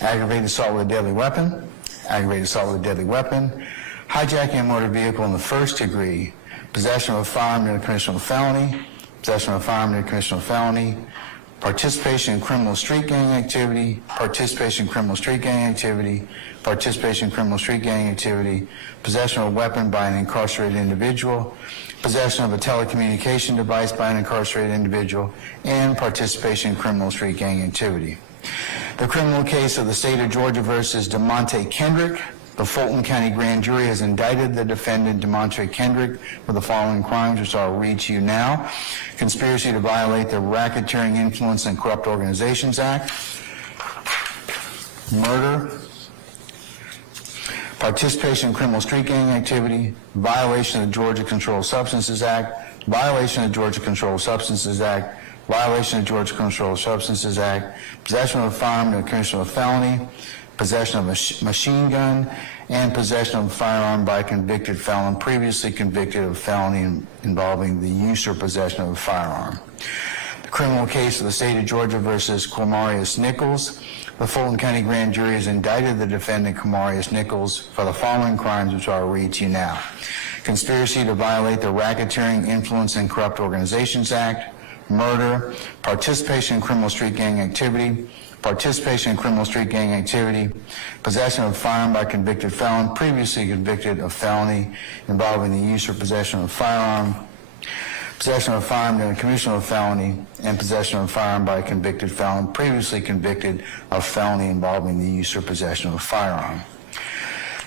aggravated assault with a deadly weapon, aggravated assault with a deadly weapon, hijacking a motor vehicle in the first degree, possession of a firearm in a commission of a felony, possession of a firearm in a commission of a felony, participation in criminal street gang activity, participation in criminal street gang activity, participation in criminal street gang activity, possession of a weapon by an incarcerated individual, possession of a telecommunication device by an incarcerated individual, and participation in criminal street gang activity. The criminal case of the state of Georgia versus DeMonte Kendrick. The Fulton County Grand Jury has indicted the defendant, DeMonte Kendrick, for the following crimes, which I'll read to you now. Conspiracy to violate the Racketeering, Influence, and Corrupt Organizations Act, murder, participation in criminal street gang activity, violation of the Georgia Controlled Substances Act, violation of the Georgia Controlled Substances Act, violation of the Georgia Controlled Substances Act, possession of a firearm in a commission of a felony, possession of a machine gun, and possession of a firearm by a convicted felon previously convicted of a felony involving the use or possession of a firearm. The criminal case of the state of Georgia versus Quamarius Nichols. The Fulton County Grand Jury has indicted the defendant, Quamarius Nichols, for the following crimes, which I'll read to you now. Conspiracy to violate the Racketeering, Influence, and Corrupt Organizations Act, murder, participation in criminal street gang activity, participation in criminal street gang activity, possession of a firearm by a convicted felon previously convicted of felony involving the use or possession of a firearm, possession of a firearm in a commission of a felony, and possession of a firearm by a convicted felon previously convicted of felony involving the use or possession of a firearm.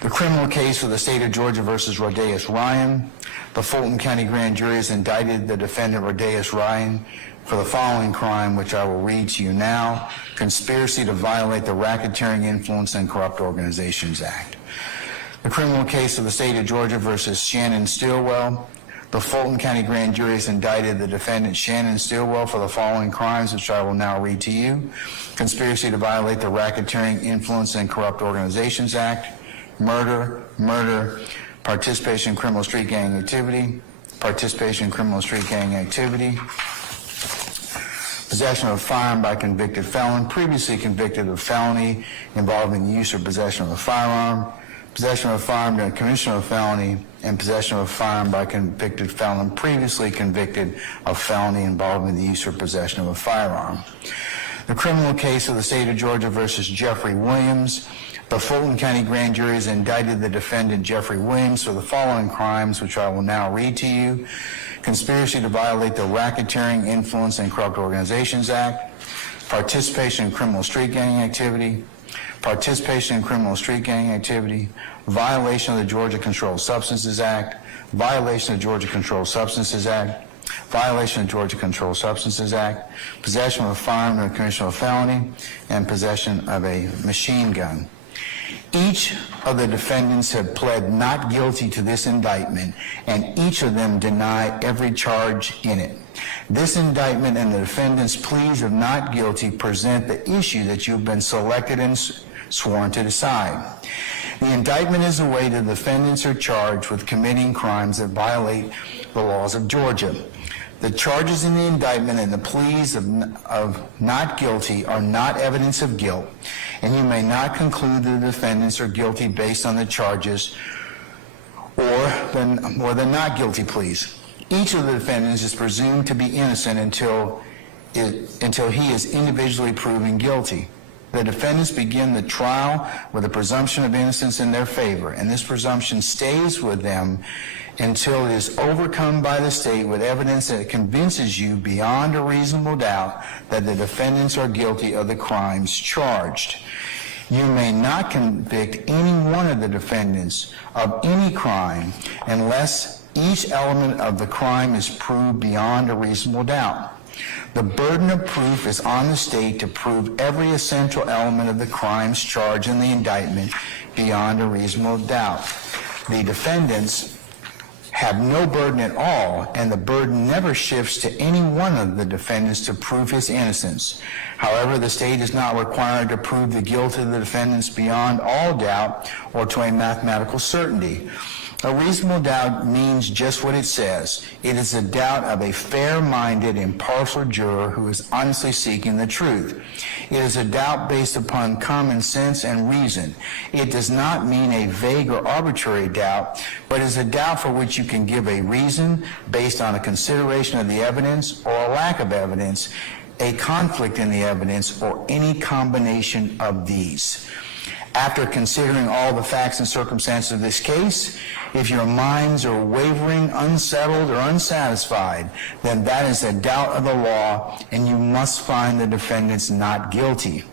The criminal case of the state of Georgia versus Rodeus Ryan. The Fulton County Grand Jury has indicted the defendant, Rodeus Ryan, for the following crime, which I will read to you now. Conspiracy to violate the Racketeering, Influence, and Corrupt Organizations Act. The criminal case of the state of Georgia versus Shannon Stillwell. The Fulton County Grand Jury has indicted the defendant, Shannon Stillwell, for the following crimes, which I will now read to you. Conspiracy to violate the Racketeering, Influence, and Corrupt Organizations Act, murder, participation in criminal street gang activity, participation in criminal street gang activity, possession of a firearm by a convicted felon previously convicted of felony involving the use or possession of a firearm, possession of a firearm in a commission of a felony, and possession of a firearm by a convicted felon previously convicted of felony involving the use or possession of a firearm. The criminal case of the state of Georgia versus Jeffrey Williams. The Fulton County Grand Jury has indicted the defendant, Jeffrey Williams, for the following crimes, which I will now read to you. Conspiracy to violate the Racketeering, Influence, and Corrupt Organizations Act, participation in criminal street gang activity, participation in criminal street gang activity, violation of the Georgia Controlled Substances Act, violation of the Georgia Controlled Substances Act, violation of the Georgia Controlled Substances Act, possession of a firearm in a commission of a felony, and possession of a machine gun. Each of the defendants have pled not guilty to this indictment, and each of them deny every charge in it. This indictment and the defendants' pleas of not guilty present the issue that you've been selected and sworn to decide. The indictment is the way the defendants are charged with committing crimes that violate the laws of Georgia. The charges in the indictment and the pleas of not guilty are not evidence of guilt, and you may not conclude the defendants are guilty based on the charges or the not guilty pleas. Each of the defendants is presumed to be innocent until he is individually proven guilty. The defendants begin the trial with a presumption of innocence in their favor, and this presumption stays with them until it is overcome by the state with evidence that convinces you beyond a reasonable doubt that the defendants are guilty of the crimes charged. You may not convict any one of the defendants of any crime unless each element of the crime is proved beyond a reasonable doubt. The burden of proof is on the state to prove every essential element of the crimes charged in the indictment beyond a reasonable doubt. The defendants have no burden at all, and the burden never shifts to any one of the defendants to prove his innocence. However, the state is not required to prove the guilt of the defendants beyond all doubt or to a mathematical certainty. A reasonable doubt means just what it says. It is a doubt of a fair-minded, impartial juror who is honestly seeking the truth. It is a doubt based upon common sense and reason. It does not mean a vague or arbitrary doubt, but is a doubt for which you can give a reason based on a consideration of the evidence or a lack of evidence, a conflict in the evidence, or any combination of these. After considering all the facts and circumstances of this case, if your minds are wavering, unsettled, or unsatisfied, then that is a doubt of the law, and you must find the defendants not guilty.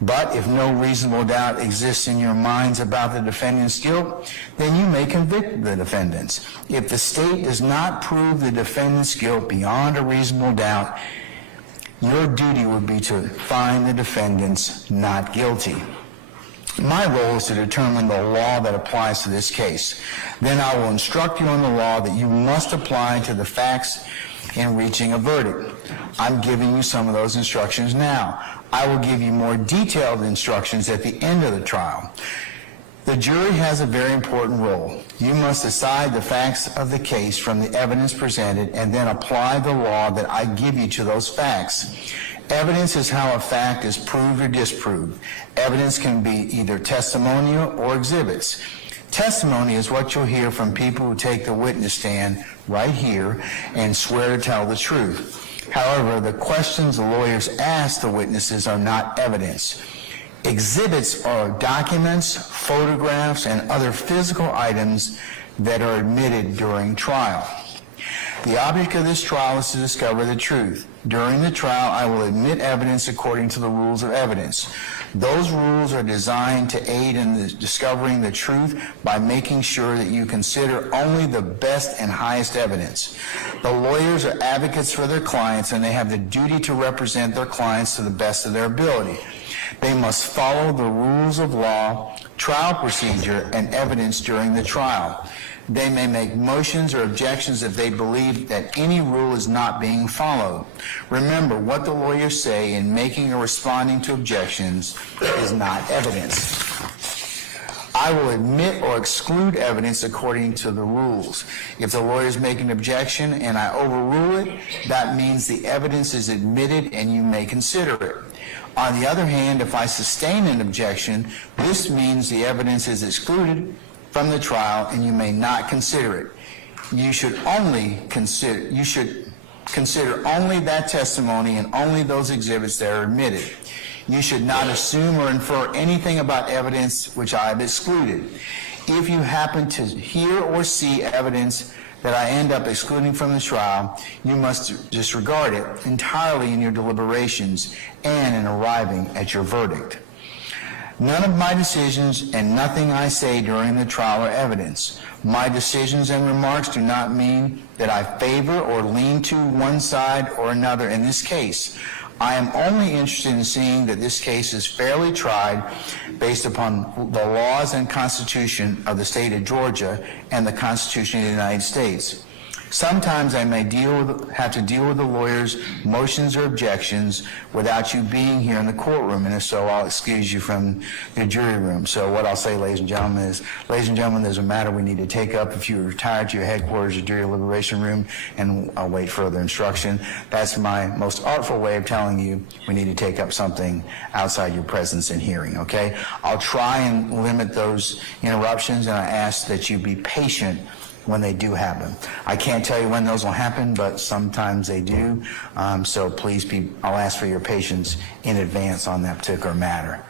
But if no reasonable doubt exists in your minds about the defendant's guilt, then you may convict the defendants. If the state does not prove the defendant's guilt beyond a reasonable doubt, your duty would be to find the defendants not guilty. My role is to determine the law that applies to this case. Then I will instruct you on the law that you must apply to the facts in reaching a verdict. I'm giving you some of those instructions now. I will give you more detailed instructions at the end of the trial. The jury has a very important role. You must decide the facts of the case from the evidence presented and then apply the law that I give you to those facts. Evidence is how a fact is proved or disproved. Evidence can be either testimonial or exhibits. Testimony is what you'll hear from people who take the witness stand right here and swear to tell the truth. However, the questions the lawyers ask the witnesses are not evidence. Exhibits are documents, photographs, and other physical items that are admitted during trial. The object of this trial is to discover the truth. During the trial, I will admit evidence according to the rules of evidence. Those rules are designed to aid in discovering the truth by making sure that you consider only the best and highest evidence. The lawyers are advocates for their clients, and they have the duty to represent their clients to the best of their ability. They must follow the rules of law, trial procedure, and evidence during the trial. They may make motions or objections if they believe that any rule is not being followed. Remember, what the lawyers say in making or responding to objections is not evidence. I will admit or exclude evidence according to the rules. If the lawyers make an objection and I overrule it, that means the evidence is admitted and you may consider it. On the other hand, if I sustain an objection, this means the evidence is excluded from the trial and you may not consider it. You should consider only that testimony and only those exhibits that are admitted. You should not assume or infer anything about evidence which I have excluded. If you happen to hear or see evidence that I end up excluding from the trial, you must disregard it entirely in your deliberations and in arriving at your verdict. None of my decisions and nothing I say during the trial are evidence. My decisions and remarks do not mean that I favor or lean to one side or another in this case. I am only interested in seeing that this case is fairly tried based upon the laws and Constitution of the state of Georgia and the Constitution of the United States. Sometimes I may have to deal with the lawyers' motions or objections without you being here in the courtroom, and if so, I'll excuse you from the jury room. So what I'll say, ladies and gentlemen, is, ladies and gentlemen, there's a matter we need to take up. If you retire to your headquarters or jury deliberation room, and I'll wait further instruction. That's my most artful way of telling you we need to take up something outside your presence and hearing, okay? I'll try and limit those interruptions, and I ask that you be patient when they do happen. I can't tell you when those will happen, but sometimes they do. So please I'll ask for your patience in advance on that particular matter.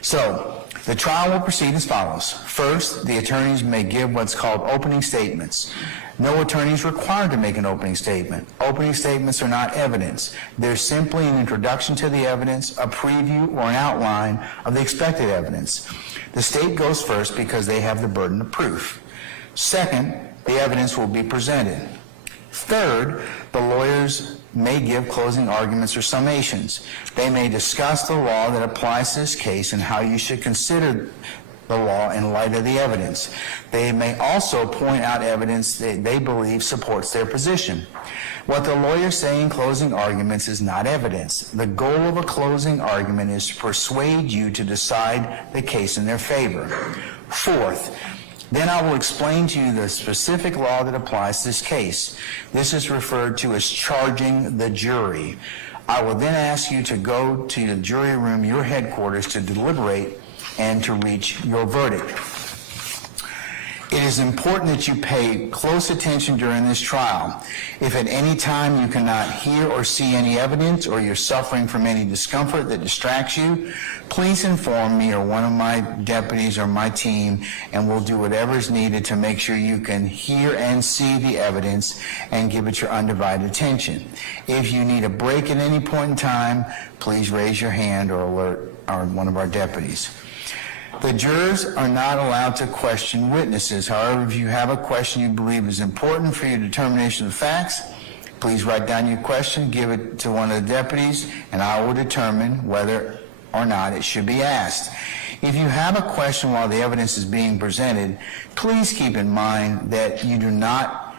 So the trial will proceed as follows. First, the attorneys may give what's called opening statements. No attorney is required to make an opening statement. Opening statements are not evidence. They're simply an introduction to the evidence, a preview, or an outline of the expected evidence. The state goes first because they have the burden of proof. Second, the evidence will be presented. Third, the lawyers may give closing arguments or summations. They may discuss the law that applies to this case and how you should consider the law in light of the evidence. They may also point out evidence that they believe supports their position. What the lawyers say in closing arguments is not evidence. The goal of a closing argument is to persuade you to decide the case in their favor. Fourth, Then I will explain to you the specific law that applies to this case. This is referred to as charging the jury. I will then ask you to go to the jury room, your headquarters, to deliberate and to reach your verdict. It is important that you pay close attention during this trial. If at any time you cannot hear or see any evidence, or you're suffering from any discomfort that distracts you, please inform me or one of my deputies or my team, and we'll do whatever is needed to make sure you can hear and see the evidence and give it your undivided attention. If you need a break at any point in time, please raise your hand or alert one of our deputies. The jurors are not allowed to question witnesses. However, if you have a question you believe is important for your determination of facts, please write down your question, give it to one of the deputies, and I will determine whether or not it should be asked. If you have a question while the evidence is being presented, please keep in mind that you do not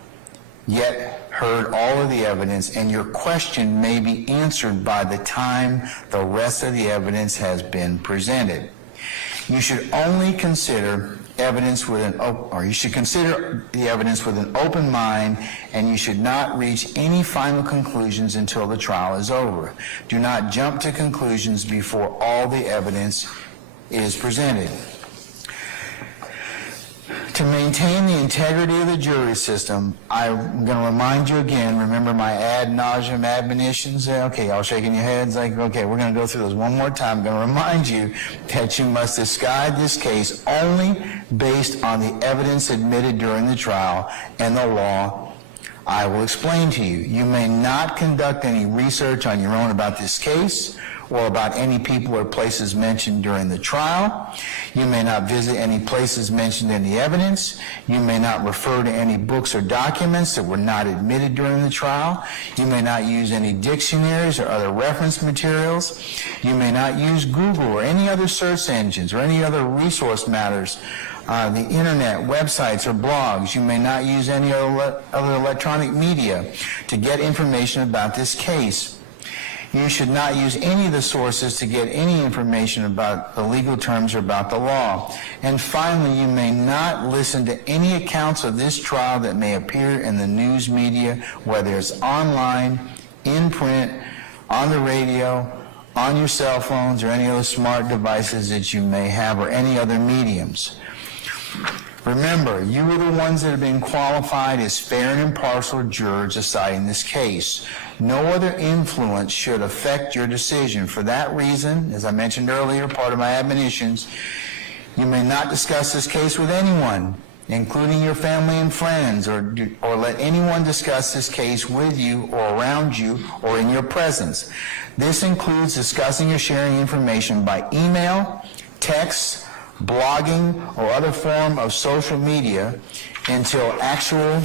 yet heard all of the evidence, and your question may be answered by the time the rest of the evidence has been presented. You should only consider evidence with you should consider the evidence with an open mind, and you should not reach any final conclusions until the trial is over. Do not jump to conclusions before all the evidence is presented. To maintain the integrity of the jury system, I'm going to remind you again, remember my ad nauseum admonitions? Okay, y'all shaking your heads like, okay, we're going to go through those one more time. I'm going to remind you that you must decide this case only based on the evidence admitted during the trial and the law I will explain to you. You may not conduct any research on your own about this case or about any people or places mentioned during the trial. You may not visit any places mentioned in the evidence. You may not refer to any books or documents that were not admitted during the trial. You may not use any dictionaries or other reference materials. You may not use Google or any other search engines or any other resource matters, the internet, websites, or blogs. You may not use any other electronic media to get information about this case. You should not use any of the sources to get any information about the legal terms or about the law. And finally, you may not listen to any accounts of this trial that may appear in the news media, whether it's online, in print, on the radio, on your cell phones, or any other smart devices that you may have, or any other mediums. Remember, you are the ones that have been qualified as fair and impartial jurors deciding this case. No other influence should affect your decision. For that reason, as I mentioned earlier, part of my admonitions, you may not discuss this case with anyone, including your family and friends, or let anyone discuss this case with you or around you or in your presence. This includes discussing or sharing information by email, text, blogging, or other form of social media until actual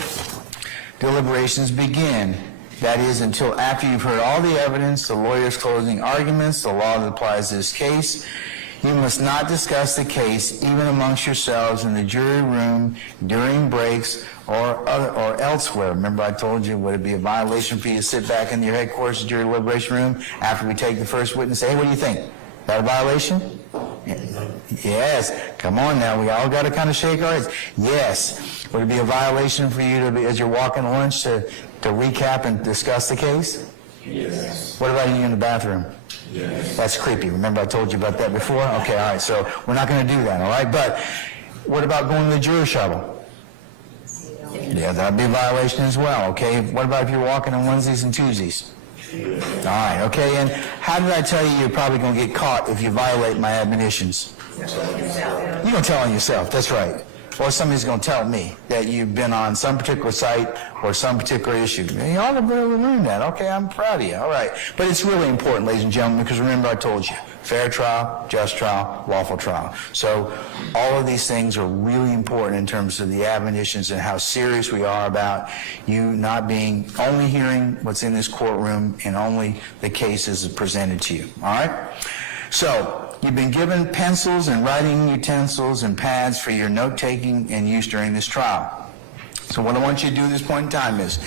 deliberations begin. That is, until after you've heard all the evidence, the lawyer's closing arguments, the law that applies to this case. You must not discuss the case even amongst yourselves in the jury room, during breaks, or elsewhere. Remember I told you, would it be a violation for you to sit back in your headquarters jury deliberation room after we take the first witness and say, hey, what do you think? Is that a violation? Yes. Come on now. We all got to kind of shake our heads. Yes. Would it be a violation for you to be, as you're walking lunch, to recap and discuss the case? Yes. What about you in the bathroom? Yes. That's creepy. Remember I told you about that before? Okay, all right. So we're not going to do that, all right? But what about going to the jury shuttle? Yeah, that'd be a violation as well, okay? What about if you're walking on onesies and twosies? All right, okay, and how did I tell you you're probably going to get caught if you violate my admonitions? You're going to tell on yourself, that's right. Or somebody's going to tell me that you've been on some particular site or some particular issue. You ought to really learn that. Okay, I'm proud of you. All right. But it's really important, ladies and gentlemen, because remember I told you, fair trial, just trial, lawful trial. So all of these things are really important in terms of the admonitions and how serious we are about you not being only hearing what's in this courtroom and only the cases presented to you. All right? So you've been given pencils and writing utensils and pads for your note-taking and use during this trial. So what I want you to do at this point in time is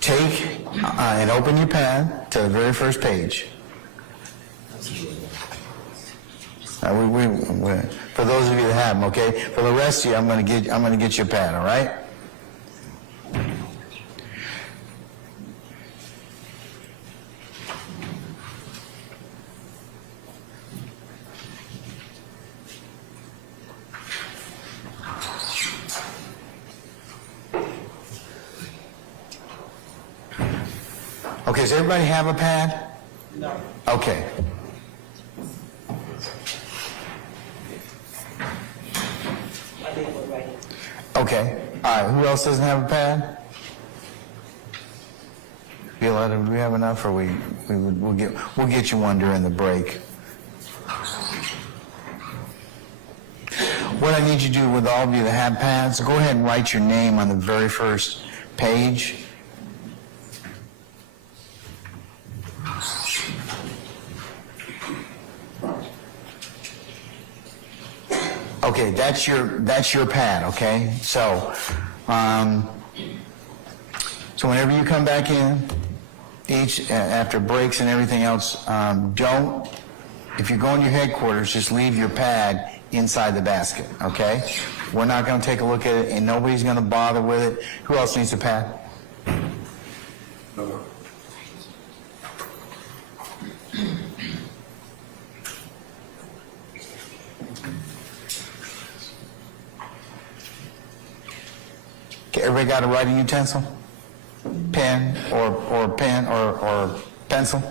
take and open your pad to the very first page. For those of you that have them, okay? For the rest of you, I'm going to get you a pad, all right? Okay, does everybody have a pad? No. Okay. Okay. All right. Who else doesn't have a pad? Do we have enough, or we'll get you one during the break. What I need you to do with all of you that have pads, go ahead and write your name on the very first page. Okay, that's your pad, okay? So whenever you come back in, after breaks and everything else, if you go in your headquarters, just leave your pad inside the basket, okay? We're not going to take a look at it, and nobody's going to bother with it. Who else needs a pad? No. Okay, everybody got a writing utensil? Pen or pen or pencil?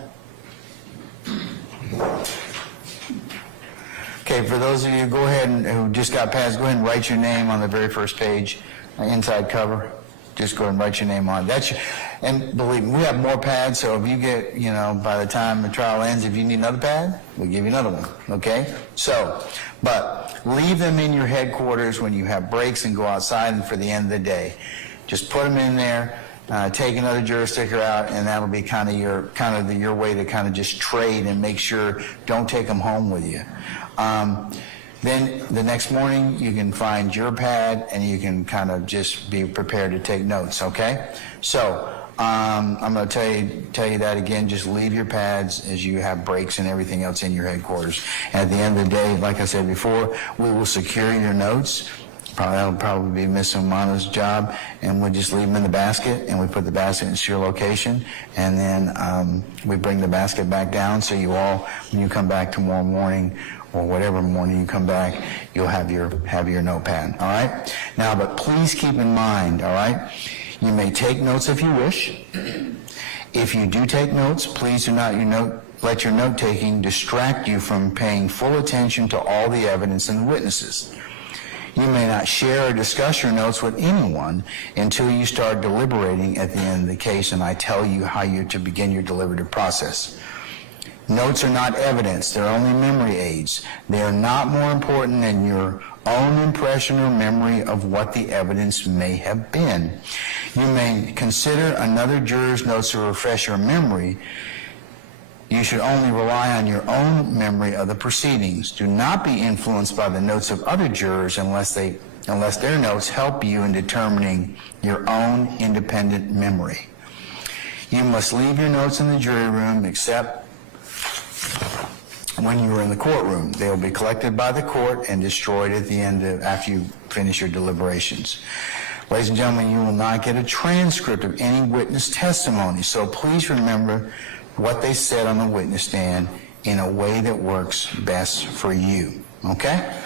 Okay, for those of you go ahead and who just got pads, go ahead and write your name on the very first page, inside cover. Just go ahead and write your name on it. And believe me, we have more pads, so if you get, by the time the trial ends, if you need another pad, we'll give you another one, okay? So, but leave them in your headquarters when you have breaks and go outside and for the end of the day. Just put them in there, take another juror sticker out, and that'll be kind of your way to kind of just trade and make sure, don't take them home with you. Then the next morning, you can find your pad and you can kind of just be prepared to take notes, okay? So I'm going to tell you that again, just leave your pads as you have breaks and everything else in your headquarters. At the end of the day, like I said before, we will secure your notes. That'll probably be Miss Umano's job, and we'll just leave them in the basket, and we put the basket in your location, and then we bring the basket back down, so you all, when you come back tomorrow morning, or whatever morning you come back, you'll have your notepad, all right? Now, but please keep in mind, all right, you may take notes if you wish. If you do take notes, please do not let your note-taking distract you from paying full attention to all the evidence and the witnesses. You may not share or discuss your notes with anyone until you start deliberating at the end of the case, and I tell you how you're to begin your deliberative process. Notes are not evidence, they're only memory aids. They are not more important than your own impression or memory of what the evidence may have been. You may consider another juror's notes to refresh your memory. You should only rely on your own memory of the proceedings. Do not be influenced by the notes of other jurors unless their notes help you in determining your own independent memory. You must leave your notes in the jury room except when you are in the courtroom. They will be collected by the court and destroyed at the end after you finish your deliberations. Ladies and gentlemen, you will not get a transcript of any witness testimony, so please remember what they said on the witness stand in a way that works best for you, okay?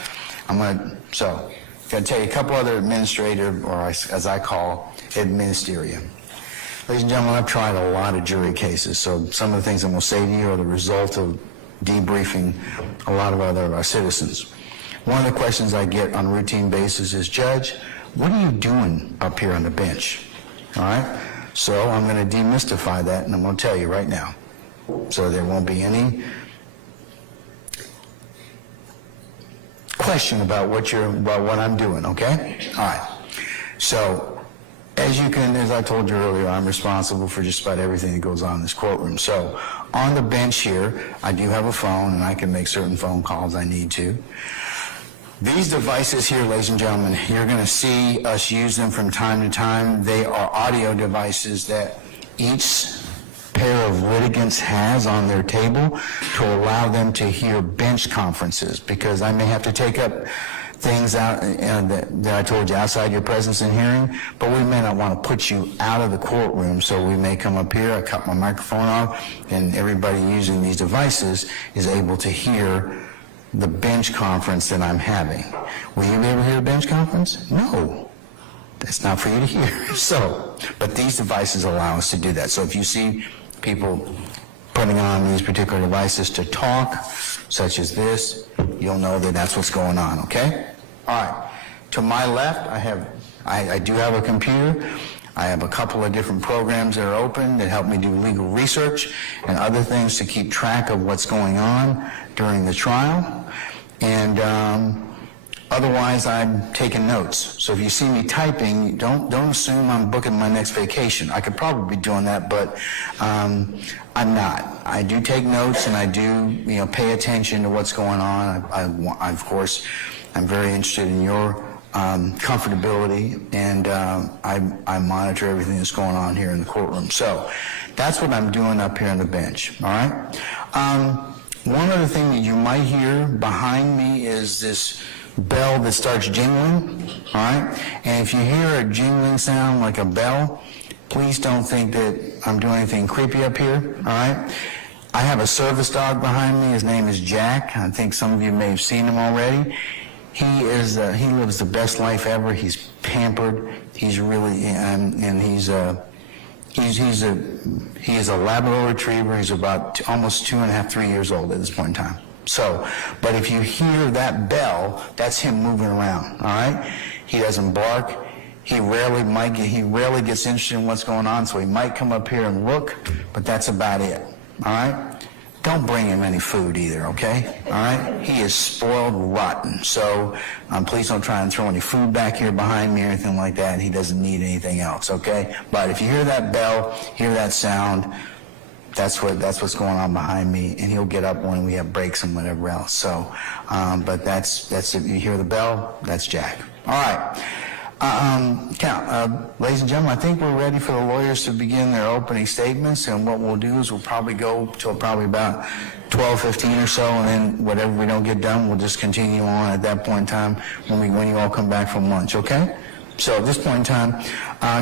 Going to tell you a couple other administrative, or as I call, administeria. Ladies and gentlemen, I've tried a lot of jury cases, so some of the things I'm going to say to you are the result of debriefing a lot of other citizens. One of the questions I get on a routine basis is, Judge, what are you doing up here on the bench? All right? So I'm going to demystify that, and I'm going to tell you right now. So there won't be any question about what I'm doing, okay? All right. So as I told you earlier, I'm responsible for just about everything that goes on in this courtroom. So on the bench here, I do have a phone, and I can make certain phone calls I need to. These devices here, ladies and gentlemen, you're going to see us use them from time to time. They are audio devices that each pair of litigants has on their table to allow them to hear bench conferences, because I may have to take up things out that I told you outside your presence and hearing, but we may not want to put you out of the courtroom, so we may come up here, I cut my microphone off, and everybody using these devices is able to hear the bench conference that I'm having. Will you be able to hear a bench conference? No. That's not for you to hear. So, but these devices allow us to do that. So if you see people putting on these particular devices to talk, such as this, you'll know that that's what's going on, okay? All right. To my left, I do have a computer. I have a couple of different programs that are open that help me do legal research and other things to keep track of what's going on during the trial. And otherwise, I'm taking notes. So if you see me typing, don't assume I'm booking my next vacation. I could probably be doing that, but I'm not. I do take notes, and I do, pay attention to what's going on. I of course, I'm very interested in your comfortability, and I monitor everything that's going on here in the courtroom. So that's what I'm doing up here on the bench, all right? One other thing that you might hear behind me is this bell that starts jingling, all right? And if you hear a jingling sound like a bell, please don't think that I'm doing anything creepy up here, all right? I have a service dog behind me. His name is Jack. I think some of you may have seen him already. He lives the best life ever. He's pampered. He's really, and he is a Labrador Retriever. He's about almost 2.5, 3 years old at this point in time. So, but if you hear that bell, that's him moving around, all right? He doesn't bark. He rarely gets interested in what's going on, so he might come up here and look, but that's about it, all right? Don't bring him any food either, okay? All right? He is spoiled rotten, so please don't try and throw any food back here behind me or anything like that. He doesn't need anything else, okay? But if you hear that bell, hear that sound, that's what's going on behind me, and he'll get up when we have breaks and whatever else. So, but that's if you hear the bell, that's Jack. All right. Ladies and gentlemen, I think we're ready for the lawyers to begin their opening statements, and what we'll do is we'll probably go till probably about 12:15 or so, and then whatever we don't get done, we'll just continue on at that point in time when you all come back from lunch, okay? So at this point in time,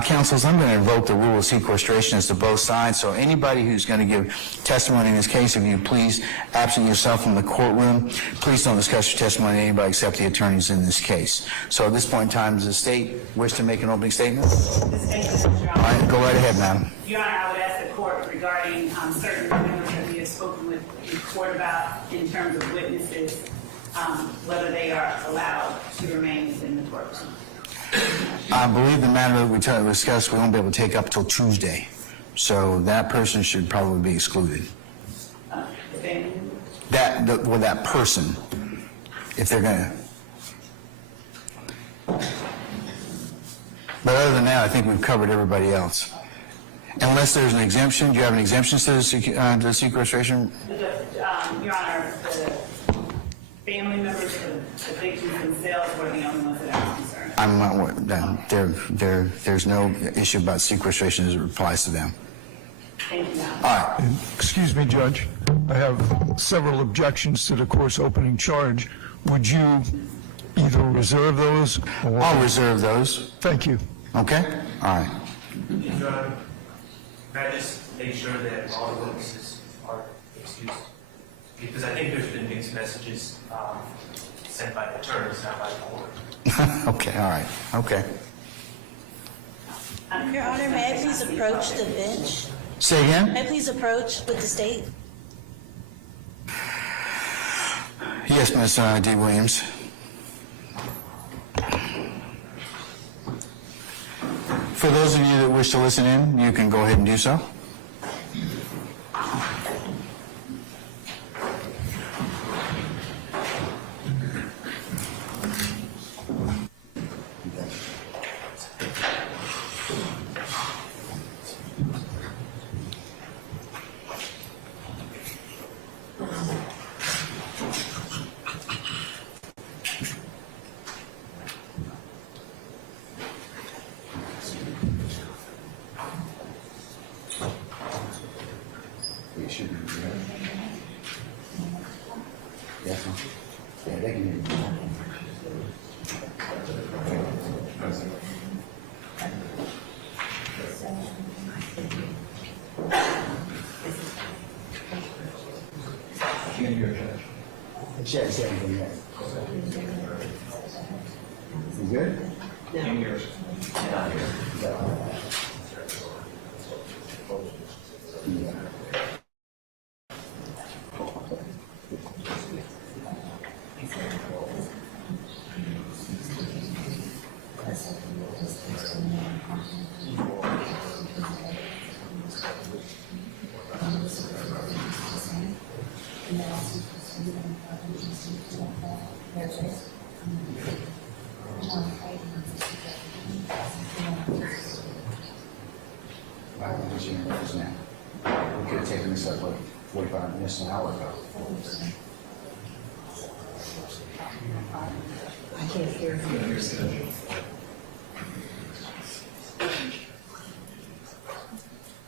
counsels, I'm going to invoke the rule of sequestration as to both sides. So anybody who's going to give testimony in this case, if you please absent yourself from the courtroom, please don't discuss your testimony to anybody except the attorneys in this case. So at this point in time, does the state wish to make an opening statement? All right, go right ahead, madam. Your Honor, I would ask the court regarding certain members that we have spoken with the court about in terms of witnesses, whether they are allowed to remain within the courtroom. I believe the matter that we discussed, we won't be able to take up till Tuesday. So that person should probably be excluded. That person, if they're going to. But other than that, I think we've covered everybody else. Unless there's an exemption. Do you have an exemption to the sequestration? Your Honor, the family members of the victims themselves were the only ones that I was concerned. I'm not. There's no issue about sequestration as it applies to them. Thank you, Your Honor. All right. Excuse me, Judge. I have several objections to the court's opening charge. Would you either reserve those or... I'll reserve those. Thank you. Okay? All right. Your Honor, can I just make sure that all the witnesses are excused? Because I think there's been mixed messages sent by the attorneys, not by the court. Okay, all right. Okay. Your Honor, may I please approach the bench? Say again? May I please approach with the state? Yes, Ms. D. Williams. For those of you that wish to listen in, you can go ahead and do so. check everything out. You good? I can get you in this now. We could have taken this up like 45 minutes, an hour ago. I can't hear you.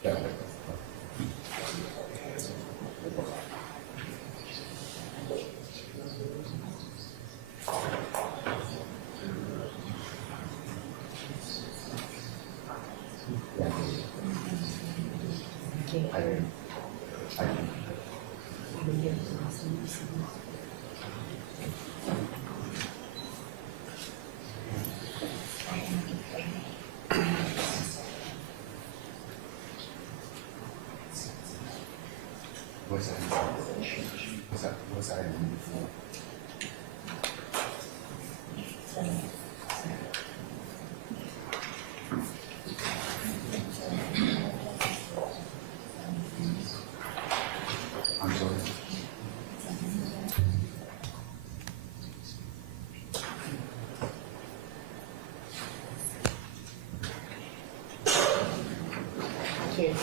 Yeah. What's that? What's that? I'm sorry. I can't hear you.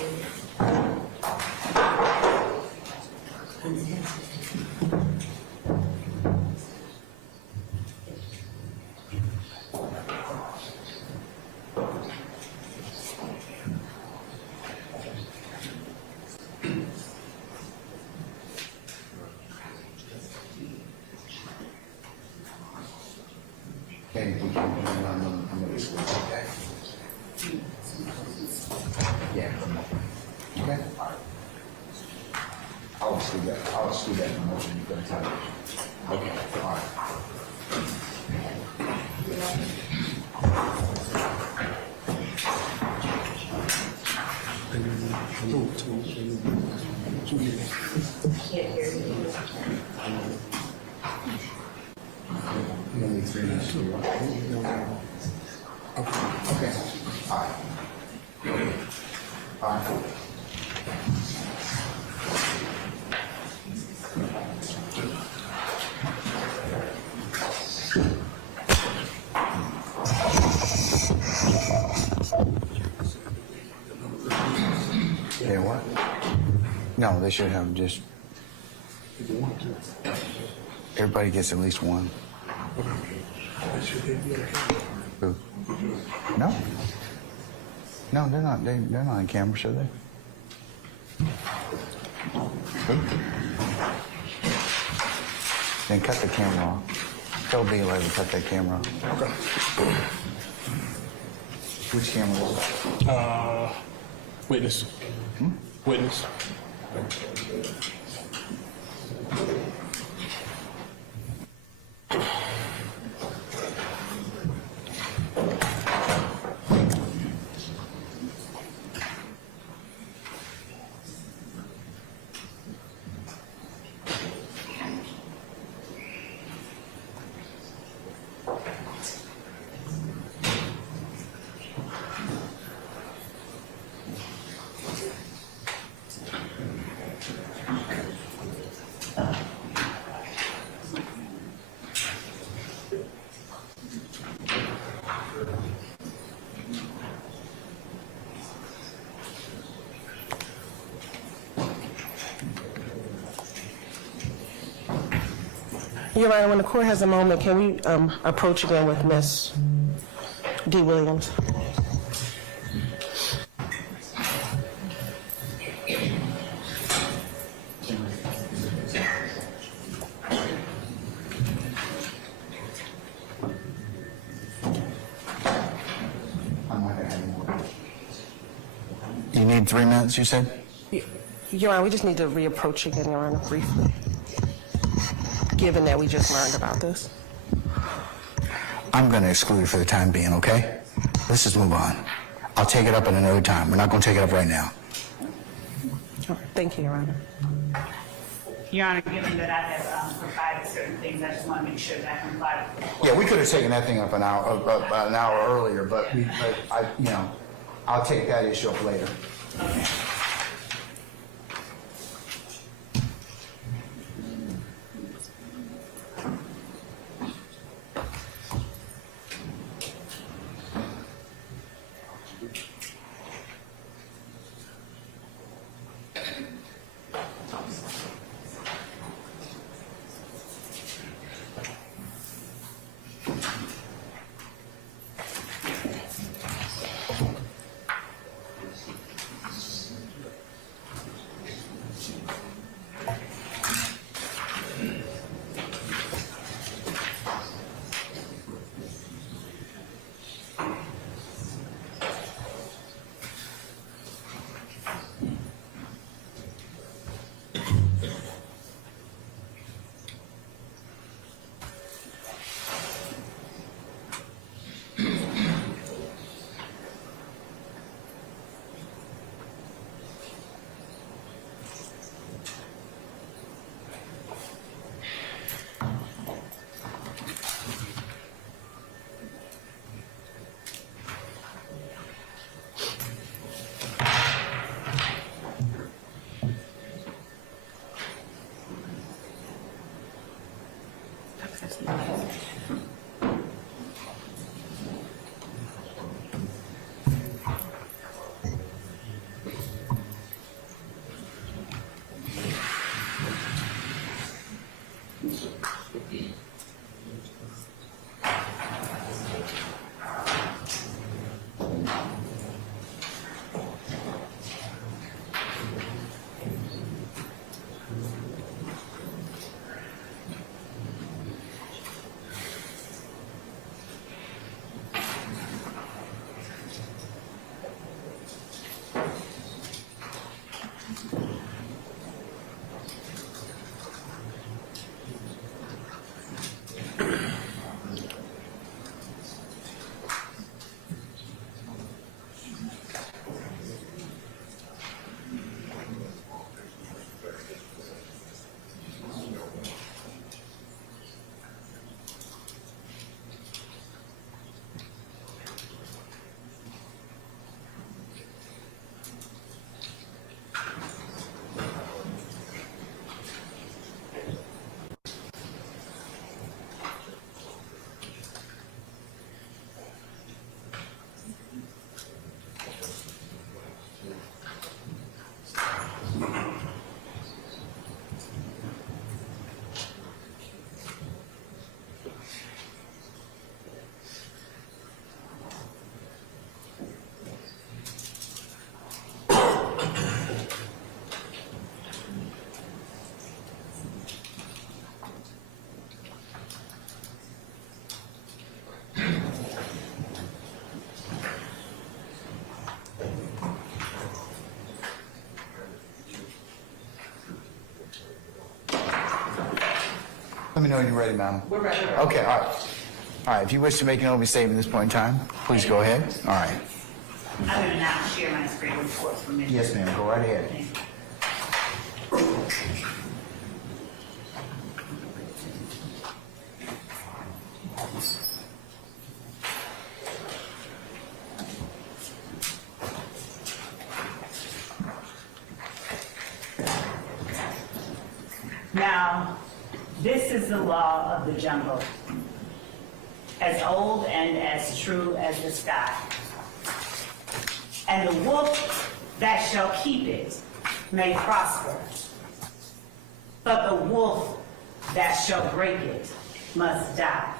Okay, we can, I'm gonna switch, okay? Yeah. Okay? All right. I'll exclude that from motion, you're gonna tell me. Okay, all right. Can't hear you. You don't need 3 minutes to do it. Okay, all right. All right. Yeah, what? No, they should have just. Everybody gets at least one. Who? No. No, they're not. They're not on camera, should they? Who? Then cut the camera off. Tell B11 to cut that camera off. Okay. Which camera is it? Witness. Witness. Your Honor, when the court has a moment, can we approach again with Ms. D. Williams? I'm not gonna have any more. You need 3 minutes, you said? Your Honor, we just need to reapproach again, Your Honor, briefly. given that we just learned about this? I'm going to exclude it for the time being, okay? Let's just move on. I'll take it up at another time. We're not going to take it up right now. All right, thank you, Your Honor. Your Honor, given that I have provided certain things, I just want to make sure that I comply with the court. Yeah, we could have taken that thing up an hour earlier, but I'll take that issue up later. Okay. Let me know when you're ready, ma'am. We're ready. Okay, all right. All right, if you wish to make an opening statement at this point in time, please go ahead. All right. I'm going to now share my screen with court permission. Yes, ma'am, go right ahead. Thank you. Now, this is the law of the jungle, as old and as true as the sky. And the wolf that shall keep it may prosper, but the wolf that shall break it must die.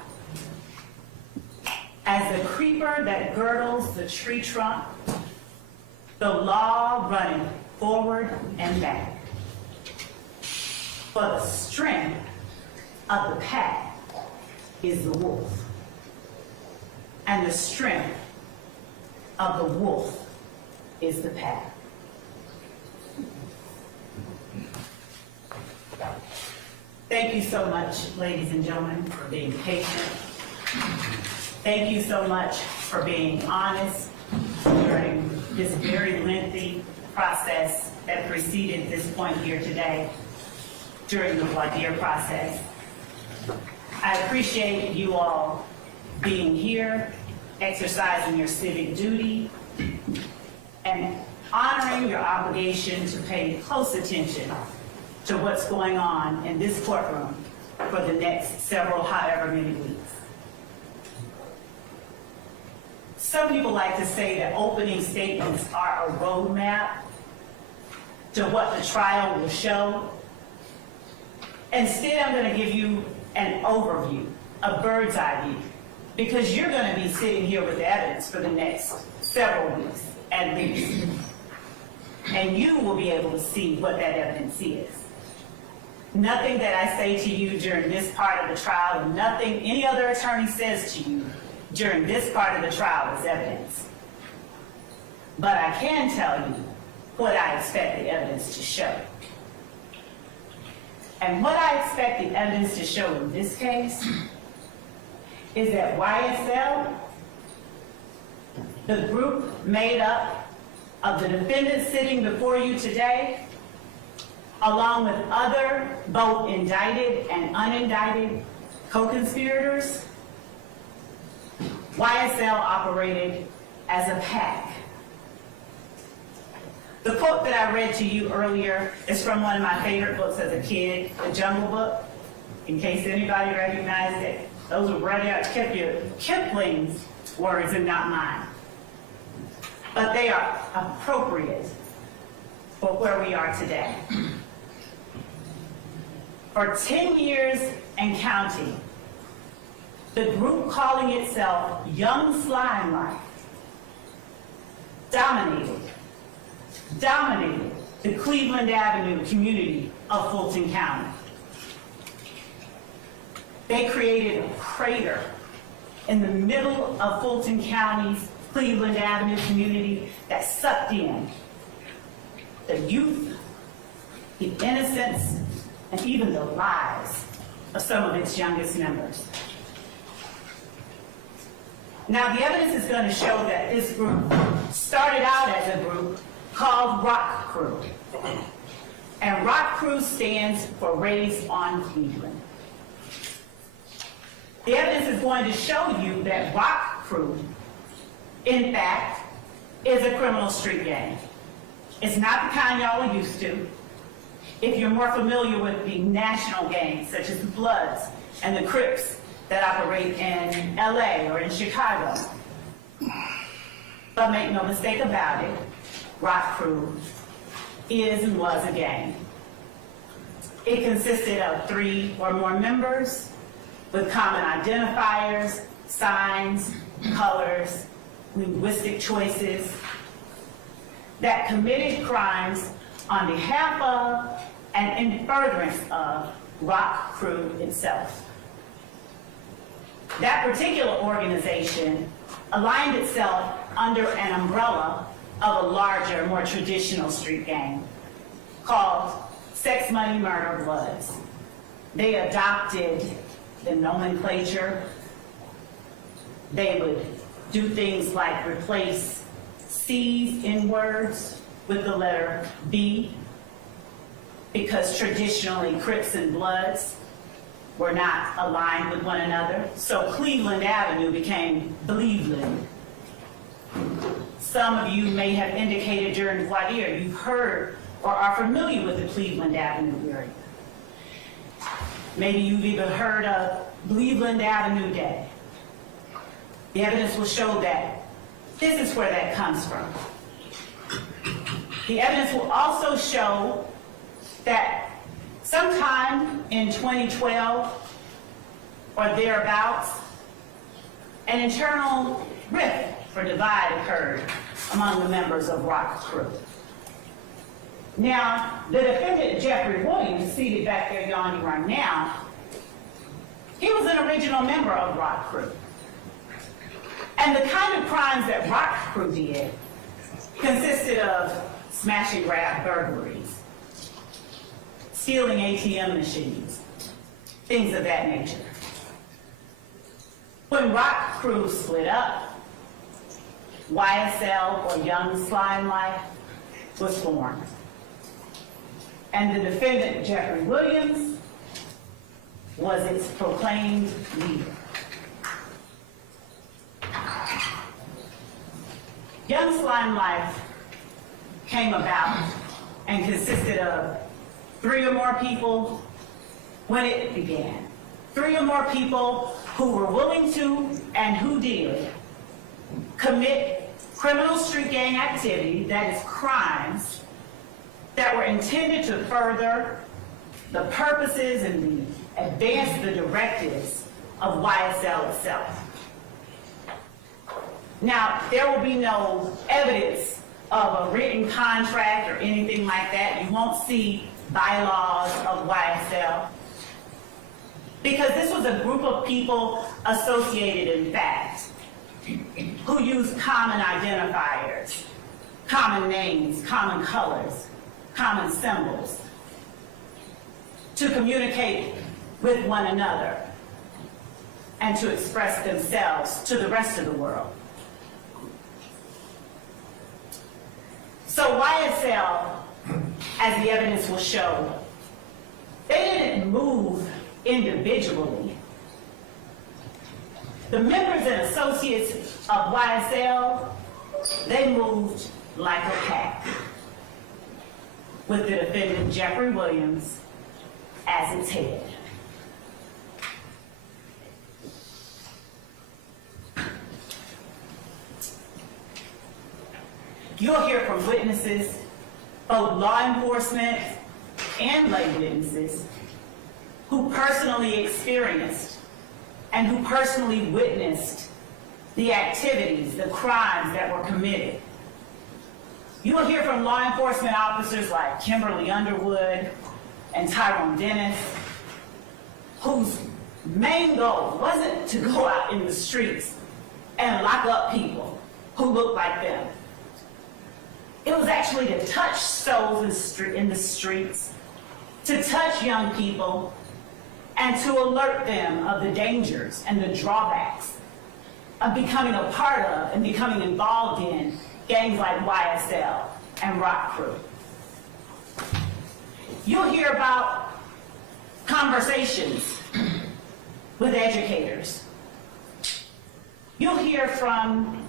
As the creeper that girdles the tree trunk, the law running forward and back. For the strength of the pack is the wolf, and the strength of the wolf is the pack. Thank you so much, ladies and gentlemen, for being patient. Thank you so much for being honest during this very lengthy process that preceded this point here today during the voir dire process. I appreciate you all being here, exercising your civic duty, and honoring your obligation to pay close attention to what's going on in this courtroom for the next several, however many weeks. Some people like to say that opening statements are a roadmap to what the trial will show. Instead, I'm going to give you an overview, a bird's eye view, because you're going to be sitting here with evidence for the next several weeks at least. And you will be able to see what that evidence is. Nothing that I say to you during this part of the trial, and nothing any other attorney says to you during this part of the trial is evidence. But I can tell you what I expect the evidence to show. And what I expect the evidence to show in this case is that YSL, the group made up of the defendants sitting before you today, along with other both indicted and unindicted co-conspirators, YSL operated as a pack. The quote that I read to you earlier is from one of my favorite books as a kid, The Jungle Book. In case anybody recognized it, those were Rudyard Kipling's words and not mine. But they are appropriate for where we are today. For 10 years and counting, the group calling itself Young Slime Life dominated the Cleveland Avenue community of Fulton County. They created a crater in the middle of Fulton County's Cleveland Avenue community that sucked in the youth, the innocence, and even the lives of some of its youngest members. Now, the evidence is going to show that this group started out as a group called Rock Crew. And Rock Crew stands for Raised on Cleveland. The evidence is going to show you that Rock Crew, in fact, is a criminal street gang. It's not the kind y'all are used to. If you're more familiar with the national gangs, such as the Bloods and the Crips that operate in LA or in Chicago. But make no mistake about it, Rock Crew is and was a gang. It consisted of 3 or more members with common identifiers, signs, colors, linguistic choices that committed crimes on behalf of and in furtherance of Rock Crew itself. That particular organization aligned itself under an umbrella of a larger, more traditional street gang called Sex, Money, Murder, Bloods. They adopted the nomenclature. They would do things like replace C's in words with the letter B, because traditionally Crips and Bloods were not aligned with one another. So Cleveland Avenue became Bleveland. Some of you may have indicated during voir dire you've heard or are familiar with the Cleveland Avenue area. Maybe you've even heard of Cleveland Avenue Day. The evidence will show that this is where that comes from. The evidence will also show that sometime in 2012 or thereabouts, an internal rift or divide occurred among the members of Rock Crew. Now, the defendant, Jeffrey Williams, seated back there yawning right now, he was an original member of Rock Crew. And the kind of crimes that Rock Crew did consisted of smash and grab burglaries, stealing ATM machines, things of that nature. When Rock Crew split up, YSL, or Young Slime Life, was formed. And the defendant, Jeffrey Williams, was its proclaimed leader. Young Slime Life came about and consisted of 3 or more people when it began. 3 or more people who were willing to and who did commit criminal street gang activity, that is crimes, that were intended to further the purposes and advance the directives of YSL itself. Now, there will be no evidence of a written contract or anything like that. You won't see bylaws of YSL, because this was a group of people associated in fact, who used common identifiers, common names, common colors, common symbols to communicate with one another and to express themselves to the rest of the world. So YSL, as the evidence will show, they didn't move individually. The members and associates of YSL, they moved like a pack, with the defendant Jeffrey Williams as its head. You'll hear from witnesses, both law enforcement and lay witnesses, who personally experienced and who personally witnessed the activities, the crimes that were committed. You will hear from law enforcement officers like Kimberly Underwood and Tyrone Dennis, whose main goal wasn't to go out in the streets and lock up people who looked like them. It was actually to touch souls in the streets, to touch young people, and to alert them of the dangers and the drawbacks of becoming a part of and becoming involved in gangs like YSL and Rock Crew. You'll hear about conversations with educators. You'll hear from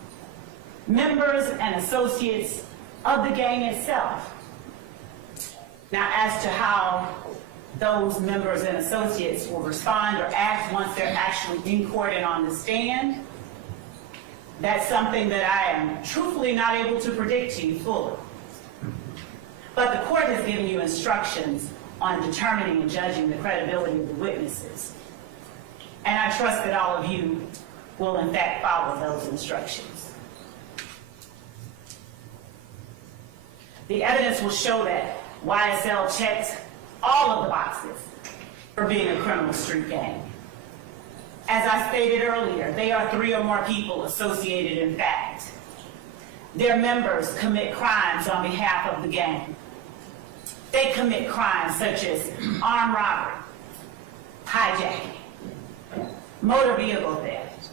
members and associates of the gang itself. Now, as to how those members and associates will respond or act once they're actually in court and on the stand, that's something that I am truthfully not able to predict to you fully. But the court has given you instructions on determining and judging the credibility of the witnesses. And I trust that all of you will in fact follow those instructions. The evidence will show that YSL checked all of the boxes for being a criminal street gang. As I stated earlier, they are 3 or more people associated in fact. Their members commit crimes on behalf of the gang. They commit crimes such as armed robbery, hijacking, motor vehicle theft,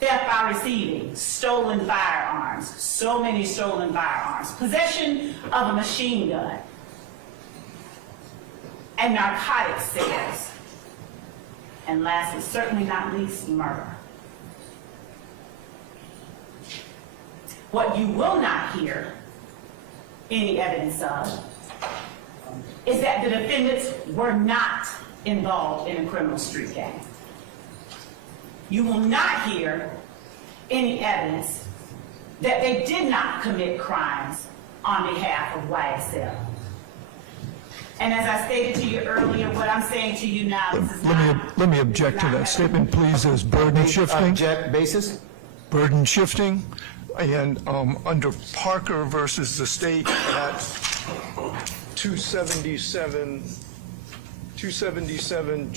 theft by receiving, stolen firearms, so many stolen firearms, possession of a machine gun, and narcotic sales. And last but certainly not least, murder. What you will not hear any evidence of is that the defendants were not involved in a criminal street gang. You will not hear any evidence that they did not commit crimes on behalf of YSL. And as I stated to you earlier, what I'm saying to you now, this is not... Let me object to that statement, please, as burden shifting. Object basis? Burden shifting, and under Parker versus the state at 277,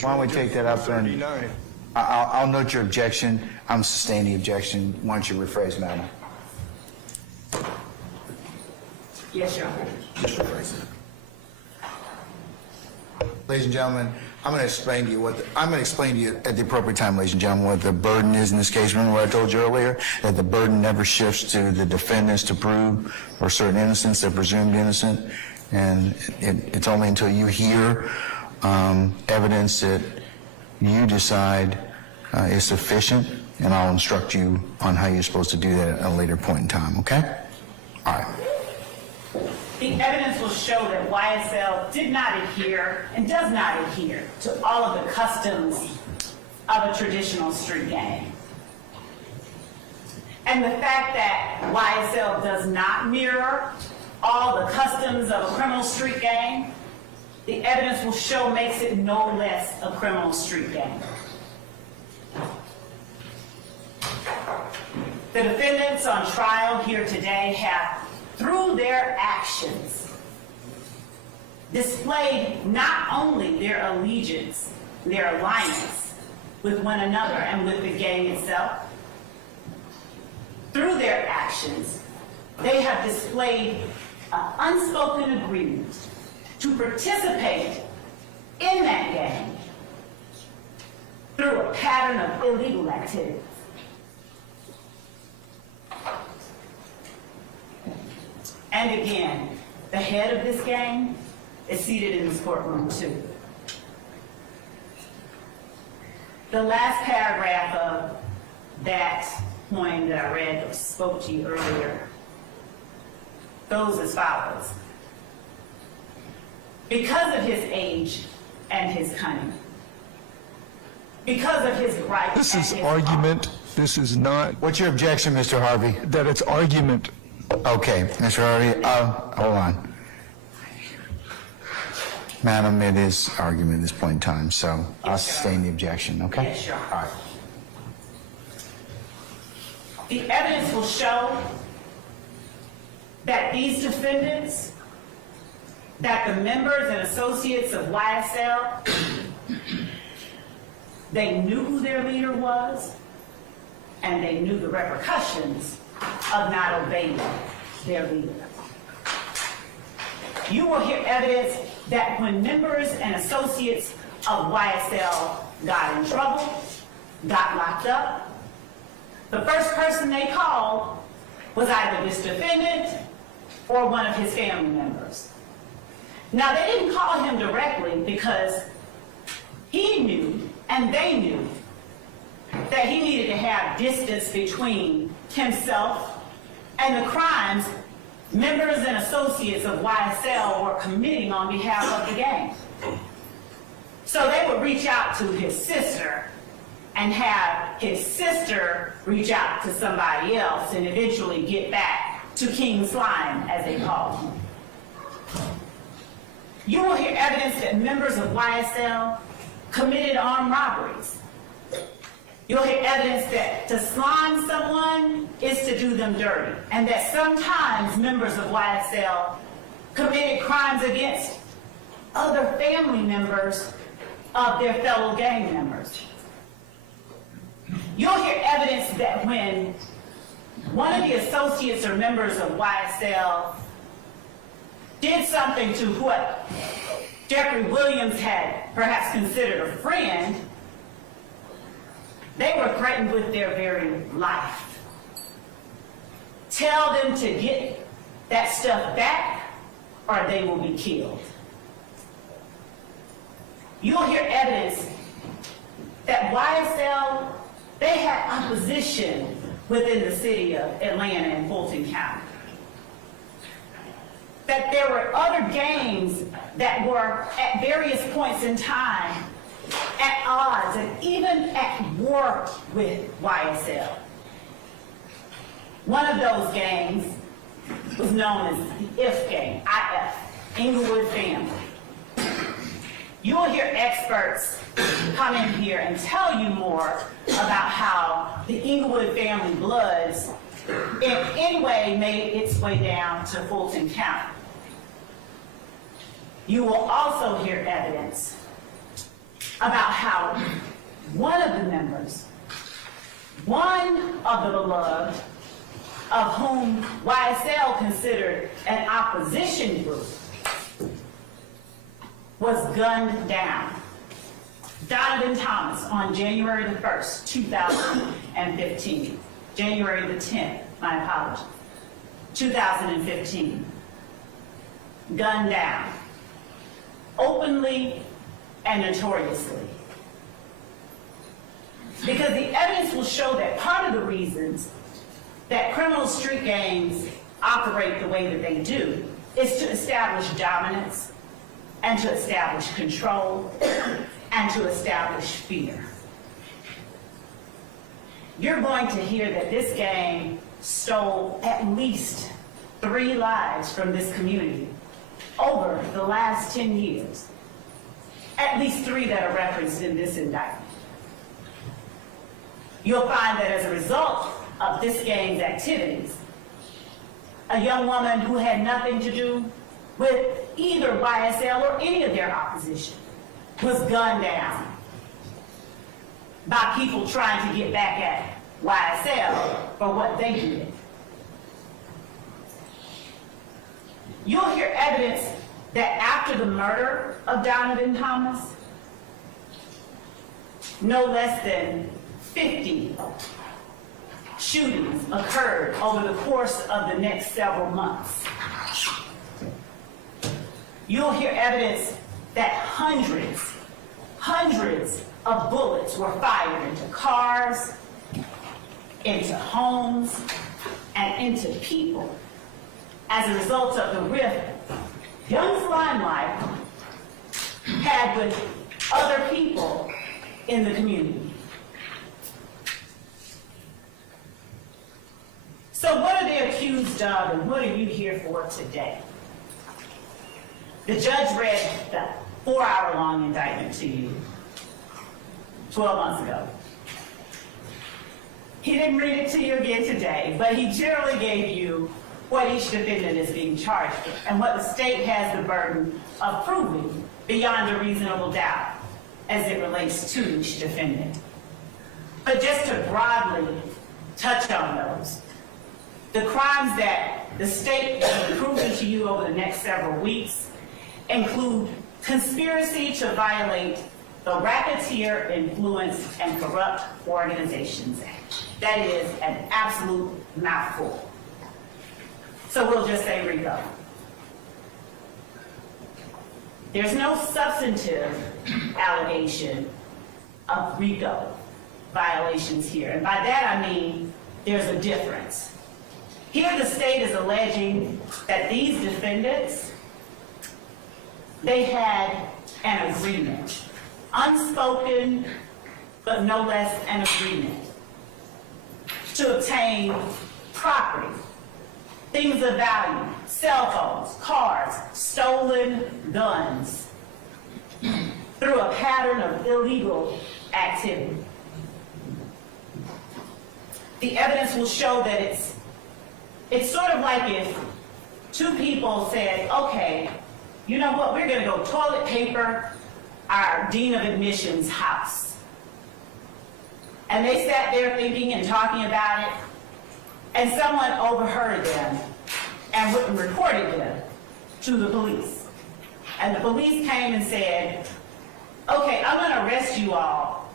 Why don't we take that up then? 39. I'll note your objection. I'm sustaining the objection. Why don't you rephrase, madam? Yes, Your Honor. Just rephrase it. Ladies and gentlemen, I'm going to explain to you at the appropriate time, ladies and gentlemen, what the burden is in this case. Remember what I told you earlier, that the burden never shifts to the defendants to prove or certain innocence, they're presumed innocent, and it's only until you hear evidence that you decide is sufficient, and I'll instruct you on how you're supposed to do that at a later point in time, okay? All right. The evidence will show that YSL did not adhere and does not adhere to all of the customs of a traditional street gang. And the fact that YSL does not mirror all the customs of a criminal street gang, the evidence will show makes it no less a criminal street gang. The defendants on trial here today have, through their actions, displayed not only their allegiance, their alliance with one another and with the gang itself. Through their actions, they have displayed an unspoken agreement to participate in that gang through a pattern of illegal activities. And again, the head of this gang is seated in this courtroom too. The last paragraph of that poem that I read or spoke to you earlier goes as follows. Because of his age and his cunning, because of his right This and is his argument. This is not, What's your objection, Mr. Harvey? that it's argument. Okay, Mr. Harvey, hold on. Madam, it is argument at this point in time, so I'll sustain the objection, okay? Yes, Your Honor. All right. The evidence will show that these defendants, that the members and associates of YSL, they knew who their leader was, and they knew the repercussions of not obeying their leader. You will hear evidence that when members and associates of YSL got in trouble, got locked up, the first person they called was either this defendant or one of his family members. Now, they didn't call him directly because he knew and they knew that he needed to have distance between himself and the crimes members and associates of YSL were committing on behalf of the gang. So they would reach out to his sister and have his sister reach out to somebody else and eventually get back to King Slime, as they call him. You will hear evidence that members of YSL committed armed robberies. You'll hear evidence that to slime someone is to do them dirty, and that sometimes members of YSL committed crimes against other family members of their fellow gang members. You'll hear evidence that when one of the associates or members of YSL did something to what Jeffrey Williams had perhaps considered a friend, they were threatened with their very life. Tell them to get that stuff back or they will be killed. You'll hear evidence that YSL, they had opposition within the city of Atlanta and Fulton County. That there were other gangs that were at various points in time at odds and even at war with YSL. One of those gangs was known as the IF gang, IF, Inglewood Family. You'll hear experts come in here and tell you more about how the Inglewood family Bloods in any way made its way down to Fulton County. You will also hear evidence about how one of the members, one of the beloved, of whom YSL considered an opposition group, was gunned down Donovan Thomas on January the 1st, 2015. January the 10th, my apologies, 2015. Gunned down, openly and notoriously. Because the evidence will show that part of the reasons that criminal street gangs operate the way that they do is to establish dominance and to establish control and to establish fear. You're going to hear that this gang stole at least 3 lives from this community over the last 10 years. At least 3 that are referenced in this indictment. You'll find that as a result of this gang's activities, a young woman who had nothing to do with either YSL or any of their opposition was gunned down by people trying to get back at YSL for what they did. You'll hear evidence that after the murder of Donovan Thomas, no less than 50 shootings occurred over the course of the next several months. You'll hear evidence that hundreds of bullets were fired into cars, into homes, and into people as a result of the rift Young's Limelight had with other people in the community. So what are they accused of, and what are you here for today? The judge read the 4-hour-long indictment to you 12 months ago. He didn't read it to you again today, but he generally gave you what each defendant is being charged with and what the state has the burden of proving beyond a reasonable doubt as it relates to each defendant. But just to broadly touch on those, the crimes that the state will be proving to you over the next several weeks include conspiracy to violate the Racketeer Influence and Corrupt Organizations Act. That is an absolute mouthful. So we'll just say RICO. There's no substantive allegation of RICO violations here. And by that I mean there's a difference. Here the state is alleging that these defendants, they had an agreement, unspoken, but no less an agreement, to obtain property, things of value, cell phones, cars, stolen guns, through a pattern of illegal activity. The evidence will show that it's sort of like if 2 people said, okay, you know what, we're gonna go toilet paper our dean of admissions house. And they sat there thinking and talking about it, and someone overheard them and reported them to the police. And the police came and said, okay, I'm gonna arrest you all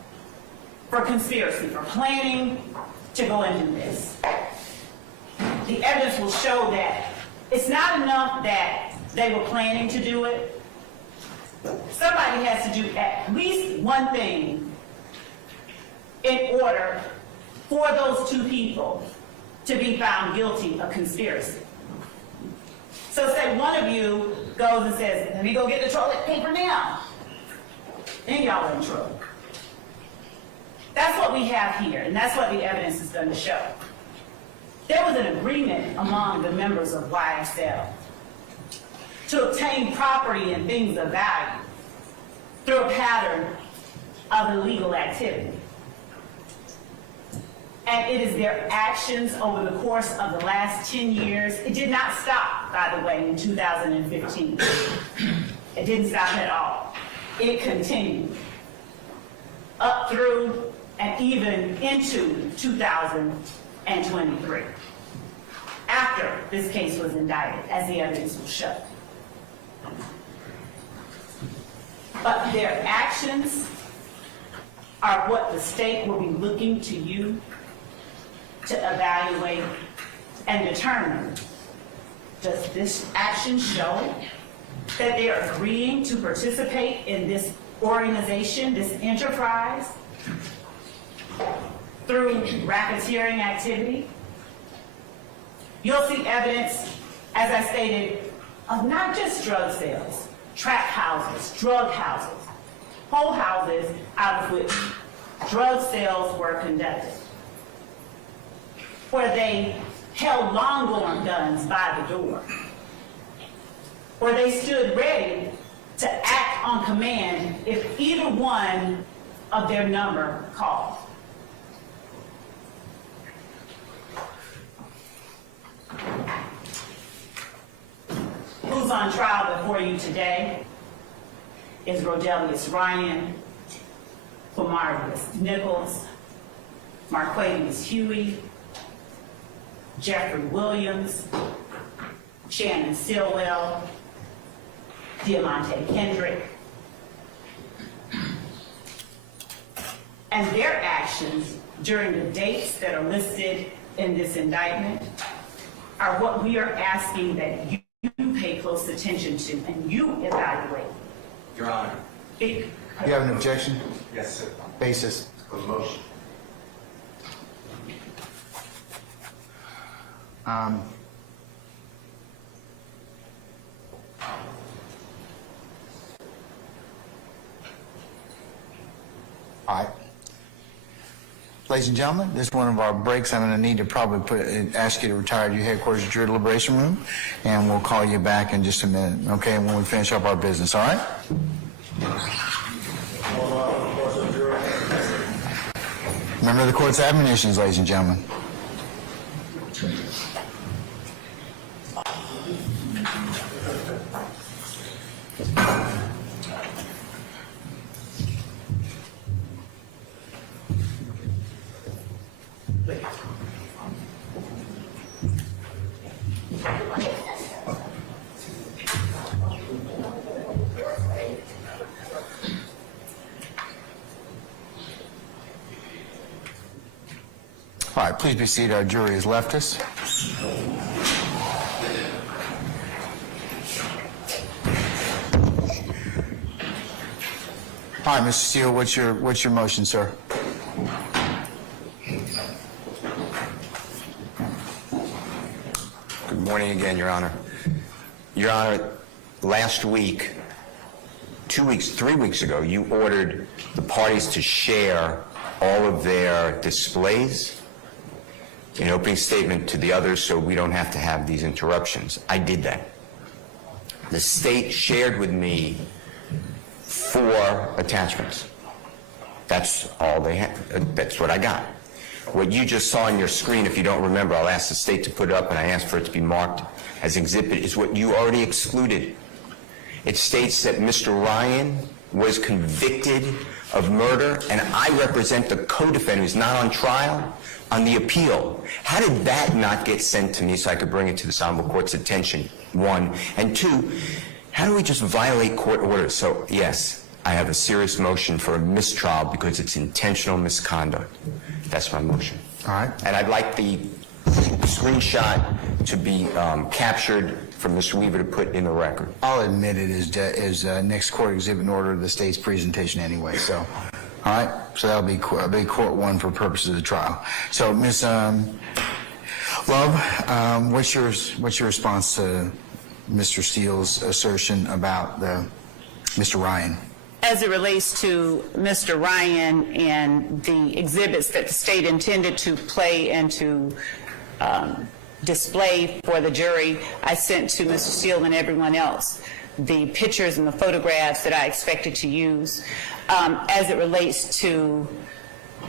for conspiracy, for planning to go and do this. The evidence will show that it's not enough that they were planning to do it. Somebody has to do at least one thing in order for those 2 people to be found guilty of conspiracy. So say one of you goes and says, let me go get the toilet paper now. Then y'all are in trouble. That's what we have here, and that's what the evidence is going to show. There was an agreement among the members of YSL to obtain property and things of value through a pattern of illegal activity. And it is their actions over the course of the last 10 years. It did not stop, by the way, in 2015. It didn't stop at all. It continued up through and even into 2023, after this case was indicted, as the evidence will show. But their actions are what the state will be looking to you to evaluate and determine, does this action show that they are agreeing to participate in this organization, this enterprise, through racketeering activity? You'll see evidence, as I stated, of not just drug sales, trap houses, drug houses, whole houses out of which drug sales were conducted, where they held long-arm guns by the door, where they stood ready to act on command if either one of their number called. Who's on trial before you today is Rodelius Ryan, Quamarius Nichols, Marquavius Huey, Jeffrey Williams, Shannon Stillwell, Diamante Kendrick. And their actions during the dates that are listed in this indictment are what we are asking that you pay close attention to and you evaluate. Your Honor. It- You have an objection? Yes, sir. Basis? For the motion. All right. Ladies and gentlemen, this is one of our breaks. I'm going to need to probably ask you to retire to your headquarters at your deliberation room, and we'll call you back in just a minute, okay, when we finish up our business, all right? Remember the court's admonitions, ladies and gentlemen. All right, please be seated. Our jury has left us. All right, Mr. Steele, what's your motion, sir? Good morning again, Your Honor. Your Honor, last week, 2 weeks, 3 weeks ago, you ordered the parties to share all of their displays in opening statement to the others so we don't have to have these interruptions. I did that. The state shared with me 4 attachments. That's all they had. That's what I got. What you just saw on your screen, if you don't remember, I'll ask the state to put it up, and I asked for it to be marked as exhibit, is what you already excluded. It states that Mr. Ryan was convicted of murder, and I represent the co-defendant who's not on trial on the appeal. How did that not get sent to me so I could bring it to this honorable court's attention, 1? And 2, how do we just violate court orders? So, yes, I have a serious motion for a mistrial because it's intentional misconduct. That's my motion. All right. And I'd like the screenshot to be captured for Mr. Weaver to put in the record. I'll admit it is next court exhibit in order of the state's presentation anyway, so. All right, so that'll be court 1 for purposes of the trial. So, Ms. Love, what's your response to Mr. Steele's assertion about Mr. Ryan? As it relates to Mr. Ryan and the exhibits that the state intended to play and to display for the jury, I sent to Mr. Steele and everyone else the pictures and the photographs that I expected to use. As it relates to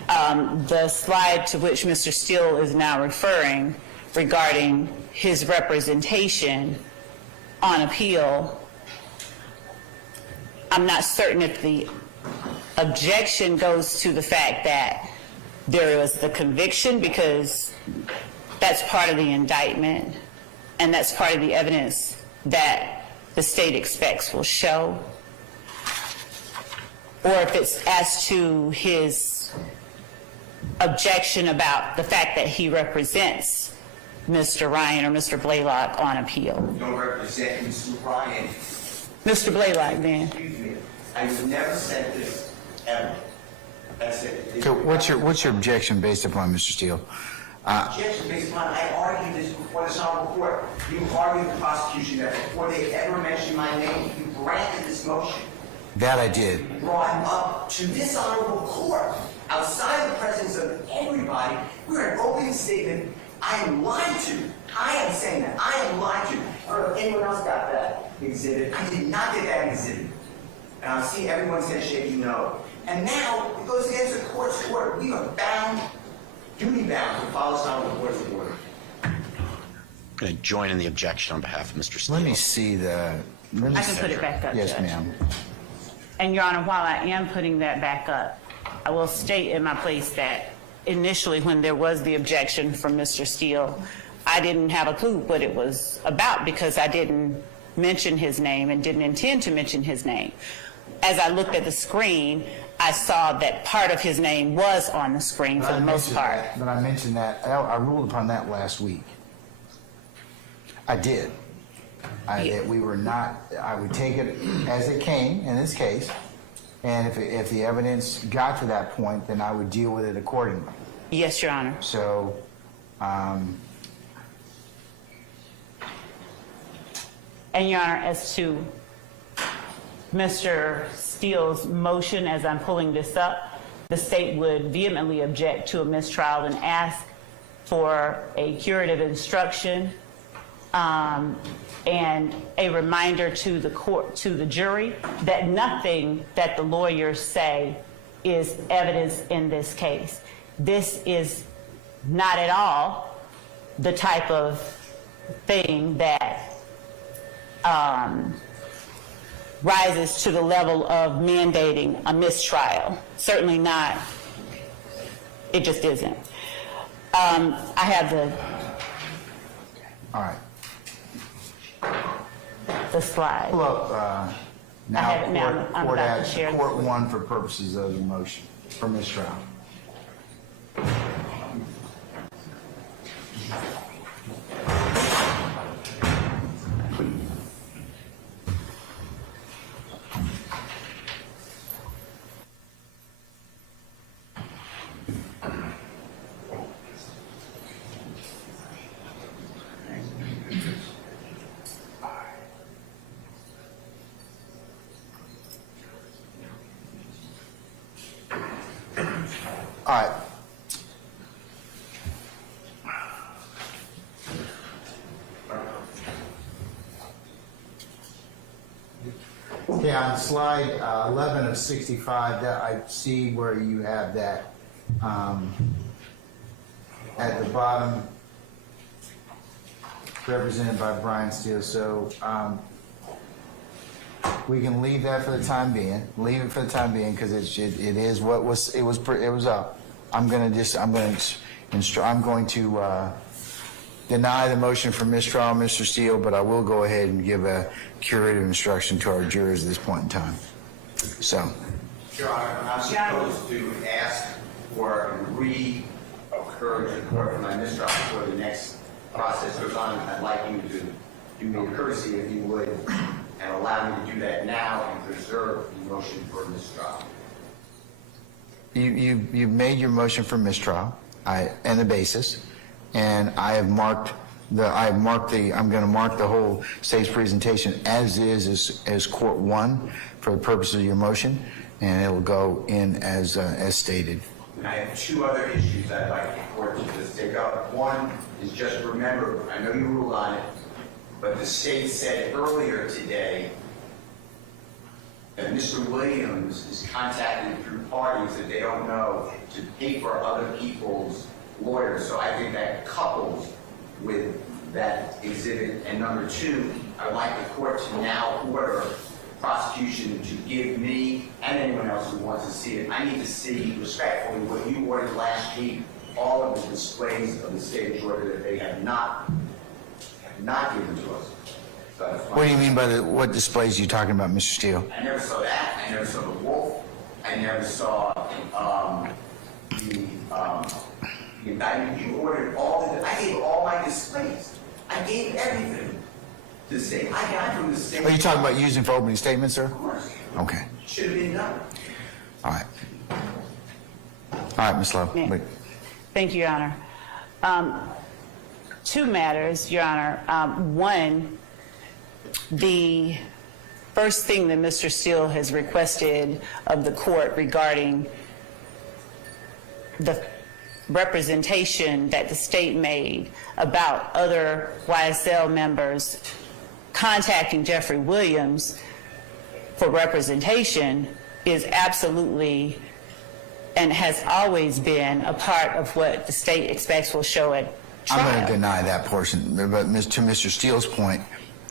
the slide to which Mr. Steele is now referring regarding his representation on appeal, I'm not certain if the objection goes to the fact that there was the conviction, because that's part of the indictment and that's part of the evidence that the state expects will show. or if it's as to his objection about the fact that he represents Mr. Ryan or Mr. Blaylock on appeal. Don't represent Mr. Ryan. Mr. Blaylock, then. Excuse me. I would never said this, ever. That's it. So what's your objection based upon, Mr. Steele? Objection based upon, I argued this before the Honorable Court. You argued the prosecution that before they ever mentioned my name, you granted this motion. That I did. Brought up to this Honorable Court, outside the presence of everybody. We're an open statement. I am lied to. I am saying that. I am lied to. I don't know if anyone else got that exhibit. I did not get that exhibit. And I see everyone's head shaking no. And now, it goes against the court's order. We are bound, duty-bound, to follow this Honorable Court's order. I'm going to join in the objection on behalf of Mr. Steele. Let me see the... I can put it back up, Yes, Judge. ma'am. And Your Honor, while I am putting that back up, I will state in my place that initially when there was the objection from Mr. Steele, I didn't have a clue what it was about because I didn't mention his name and didn't intend to mention his name. As I looked at the screen, I saw that part of his name was on the screen for the most part. But I mentioned that, I ruled upon that last week. I did. That we were not, I would take it as it came in this case, and if the evidence got to that point, then I would deal with it accordingly. Yes, Your Honor. So, And Your Honor, as to Mr. Steele's motion, as I'm pulling this up, the state would vehemently object to a mistrial and ask for a curative instruction and a reminder to the court, to the jury, that nothing that the lawyers say is evidence in this case. This is not at all the type of thing that rises to the level of mandating a mistrial. Certainly not. It just isn't. I have all right. the slide. Pull up, I have it now. I'm court about to adds, share the court screen. one for purposes of the motion for mistrial. All right. Okay, on slide 11 of 65, that I see where you have that at the bottom, represented by Brian Steele. So we can leave that for the time being. Leave it for the time being because it is what was it was up. I'm going to deny the motion for mistrial, Mr. Steele, but I will go ahead and give a curative instruction to our jurors at this point in time. So, Your Honor, I'm supposed to ask for a re-occurrence report for my mistrial before the next process goes on. I'd like you to do me a courtesy, if you would, and allow me to do that now and preserve the motion for mistrial. you made your motion for mistrial, and the basis, and I'm going to mark the whole state's presentation as court one for the purpose of your motion, and it will go in as stated. And I have two other issues I'd like the court to just take up. One is just remember, I know you ruled on it, but the state said earlier today that Mr. Williams is contacting through parties that they don't know to pay for other people's lawyers. So I think that couples with that exhibit. And number two, I would like the court to now order prosecution to give me and anyone else who wants to see it. I need to see respectfully what you ordered last week, all of the displays of the state of Georgia that they have not given to us. So What do you mean by what displays are you talking about, Mr. Steele? I never saw that. I never saw the wolf. I never saw the indictment. You ordered I gave all my displays. I gave everything to the state. I got from the state. Are you talking about using for opening statements, sir? Of course. Okay. Should have been done. All right. All right, Ms. Love. Yeah. Wait. Thank you, Your Honor. Two matters, Your Honor. One, the first thing that Mr. Steele has requested of the court regarding the representation that the state made about other YSL members contacting Jeffrey Williams for representation is absolutely and has always been a part of what the state expects will show at trial. I'm going to deny that portion, but to Mr. Steele's point,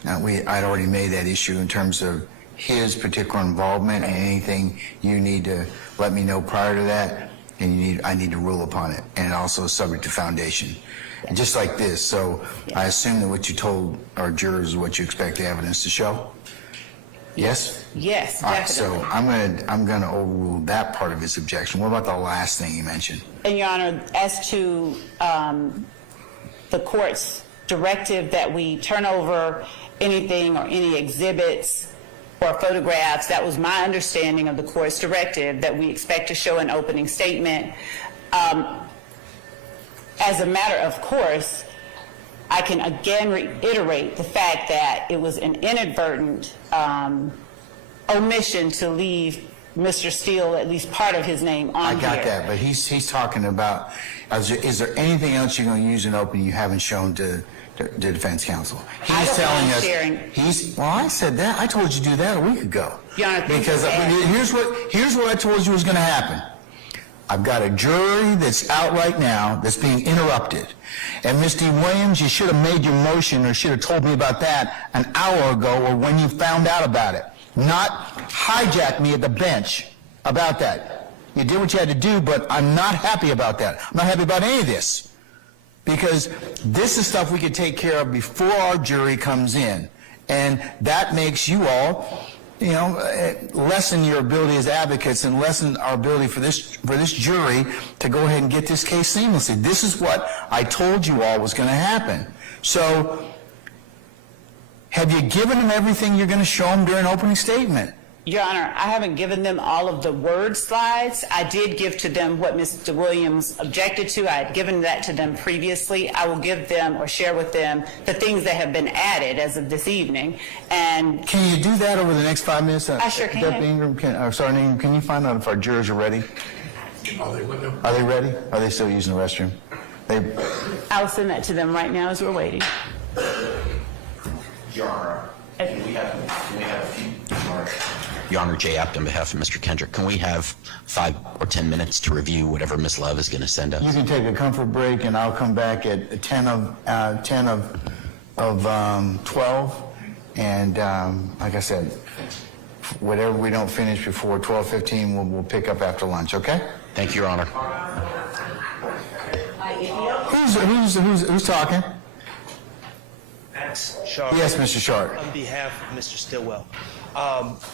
I'd already made that issue in terms of his particular involvement, and anything you need to let me know prior to that, and I need to rule upon it, and it also is subject to foundation. And just like this, so I assume that what you told our jurors is what you expect the evidence to show? Yes? Yes, All right, definitely. so I'm going to overrule that part of his objection. What about the last thing you mentioned? And Your Honor, as to the court's directive that we turn over anything or any exhibits or photographs, that was my understanding of the court's directive, that we expect to show an opening statement. As a matter of course, I can again reiterate the fact that it was an inadvertent omission to leave Mr. Steele, at least part of his name, on here. I got that, but he's talking about, is there anything else you're going to use in opening you haven't shown to defense counsel? I He's don't telling mind us, sharing. well, I said that. I told you to do that a week ago. Your Honor, thank Because you for that. here's what I told you was going to happen. I've got a jury that's out right now that's being interrupted. And Ms. D. Williams, you should have made your motion or should have told me about that an hour ago or when you found out about it. Not hijack me at the bench about that. You did what you had to do, but I'm not happy about that. I'm not happy about any of this. Because this is stuff we could take care of before our jury comes in. And that makes you all, lessen your ability as advocates and lessen our ability for this jury to go ahead and get this case seamlessly. This is what I told you all was going to happen. So, have you given them everything you're going to show them during opening statement? Your Honor, I haven't given them all of the word slides. I did give to them what Mr. Williams objected to. I had given that to them previously. I will give them or share with them the things that have been added as of this evening. And Can you do that over the next 5 minutes? I sure can. Deputy Ingram, Ingram, can you find out if our jurors are ready? Are they ready? Are they still using the restroom? I'll send that to them right now as we're waiting. Your Honor, can we have a few, Your Honor, Jay Apt on behalf of Mr. Kendrick, can we have 5 or 10 minutes to review whatever Ms. Love is going to send us? You can take a comfort break, and I'll come back at 10 of 12. And like I said, whatever we don't finish before 12:15, we'll pick up after lunch. Okay? Thank you, Your Honor. Who's talking? Max Sharp. Yes, Mr. Sharp. On behalf of Mr. Stillwell.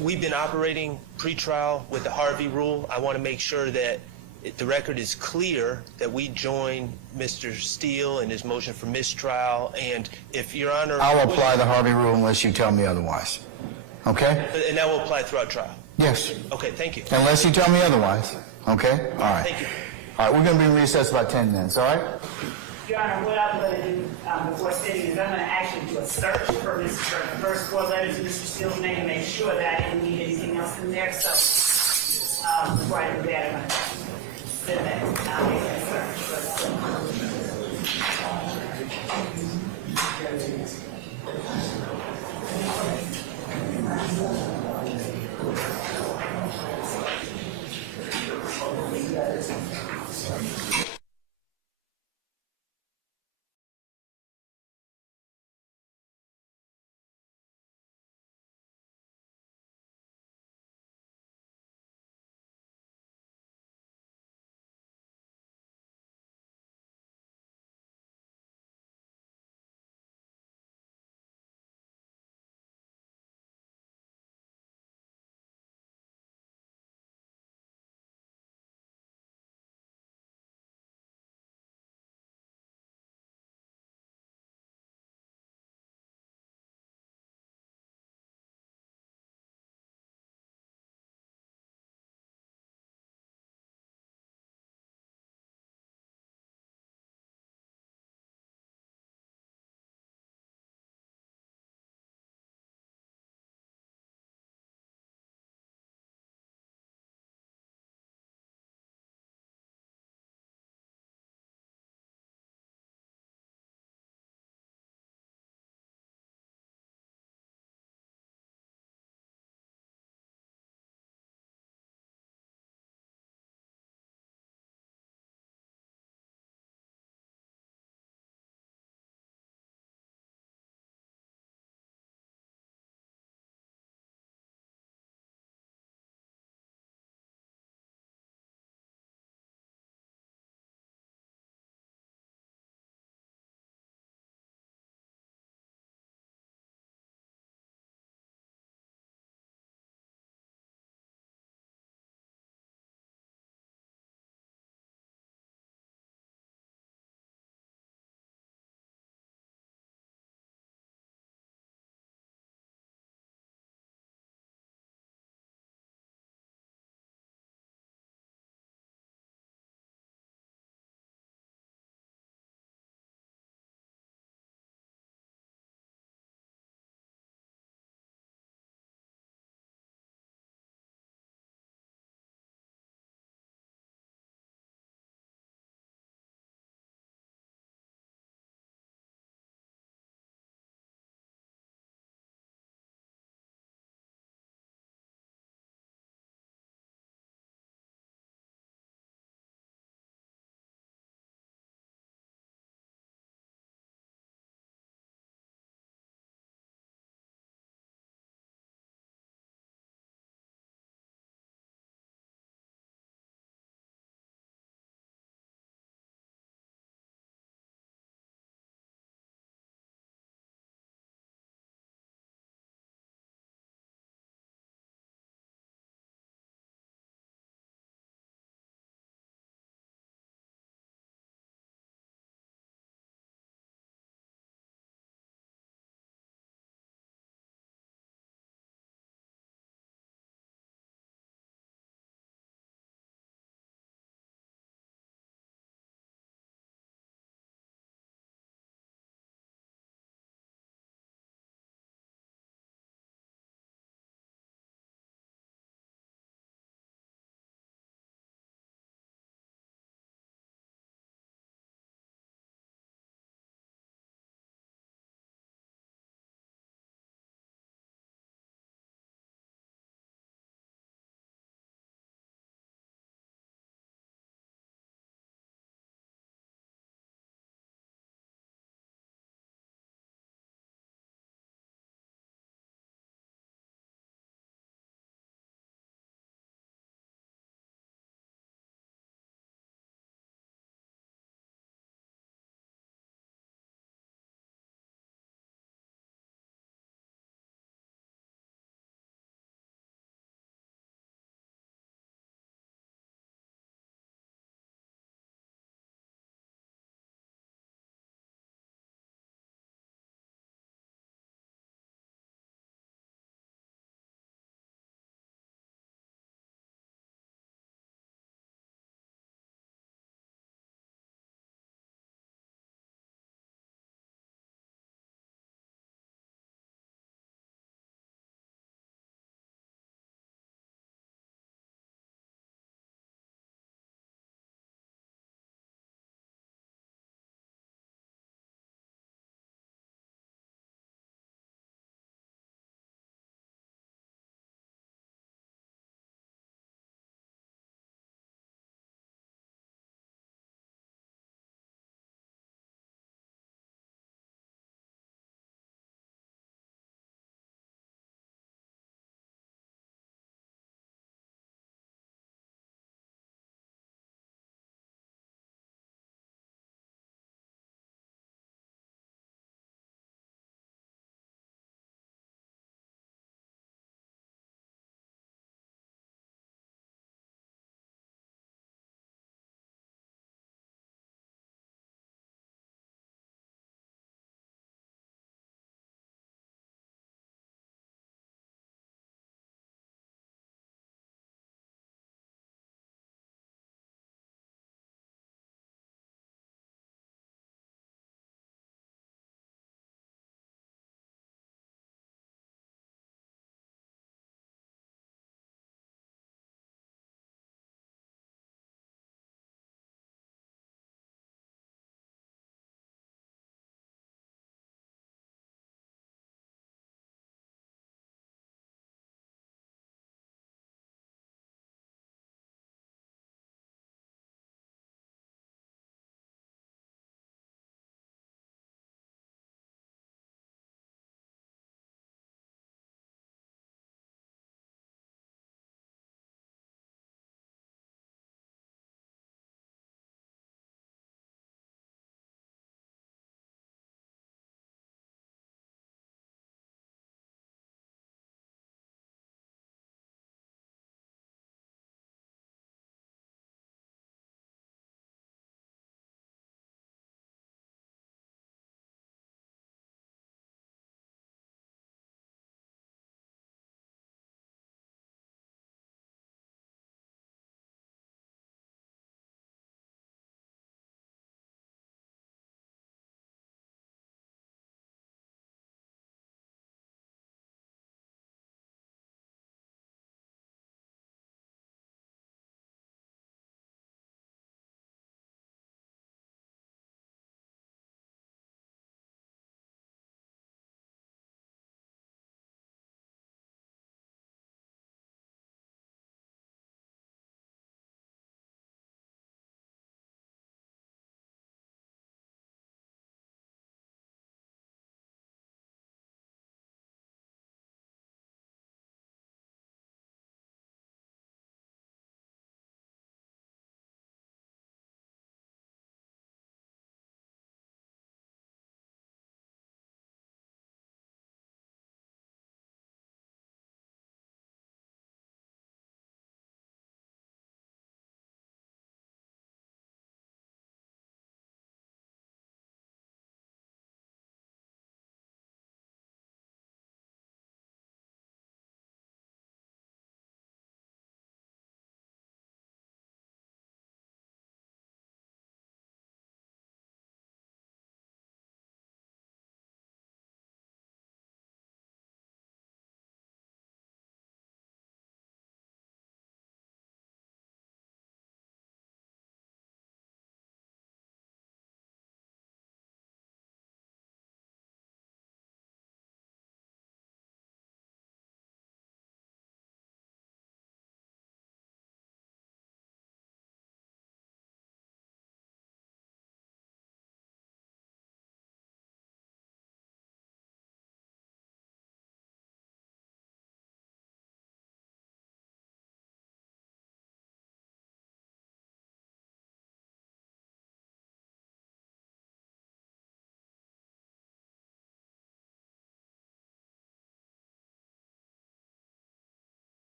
We've been operating pretrial with the Harvey rule. I want to make sure that the record is clear that we join Mr. Steele in his motion for mistrial, and if Your Honor... I'll apply the Harvey rule unless you tell me otherwise. Okay? And that will apply throughout trial? Yes. Okay, thank you. Unless you tell me otherwise. Okay? All right. Thank you. All right, we're going to be in recess about 10 minutes, all right? Your Honor, what I'm going to do before sitting is I'm going to actually do a search for the first 4 letters of Mr. Steele's name and make sure that I didn't need anything else in there. So before I do that, I'm going to send that. I'll make that search.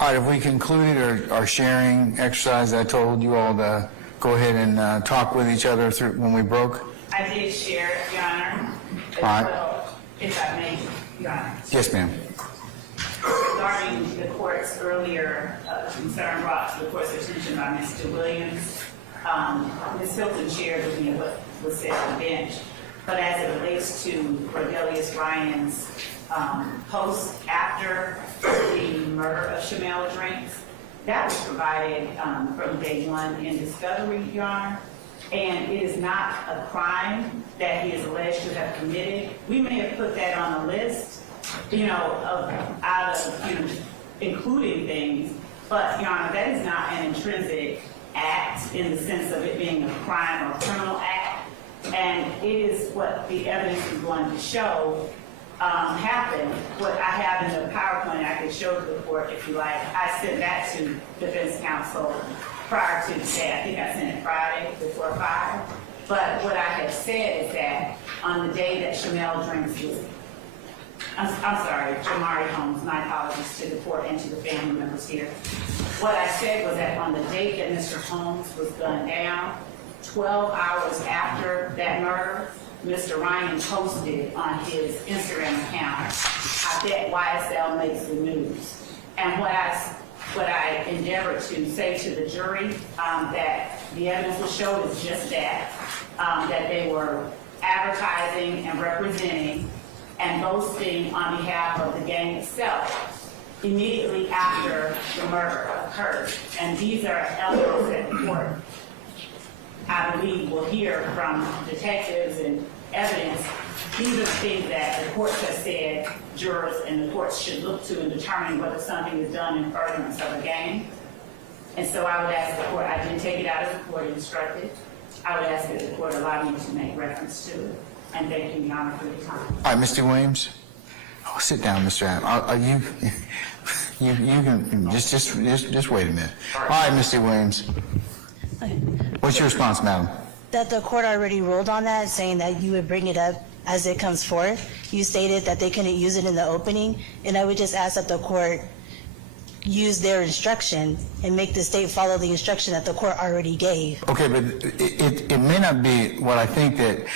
All right, have we concluded our sharing exercise? I told you all to go ahead and talk with each other through when we broke. I did share, Your Honor, as All right. well, if I may, Your Honor. Yes, ma'am. Regarding the court's earlier concern brought to the court's attention by Mr. Williams, Ms. Hilton shared with me what was said on the bench, but as it relates to Cordelius Ryan's post after the murder of Shamel Drinks, that was provided from day one in discovery, Your Honor, and it is not a crime that he is alleged to have committed. We may have put that on the list, out of, including things, but, Your Honor, that is not an intrinsic act in the sense of it being a crime or criminal act, and it is what the evidence is going to show happened. What I have in the PowerPoint, I can show to the court if you like. I sent that to defense counsel prior to today. I think I sent it Friday before 5. But what I have said is that on the day that Shamel Drinks was, I'm sorry, Jamari Holmes, my apologies to the court and to the family members here. What I said was that on the date that Mr. Holmes was gunned down, 12 hours after that murder, Mr. Ryan posted on his Instagram account, "I bet YSL makes the news." And what I endeavored to say to the jury, that the evidence will show is just that they were advertising and representing and boasting on behalf of the gang itself immediately after the murder occurred. And these are elements that the court, I believe, will hear from detectives and evidence. These are the things that the courts have said jurors and the courts should look to in determining whether something is done in furtherance of a gang. And so I would ask the court, I didn't take it out as the court instructed. I would ask that the court allow me to make reference to it. And thank you, Your Honor, for your time. All right, Mr. Williams. Oh, sit down, Mr. Adams. You can just wait a minute. All right, Mr. Williams. What's your response, madam? That the court already ruled on that, saying that you would bring it up as it comes forth. You stated that they couldn't use it in the opening, and I would just ask that the court use their instruction and make the state follow the instruction that the court already gave. Okay, but it may not be what I think that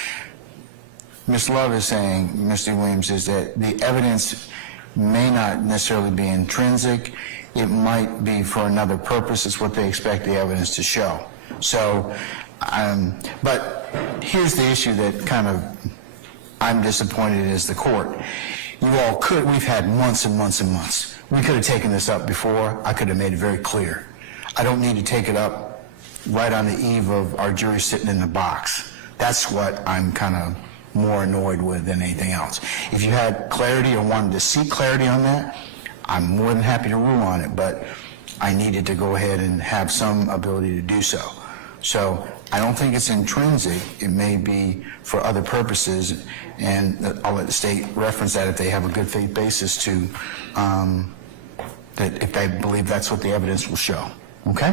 Ms. Love is saying, Mr. Williams, is that the evidence may not necessarily be intrinsic. It might be for another purpose. It's what they expect the evidence to show. So, but here's the issue that kind of I'm disappointed as the court. You all could, we've had months and months and months. We could have taken this up before. I could have made it very clear. I don't need to take it up right on the eve of our jury sitting in the box. That's what I'm kind of more annoyed with than anything else. If you had clarity or wanted to seek clarity on that, I'm more than happy to rule on it, but I needed to go ahead and have some ability to do so. So I don't think it's intrinsic. It may be for other purposes, and I'll let the state reference that if they have a good faith basis to, that if they believe that's what the evidence will show. Okay?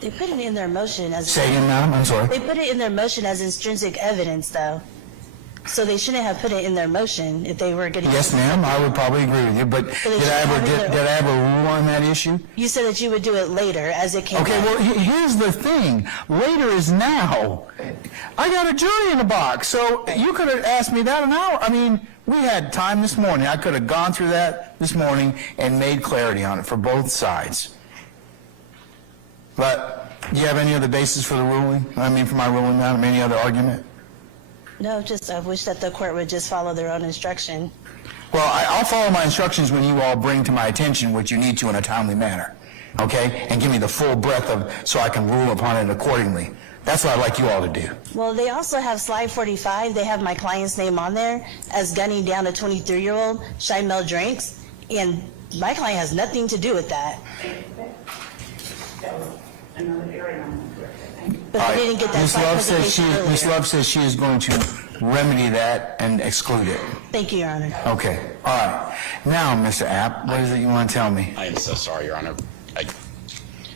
They put it in their motion as... Say again, madam? I'm sorry. They put it in their motion as intrinsic evidence, though. So they shouldn't have put it in their motion if they were going to... Yes, ma'am, I would probably agree with you, but did I ever rule on that issue? You said that you would do it later as it came Okay, up. well, here's the thing. Later is now. I got a jury in the box, so you could have asked me that an hour. I mean, we had time this morning. I could have gone through that this morning and made clarity on it for both sides. But do you have any other basis for the ruling? I mean, for my ruling, madam, any other argument? No, just I wish that the court would just follow their own instruction. Well, I'll follow my instructions when you all bring to my attention what you need to in a timely manner, okay? And give me the full breadth of, so I can rule upon it accordingly. That's what I'd like you all to do. Well, they also have slide 45. They have my client's name on there as gunning down a 23-year-old, Shymel Drinks. And my client has nothing to do with that. That was another area I'm going to correct. Thank you. But I didn't get that Ms. slide Love says presentation Ms. earlier. Love says she is going to remedy that and exclude it. Thank you, Your Honor. Okay, all right. Now, Mr. App, what is it you want to tell me? I am so sorry, Your Honor.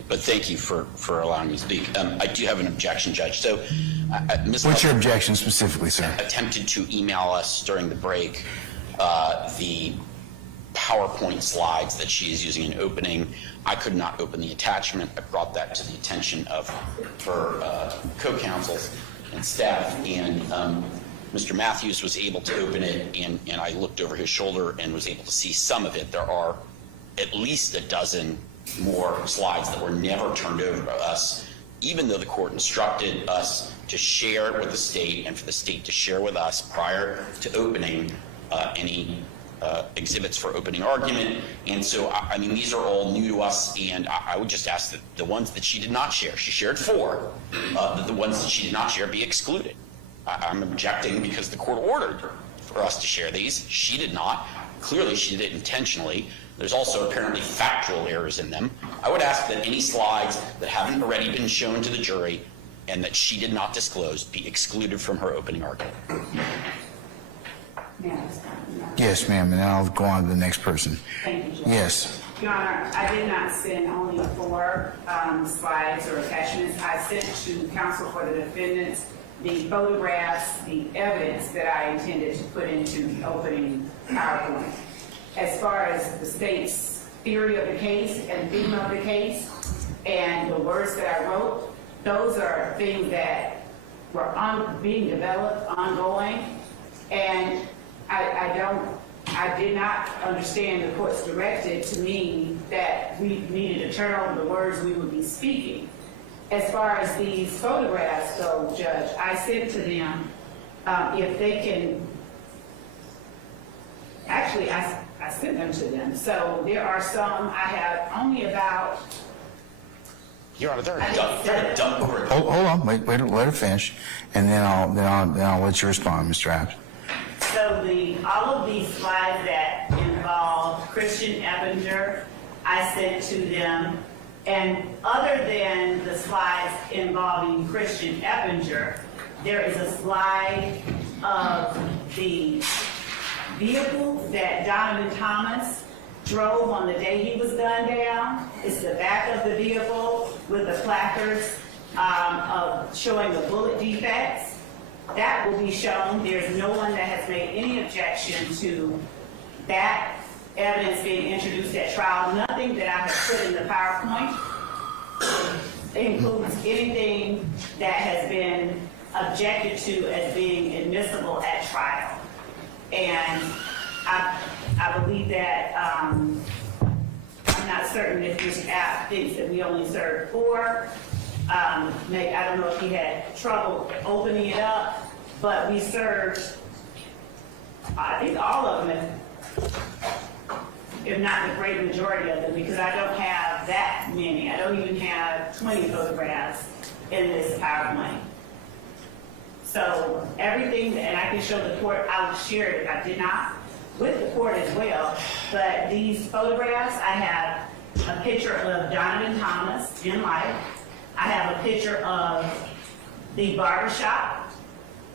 But thank you for allowing me to speak. I do have an objection, Judge. So, Ms. What's your Love objection specifically, sir? attempted to email us during the break the PowerPoint slides that she is using in opening. I could not open the attachment. I brought that to the attention of her co-counsels and staff, and Mr. Matthews was able to open it, and I looked over his shoulder and was able to see some of it. There are at least a dozen more slides that were never turned over to us, even though the court instructed us to share it with the state and for the state to share with us prior to opening any exhibits for opening argument. And so, I mean, these are all new to us, and I would just ask that the ones that she did not share, she shared 4, that the ones that she did not share be excluded. I'm objecting because the court ordered for us to share these. She did not. Clearly, she did it intentionally. There's also apparently factual errors in them. I would ask that any slides that haven't already been shown to the jury and that she did not disclose be excluded from her opening argument. Yes, ma'am, and then I'll go on to the next person. Thank you, Judge. Yes. Your Honor, I did not send only 4 slides or attachments. I sent to counsel for the defendants the photographs, the evidence that I intended to put into the opening PowerPoint. As far as the state's theory of the case and theme of the case and the words that I wrote, those are things that were being developed, ongoing, and I did not understand the court's directive to me that we needed to turn over the words we would be speaking. As far as these photographs go, Judge, I said to them, if they can, actually, I sent them to them. So there are some, I have only about, Your Honor, there are dumb over. Hold on, wait, let her finish, and then I'll let you respond, Mr. App. so all of these slides that involve Christian Eppinger, I sent to them. And other than the slides involving Christian Eppinger, there is a slide of the vehicle that Donovan Thomas drove on the day he was gunned down. It's the back of the vehicle with the placards of showing the bullet defects. That will be shown. There's no one that has made any objection to that evidence being introduced at trial. Nothing that I have put in the PowerPoint includes anything that has been objected to as being admissible at trial. And I believe that, I'm not certain if Mr. App thinks that we only served 4. I don't know if he had trouble opening it up, but we served, I think all of them, if not the great majority of them, because I don't have that many. I don't even have 20 photographs in this PowerPoint. So everything, and I can show the court, I would share it if I did not, with the court as well. But these photographs, I have a picture of Donovan Thomas in life. I have a picture of the barbershop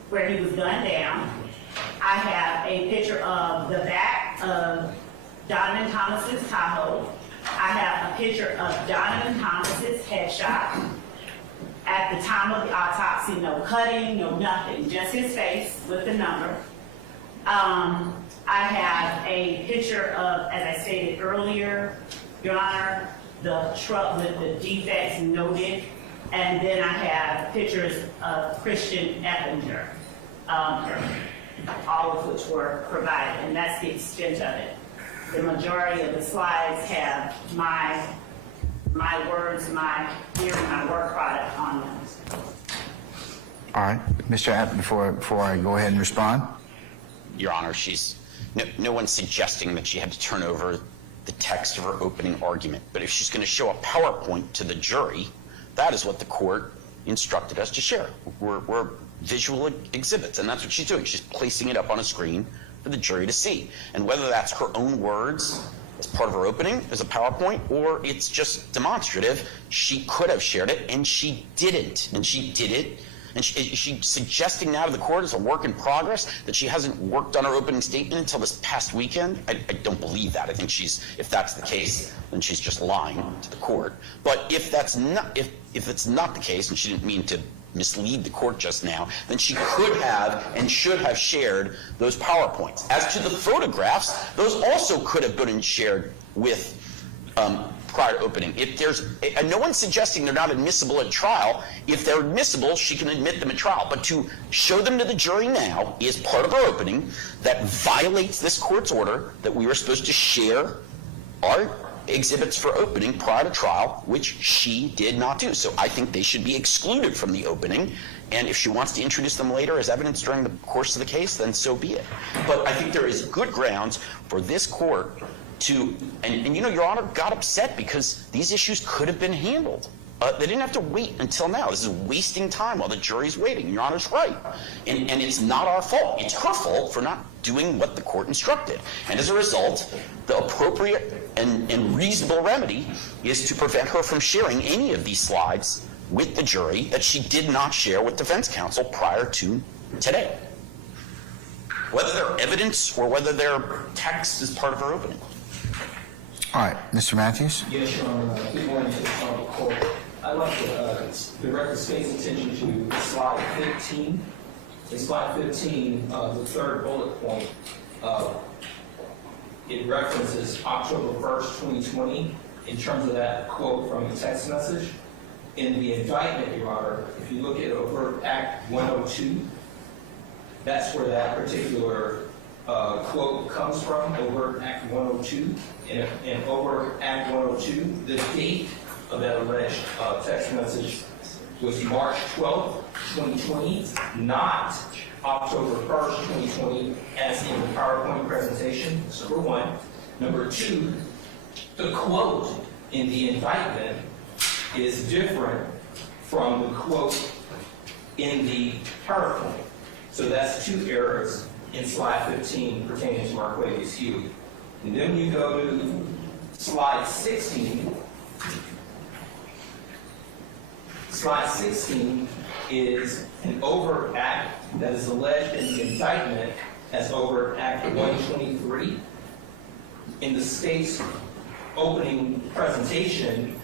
where he was gunned down. I have a picture of the back of Donovan Thomas's Tahoe. I have a picture of Donovan Thomas's headshot. At the time of the autopsy, no cutting, no nothing, just his face with the number. I have a picture of, as I stated earlier, Your Honor, the truck with the defects noted, and then I have pictures of Christian Eppinger, all of which were provided, and that's the extent of it. The majority of the slides have my words, my work product on them. All right, Mr. App, before I go ahead and respond. Your Honor, no one's suggesting that she had to turn over the text of her opening argument. But if she's going to show a PowerPoint to the jury, that is what the court instructed us to share. We're visual exhibits, and that's what she's doing. She's placing it up on a screen for the jury to see. And whether that's her own words as part of her opening as a PowerPoint, or it's just demonstrative. She could have shared it, and she didn't, and she did it. And she's suggesting now to the court as a work in progress that she hasn't worked on her opening statement until this past weekend. I don't believe that. I think if that's the case, then she's just lying to the court. But if that's not, if it's not the case, and she didn't mean to mislead the court just now, then she could have and should have shared those PowerPoints. As to the photographs, those also could have been shared with prior to opening. If there's, and no one's suggesting they're not admissible at trial. If they're admissible, she can admit them at trial. But to show them to the jury now is part of our opening that violates this court's order that we were supposed to share our exhibits for opening prior to trial, which she did not do. So I think they should be excluded from the opening. And if she wants to introduce them later as evidence during the course of the case, then so be it. But I think there is good grounds for this court to, and you know, Your Honor got upset because these issues could have been handled. They didn't have to wait until now. This is wasting time while the jury's waiting. Your Honor's right. And it's not our fault. It's her fault for not doing what the court instructed. And as a result, the appropriate and reasonable remedy is to prevent her from sharing any of these slides with the jury that she did not share with defense counsel prior to today. Whether they're evidence or whether they're text is part of her opening. All right, Mr. Matthews? Yes, Your Honor. Good morning to the court. I'd like to direct the state's attention to slide 15. In slide 15, the third bullet point, it references October 1st, 2020, in terms of that quote from the text message. In the indictment, Your Honor, if you look at Overt Act 102, that's where that particular quote comes from, Overt Act 102. In Overt Act 102, the date of that alleged text message was March 12th, 2020, not October 1st, 2020, as in the PowerPoint presentation. That's number one. Number two, the quote in the indictment is different from the quote in the PowerPoint. So that's two errors in slide 15 pertaining to Marquez Hugh. And then you go to slide 16. Slide 16 is an overt act that is alleged in the indictment as Overt Act 123. In the state's opening presentation,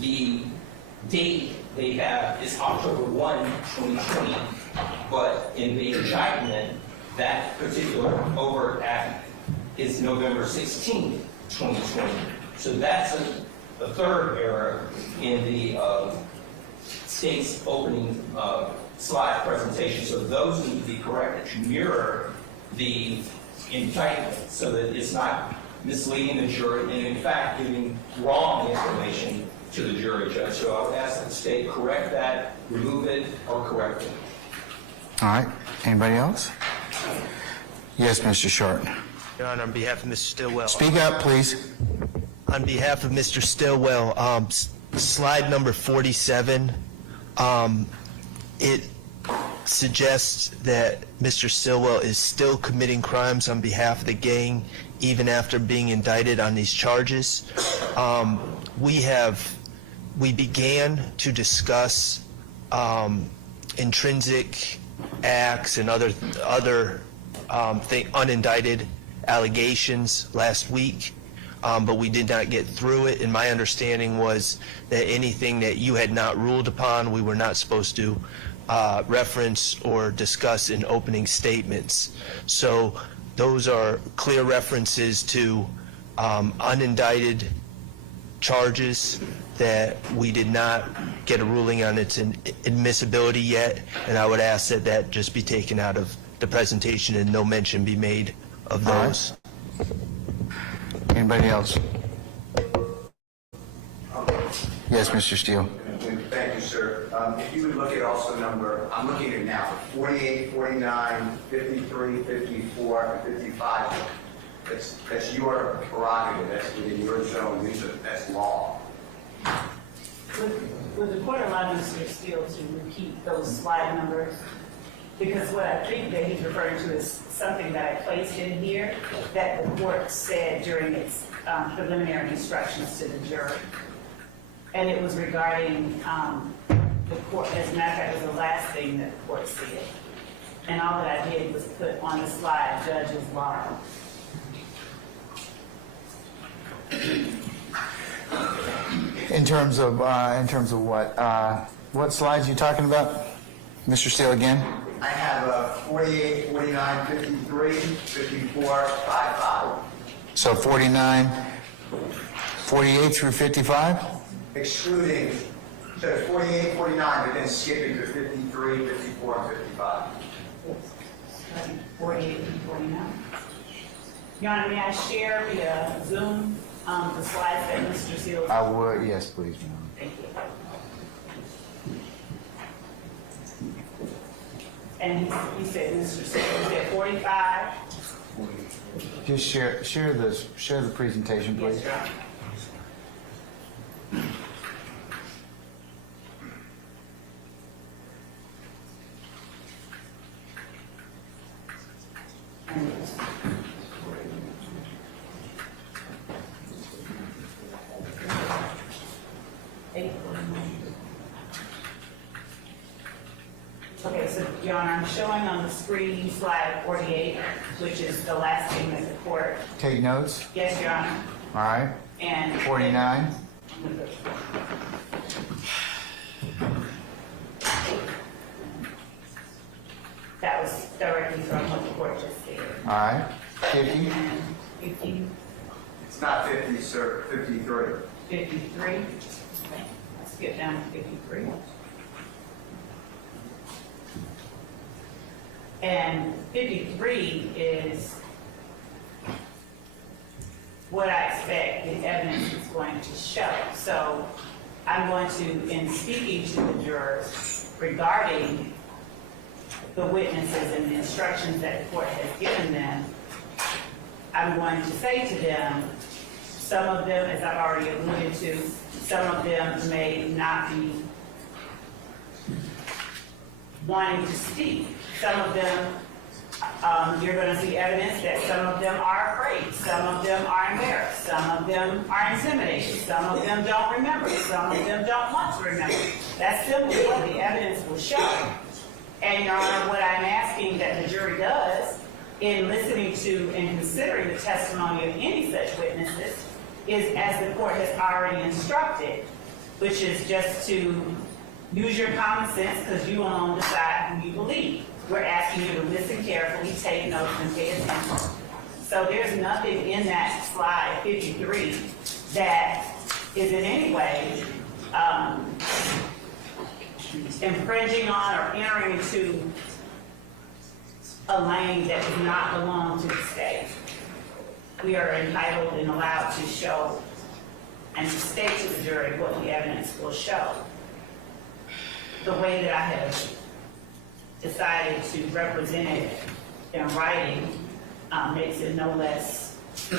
the date they have is October 1, 2020, but in the indictment, that particular overt act is November 16, 2020. So that's a third error in the state's opening slide presentation. So those need to be corrected to mirror the indictment so that it's not misleading the jury and in fact giving wrong information to the jury judge. So I would ask that the state correct that, remove it, or correct it. All right, anybody else? Yes, Mr. Short. Your Honor, on behalf of Mr. Stillwell. Speak up, please. On behalf of Mr. Stillwell, slide number 47, it suggests that Mr. Stillwell is still committing crimes on behalf of the gang even after being indicted on these charges. We began to discuss intrinsic acts and other unindicted allegations last week, but we did not get through it. And my understanding was that anything that you had not ruled upon, we were not supposed to reference or discuss in opening statements. So those are clear references to unindicted charges that we did not get a ruling on its admissibility yet, and I would ask that that just be taken out of the presentation and no mention be made of those. Anybody else? Yes, Mr. Steele. Thank you, sir. If you would look at also number, I'm looking at it now, 48, 49, 53, 54, and 55. That's your prerogative. That's within your zone. That's law. Would the court allow Mr. Steele to repeat those slide numbers? Because what I think that he's referring to is something that I placed in here that the court said during its preliminary instructions to the jury. And it was regarding the court, as a matter of fact, it was the last thing that the court said. And all that I did was put on the slide, judge's law. In terms of what slides you talking about? Mr. Steele again? I have 48, 49, 53, 54, 55. So 49, 48 through 55? Excluding, so it's 48, 49, but then skipping to 53, 54, and 55. 48 and 49. Your Honor, may I share via Zoom the slides that Mr. Seals? I would, yes, please, ma'am. Thank you. And he said, Mr. Seals said 45. Just share the presentation, please. Yes, Your Honor. Okay, so Your Honor, I'm showing on the screen slide 48, which is the last thing that the court. Take notes. Yes, Your Honor. All right. And 49. that was directly from what the court just said. All right. 50. And 50, It's not 50, sir, 53. 53. Let's get down to 53. And 53 is what I expect the evidence is going to show. So I'm going to, in speaking to the jurors regarding the witnesses and the instructions that the court has given them, I'm going to say to them, some of them, as I've already alluded to, some of them may not be wanting to speak. Some of them, you're going to see evidence that some of them are afraid, some of them are embarrassed, some of them are intimidated, some of them don't remember, some of them don't want to remember. That's simply what the evidence will show. And Your Honor, what I'm asking that the jury does in listening to and considering the testimony of any such witnesses is as the court has already instructed, which is just to use your common sense because you alone decide who you believe. We're asking you to listen carefully, take notes, and pay attention. So there's nothing in that slide 53 that is in any way infringing on or entering into a lane that does not belong to the state. We are entitled and allowed to show and to state to the jury what the evidence will show. The way that I have decided to represent it in writing makes it no less so.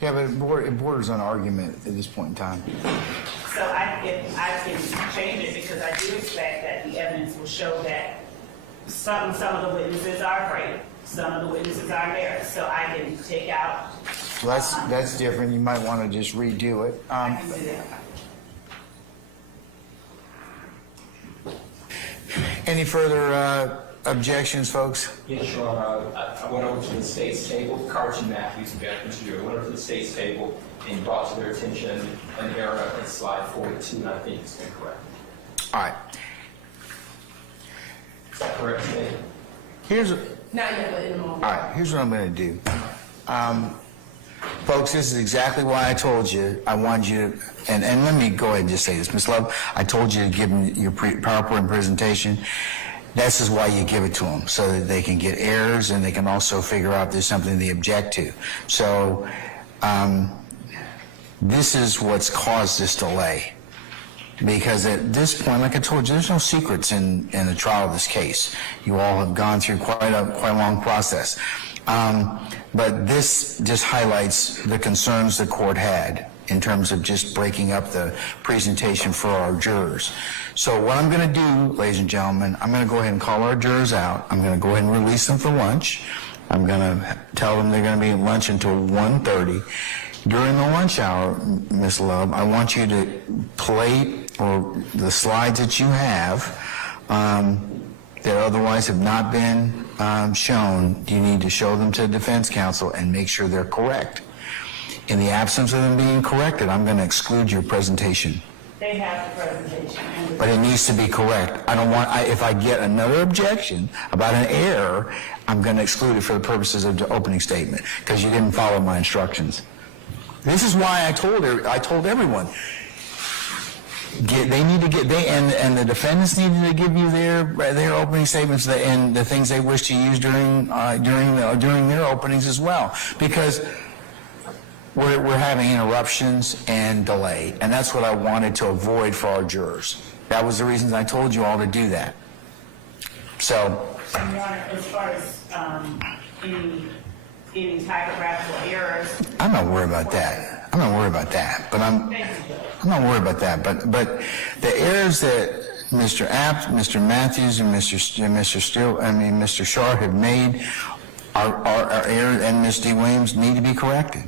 Yeah, but it borders on argument at this point in time. So I can change it because I do expect that the evidence will show that some of the witnesses are afraid, some of the witnesses are embarrassed. So I can take out. Well, that's different. You might want to just redo it. I can do that. Any further objections, folks? Yes, Your Honor. I went over to the state's table, Carson Matthews, I went over to the state's table and brought to their attention an error in slide 42, and I think it's incorrect. All right. Is that correct, State? Not yet, but in a moment. All right, here's what I'm going to do. Folks, this is exactly why I told you I wanted you to, and let me go ahead and just say this. Ms. Love, I told you to give them your PowerPoint presentation. This is why you give it to them, so that they can get errors and they can also figure out if there's something they object to. So this is what's caused this delay. Because at this point, like I told you, there's no secrets in the trial of this case. You all have gone through quite a long process. But this just highlights the concerns the court had in terms of just breaking up the presentation for our jurors. So what I'm going to do, ladies and gentlemen, I'm going to go ahead and call our jurors out. I'm going to go ahead and release them for lunch. I'm going to tell them they're going to be at lunch until 1:30. During the lunch hour, Ms. Love, I want you to play or the slides that you have that otherwise have not been shown. You need to show them to the defense counsel and make sure they're correct. In the absence of them being corrected, I'm going to exclude your presentation. They have the presentation. But it needs to be correct. I don't want, if I get another objection about an error, I'm going to exclude it for the purposes of the opening statement because you didn't follow my instructions. This is why I told everyone, they need to get, and the defendants needed to give you their opening statements and the things they wish to use during their openings as well, because we're having interruptions and delay, and that's what I wanted to avoid for our jurors. That was the reason I told you all to do that. So, Your Honor, as far as any typographical errors. I'm not worried about that. I'm not worried about that. But I'm not worried about that. But the errors that Mr. Apt, Mr. Matthews, and Mr. Shar have made are errors, and Ms. D. Williams need to be corrected.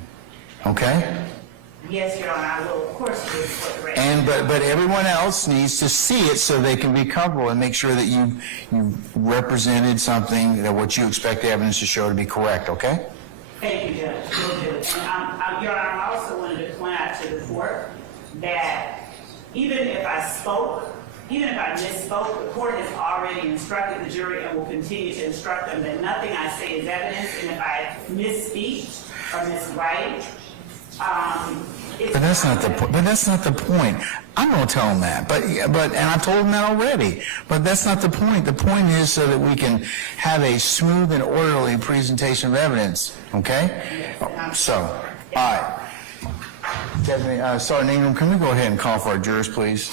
Okay? Yes, Your Honor, I will, of course, do it for the record. But everyone else needs to see it so they can be comfortable and make sure that you represented something that what you expect the evidence to show to be correct, okay? Thank you, Judge. Will do. And, Your Honor, I also wanted to point out to the court that even if I misspoke, the court has already instructed the jury and will continue to instruct them that nothing I say is evidence, and if I misspeak or miswrite, But that's not the point. But that's not the point. I'm going to tell them that. But and I told them that already. But that's not the point. The point is so that we can have a smooth and orderly presentation of evidence. Okay? So, all right. Stephanie, Sergeant Ingram, can we go ahead and call for our jurors, please?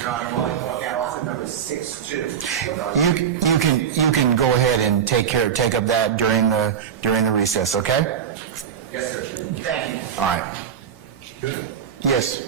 Your Honor, will I call out also number 6-2? You can go ahead and take up that during the recess. Okay? Yes, sir. Thank you. All right. Good. Yes.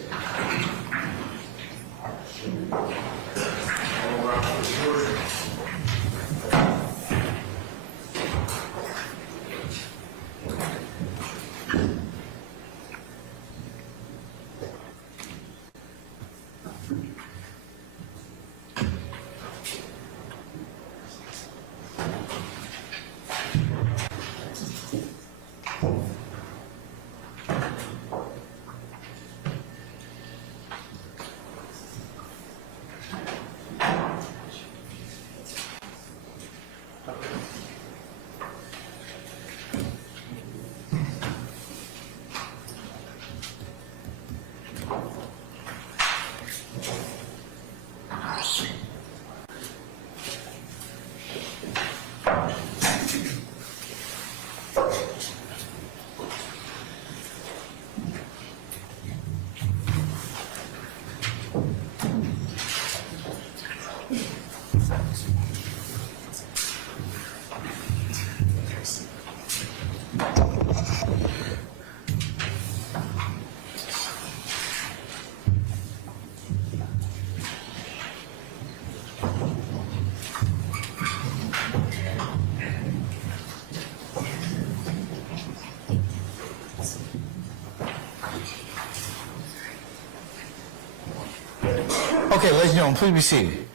Okay, ladies and gentlemen, please be seated.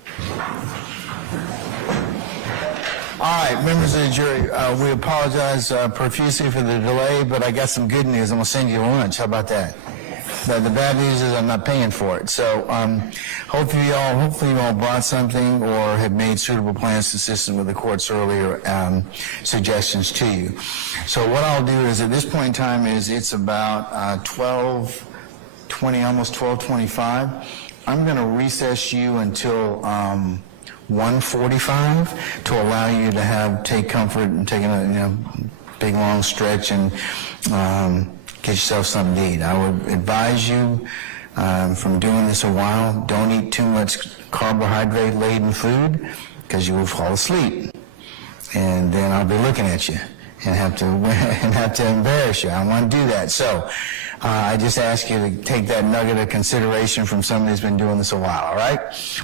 All right, members of the jury, we apologize profusely for the delay, but I got some good news. I'm going to send you lunch. How about that? The bad news is I'm not paying for it. So hopefully you all brought something or have made suitable plans consistent with the court's earlier suggestions to you. So what I'll do is at this point in time it's about 12:20, almost 12:25. I'm going to recess you until 1:45 to allow you to take comfort and take a big long stretch and get yourself something to eat. I would advise you from doing this a while, don't eat too much carbohydrate-laden food because you will fall asleep. And then I'll be looking at you and have to embarrass you. I don't want to do that. So I just ask you to take that nugget of consideration from somebody who's been doing this a while, all right?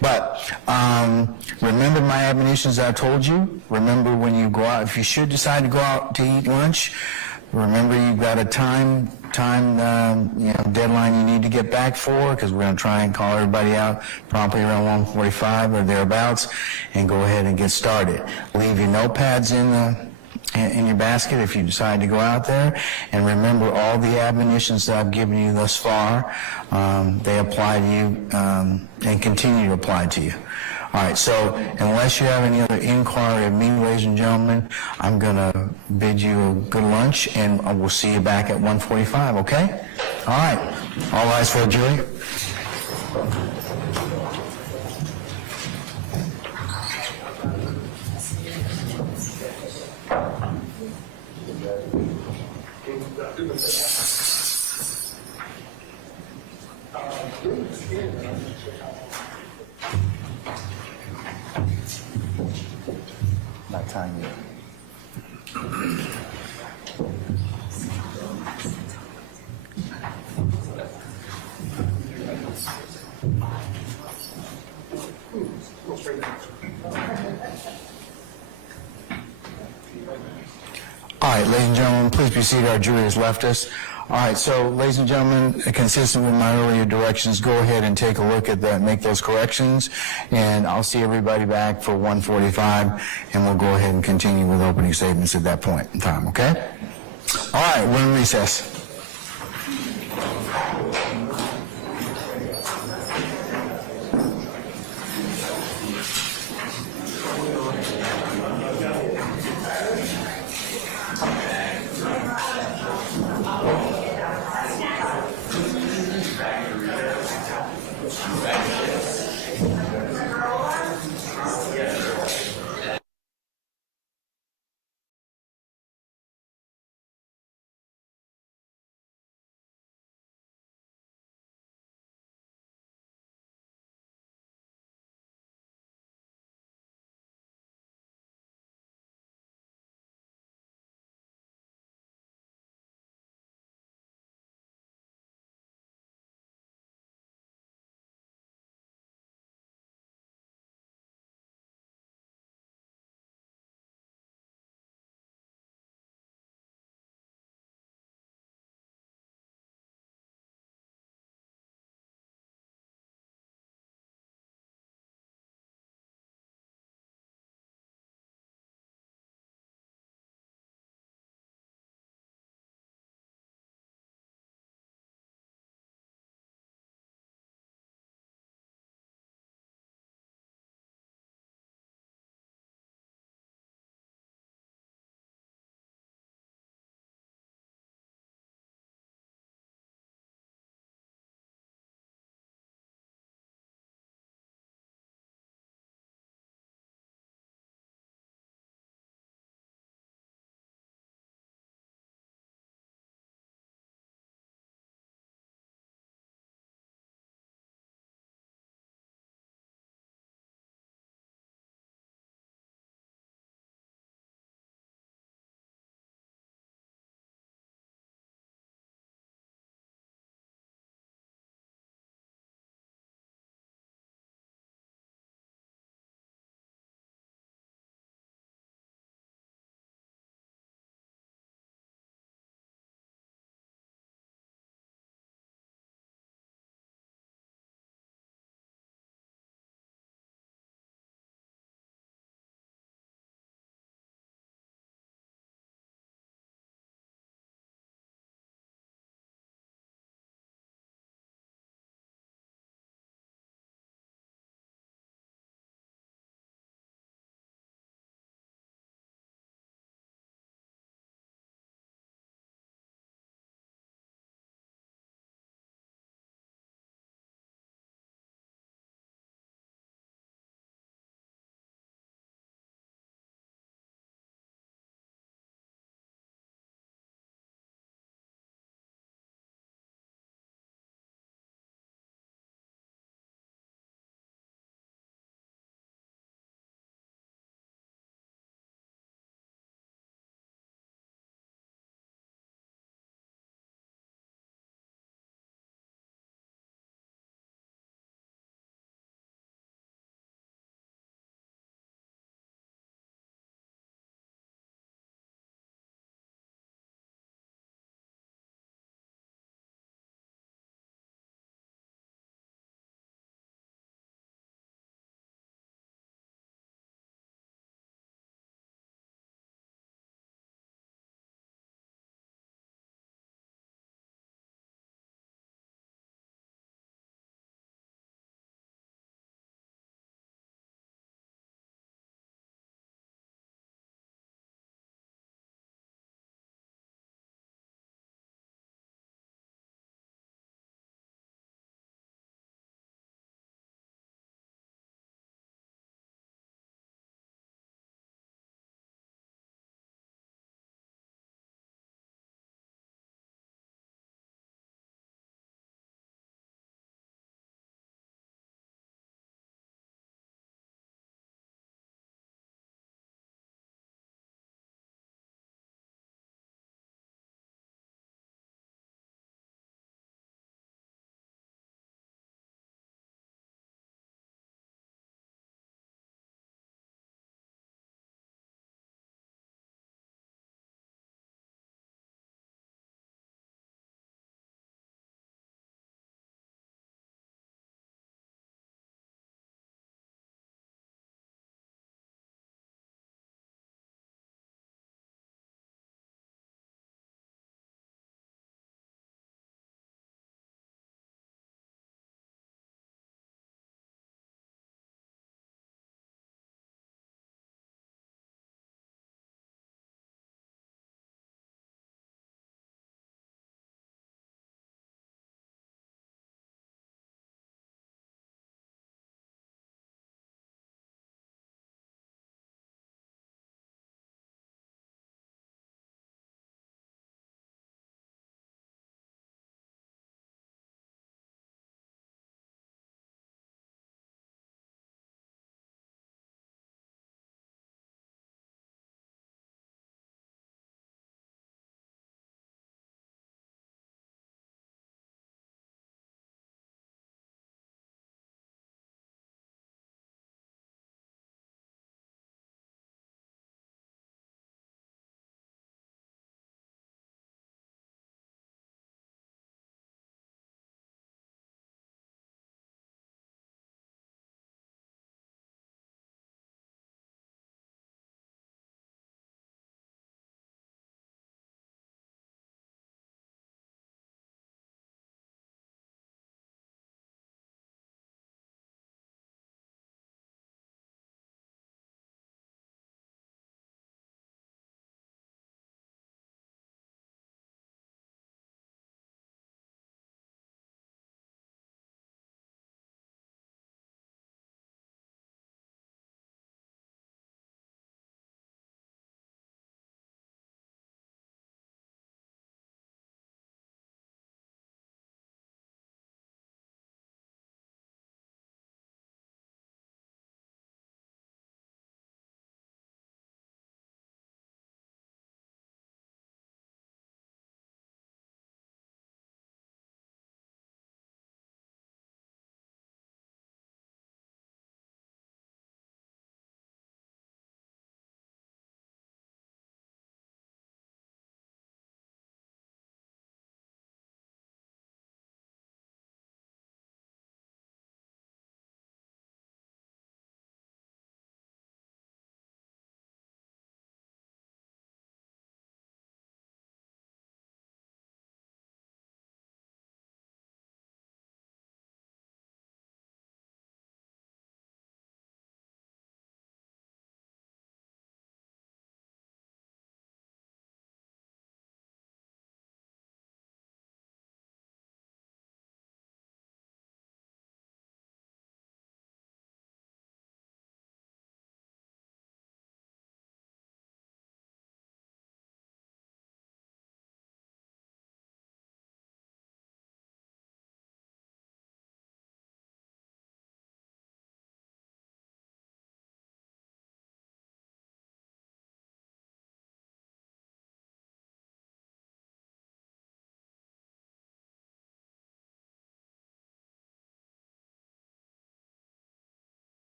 But remember my admonitions I told you. Remember when you go out, if you should decide to go out to eat lunch, remember you've got a time deadline you need to get back for, because we're going to try and call everybody out promptly around 1:45 or thereabouts, and go ahead and get started. Leave your notepads in your basket if you decide to go out there, and remember all the admonitions that I've given you thus far. They apply to you and continue to apply to you. All right, so unless you have any other inquiry of me, ladies and gentlemen, I'm going to bid you a good lunch, and we'll see you back at 1:45, okay? All right, all rise for the jury. Not time yet. All right, ladies and gentlemen, please be seated. Our jury has left us. All right, so ladies and gentlemen, consistent with my earlier directions, go ahead and take a look at that, make those corrections, and I'll see everybody back for 1:45, and we'll go ahead and continue with opening statements at that point in time, okay? All right, we're in recess.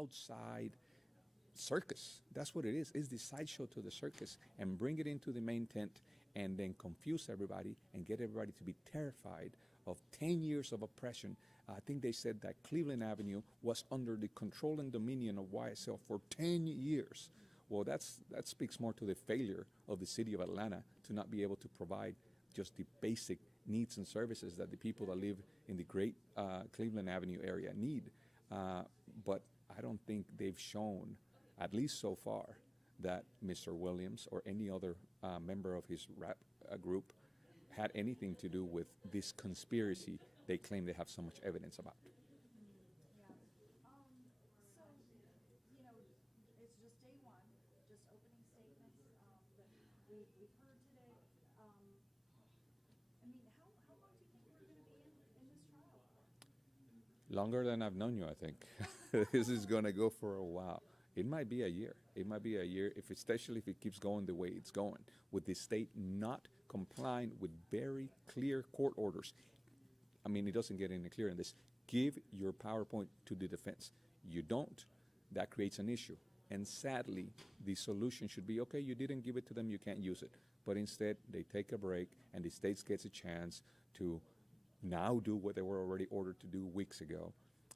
outside circus. That's what it is. It's the sideshow to the circus, and bring it into the main tent and then confuse everybody and get everybody to be terrified of 10 years of oppression. I think they said that Cleveland Avenue was under the control and dominion of YSL for 10 years. Well, that speaks more to the failure of the city of Atlanta to not be able to provide just the basic needs and services that the people that live in the great Cleveland Avenue area need. But I don't think they've shown, at least so far, that Mr. Williams or any other member of his rap group had anything to do with this conspiracy they claim they have so much evidence about. Yeah. So, you know, it's just day one, just opening statements that we've heard today. I mean, how long do you think we're going to be in this trial? Longer than I've known you, I think. This is going to go for a while. It might be a year. It might be a year, especially if it keeps going the way it's going, with the state not complying with very clear court orders. I mean, it doesn't get any clearer than this. Give your PowerPoint to the defense. You don't, that creates an issue. And sadly, the solution should be, okay, you didn't give it to them, you can't use it. But instead, they take a break, and the state gets a chance to now do what they were already ordered to do weeks ago.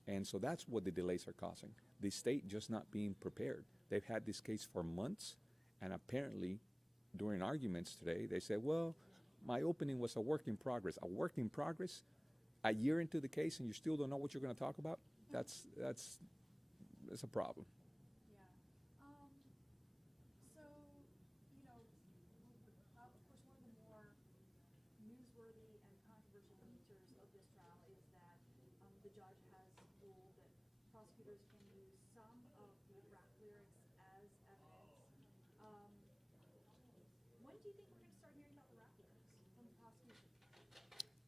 And so that's what the delays are causing. The state just not being prepared. They've had this case for months, and apparently during arguments today, they said, well, my opening was a work in progress. A work in progress? A year into the case and you still don't know what you're going to talk about? That's a problem. Yeah. So, you know, of course, one of the more newsworthy and controversial features of this trial is that the judge has ruled that prosecutors can use some of the rap lyrics as evidence. When do you think we're going to start hearing about the rap lyrics from the prosecution?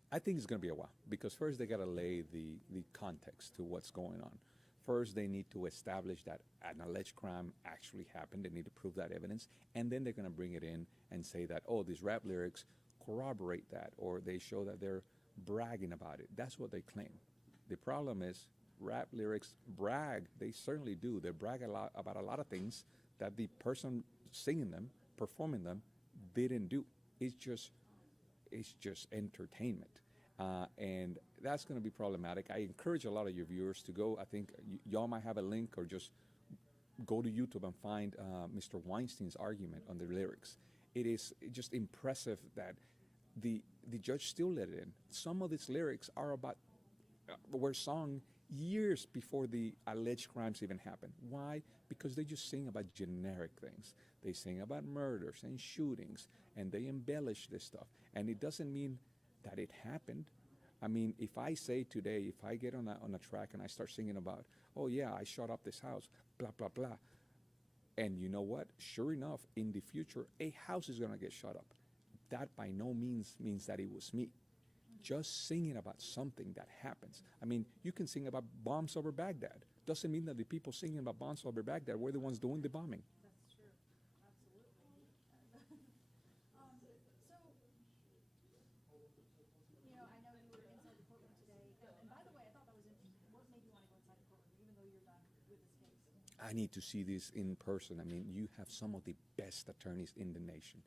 I think it's going to be a while, because first they got to lay the context to what's going on. First, they need to establish that an alleged crime actually happened. They need to prove that evidence. And then they're going to bring it in and say that, oh, these rap lyrics corroborate that, or they show that they're bragging about it. That's what they claim. The problem is rap lyrics brag. They certainly do. They brag a lot about a lot of things that the person singing them, performing them, didn't do. It's just entertainment. And that's going to be problematic. I encourage a lot of your viewers to go. I think y'all might have a link, or just go to YouTube and find Mr. Weinstein's argument on the lyrics. It is just impressive that the judge still let it in. Some of these lyrics were sung years before the alleged crimes even happened. Why? Because they just sing about generic things. They sing about murders and shootings, and they embellish this stuff. And it doesn't mean that it happened. I mean, if I say today, if I get on a track and I start singing about, oh yeah, I shot up this house, blah, blah, blah. And you know what? Sure enough, in the future, a house is going to get shot up. That by no means that it was me. Just singing about something that happens. I mean, you can sing about bombs over Baghdad. Doesn't mean that the people singing about bombs over Baghdad were the ones doing the bombing. That's true. Absolutely. So, you know, I know you were inside the courtroom today. And by the way, I thought that was interesting. What made you want to go inside the courtroom, even though you're done with this case? I need to see this in person. I mean, you have some of the best attorneys in the nation.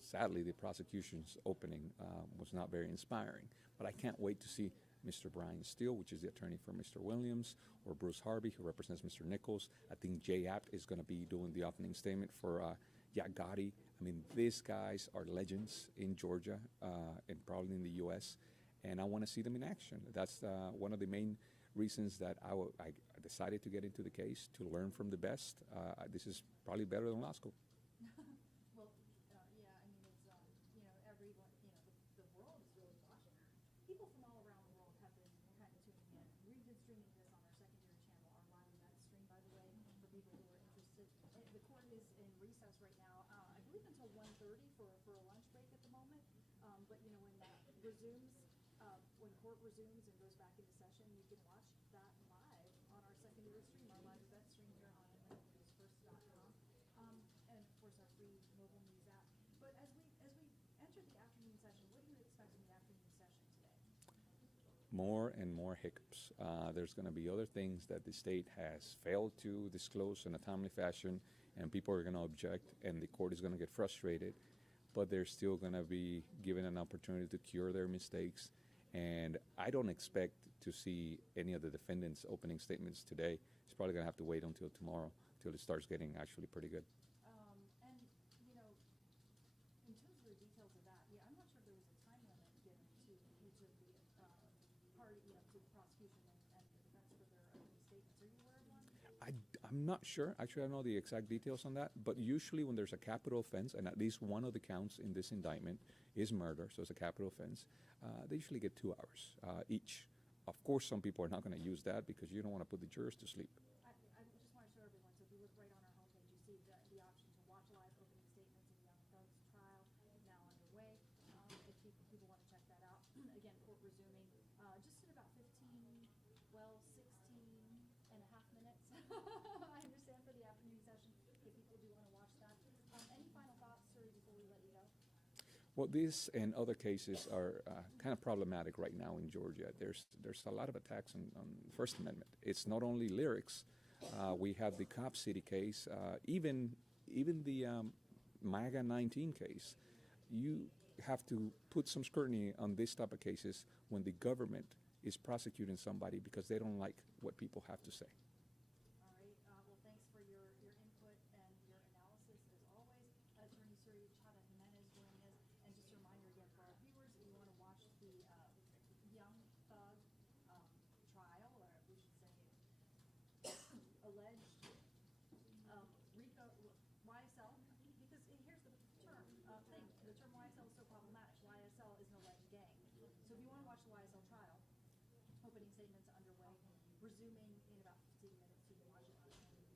Sadly, the prosecution's opening was not very inspiring, but I can't wait to see Mr. Brian Steele, which is the attorney for Mr. Williams, or Bruce Harvey, who represents Mr. Nichols. I think Jay Apt is going to be doing the opening statement for Gotti. I mean, these guys are legends in Georgia and probably in the U.S., and I want to see them in action. That's one of the main reasons that I decided to get into the case, to learn from the best. This is probably better than law school. Well, yeah, I mean, it's, you know, everyone, you know, the world is really watching. People from all around the world have been kind of tuning in. We've been streaming this on our secondary channel, our live event stream, by the way, for people who are interested. The court is in recess right now, I believe until 1:30 for a lunch break at the moment. But, you know, when that resumes, when court resumes and goes back into session, you can watch that live on our secondary stream, our live event stream here on AtlantaNewsFirst.com. And of course our free mobile news app. But as we enter the afternoon session, what do you expect in the afternoon session today? more and more hiccups. There's going to be other things that the state has failed to disclose in a timely fashion, and people are going to object, and the court is going to get frustrated, but they're still going to be given an opportunity to cure their mistakes. And I don't expect to see any of the defendants' opening statements today. It's probably going to have to wait until tomorrow, till it starts getting actually pretty good. And, you know, in terms of the details of that, yeah, I'm not sure if there was a time limit given to each of the party, you know, to the prosecution and the defense for their opening statements. Are you aware of one? I'm not sure. Actually, I don't know the exact details on that. But usually when there's a capital offense, and at least one of the counts in this indictment is murder, so it's a capital offense, they usually get 2 hours each. Of course, some people are not going to use that because you don't want to put the jurors to sleep. I just want to show everyone, so if you look right on our homepage, you see the option to watch live opening statements in the Young Thugs trial now underway. If people want to check that out. Again, court resuming just in about 16 and a half minutes. I understand for the afternoon session, if people do want to watch that. Any final thoughts, sir, before we let you go? Well, this and other cases are kind of problematic right now in Georgia. There's a lot of attacks on the First Amendment. It's not only lyrics. We have the Cop City case, even the MAGA 19 case. You have to put some scrutiny on this type of cases when the government is prosecuting somebody because they don't like what people have to say. All right. Well, thanks for your input and your analysis as always. Attorney Surya Chata Jimenez doing this. And just a reminder again for our viewers, if you want to watch the Young Thug trial, or we should say alleged Rico, YSL, because here's the term thing. The term YSL is so problematic. YSL is an alleged gang. So if you want to watch the YSL trial, opening statements underway, resuming in about 15 minutes. You can watch it on the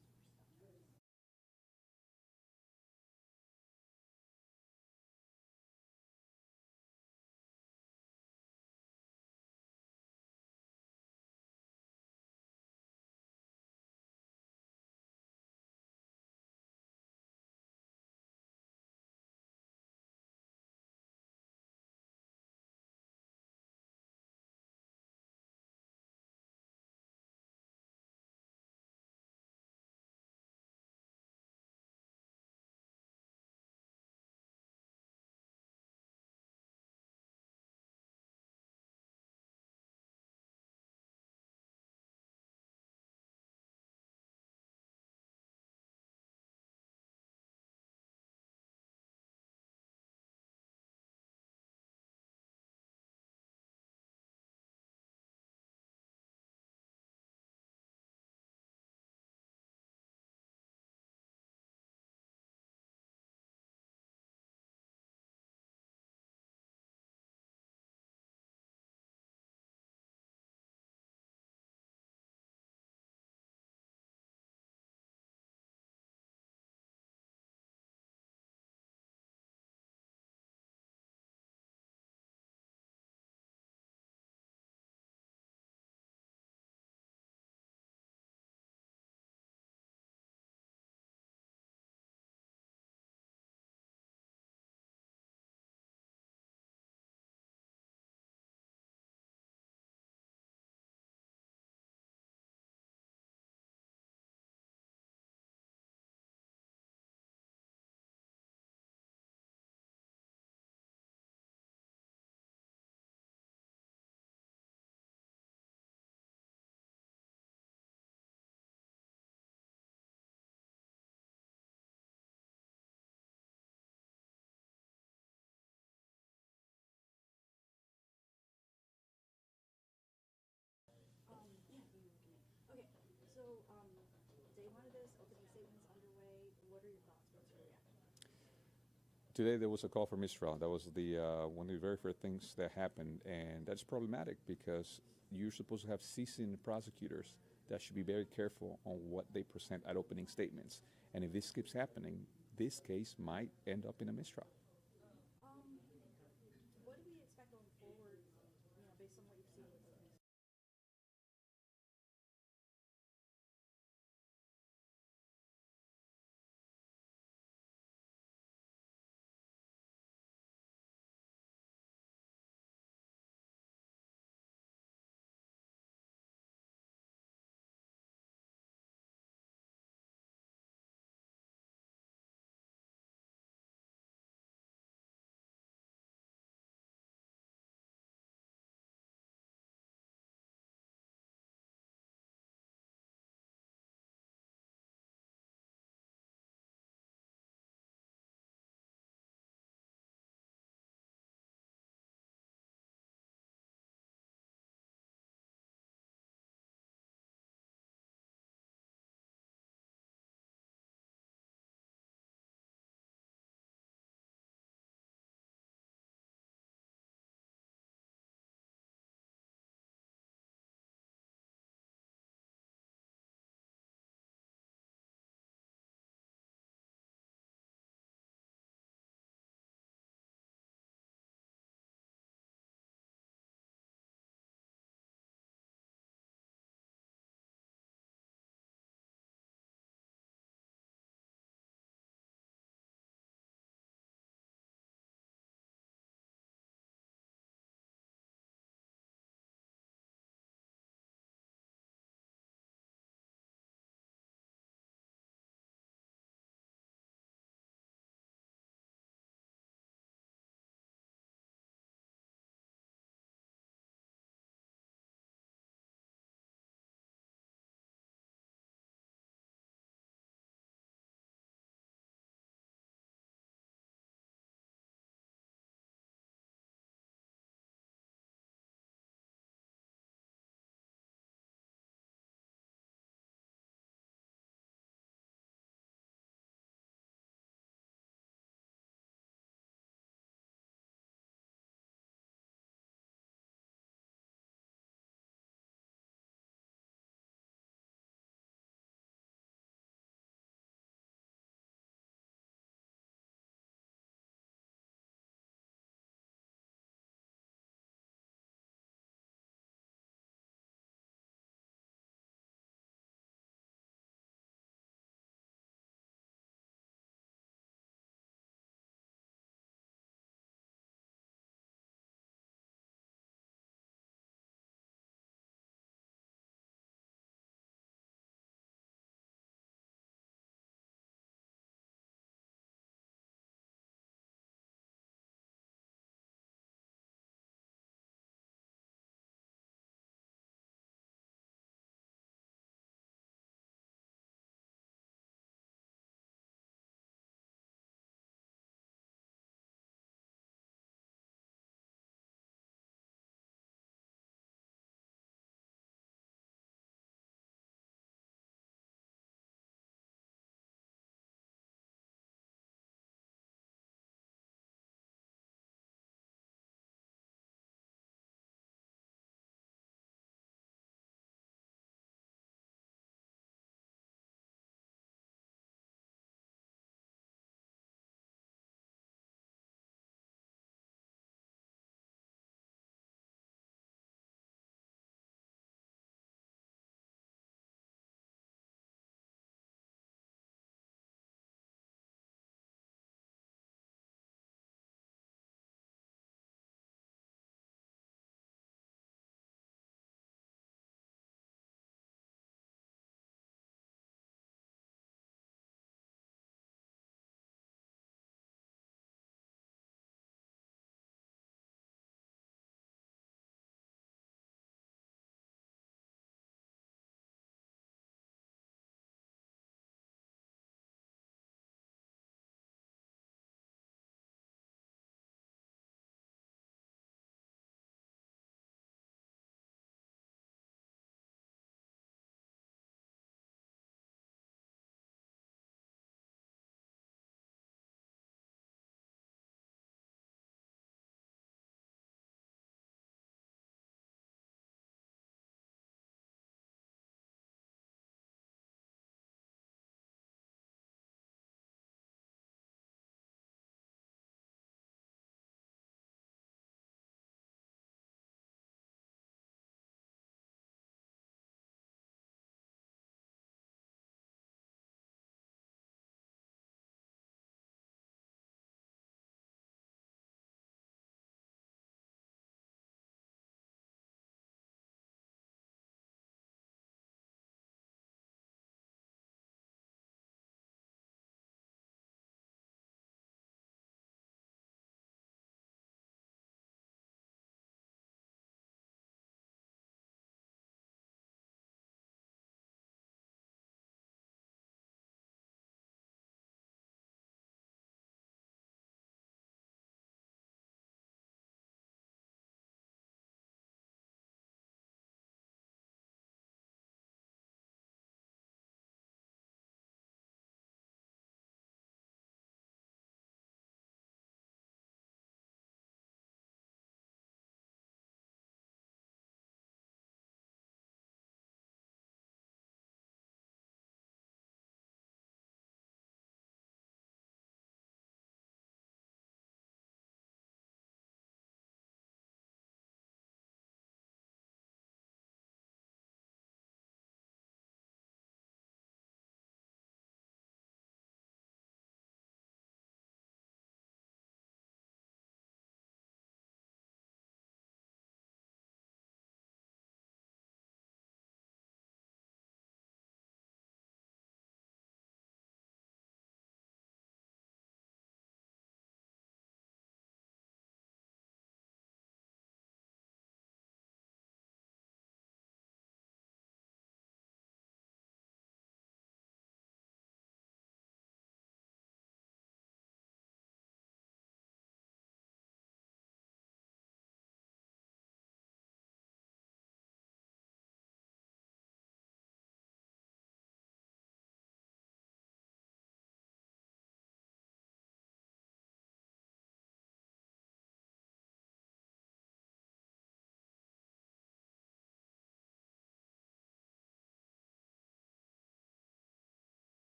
Okay, so day one of this, opening statements underway. What are your thoughts? What's your reaction? Today there was a call for mistrial. That was the one of the very first things that happened, and that's problematic because you're supposed to have seasoned prosecutors that should be very careful on what they present at opening statements. And if this keeps happening, this case might end up in a mistrial. What do we expect going forward, you know, based on what you've seen with opening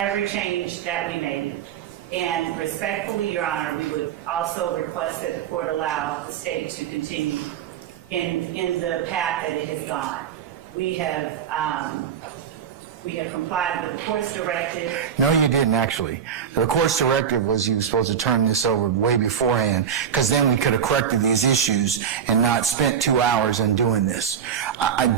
every change that we made. And respectfully, Your Honor, we would also request that the court allow the state to continue in the path that it has gone. We have complied with the court's directive. No, you didn't, actually. The court's directive was you were supposed to turn this over way beforehand, because then we could have corrected these issues and not spent 2 hours on doing this. I'm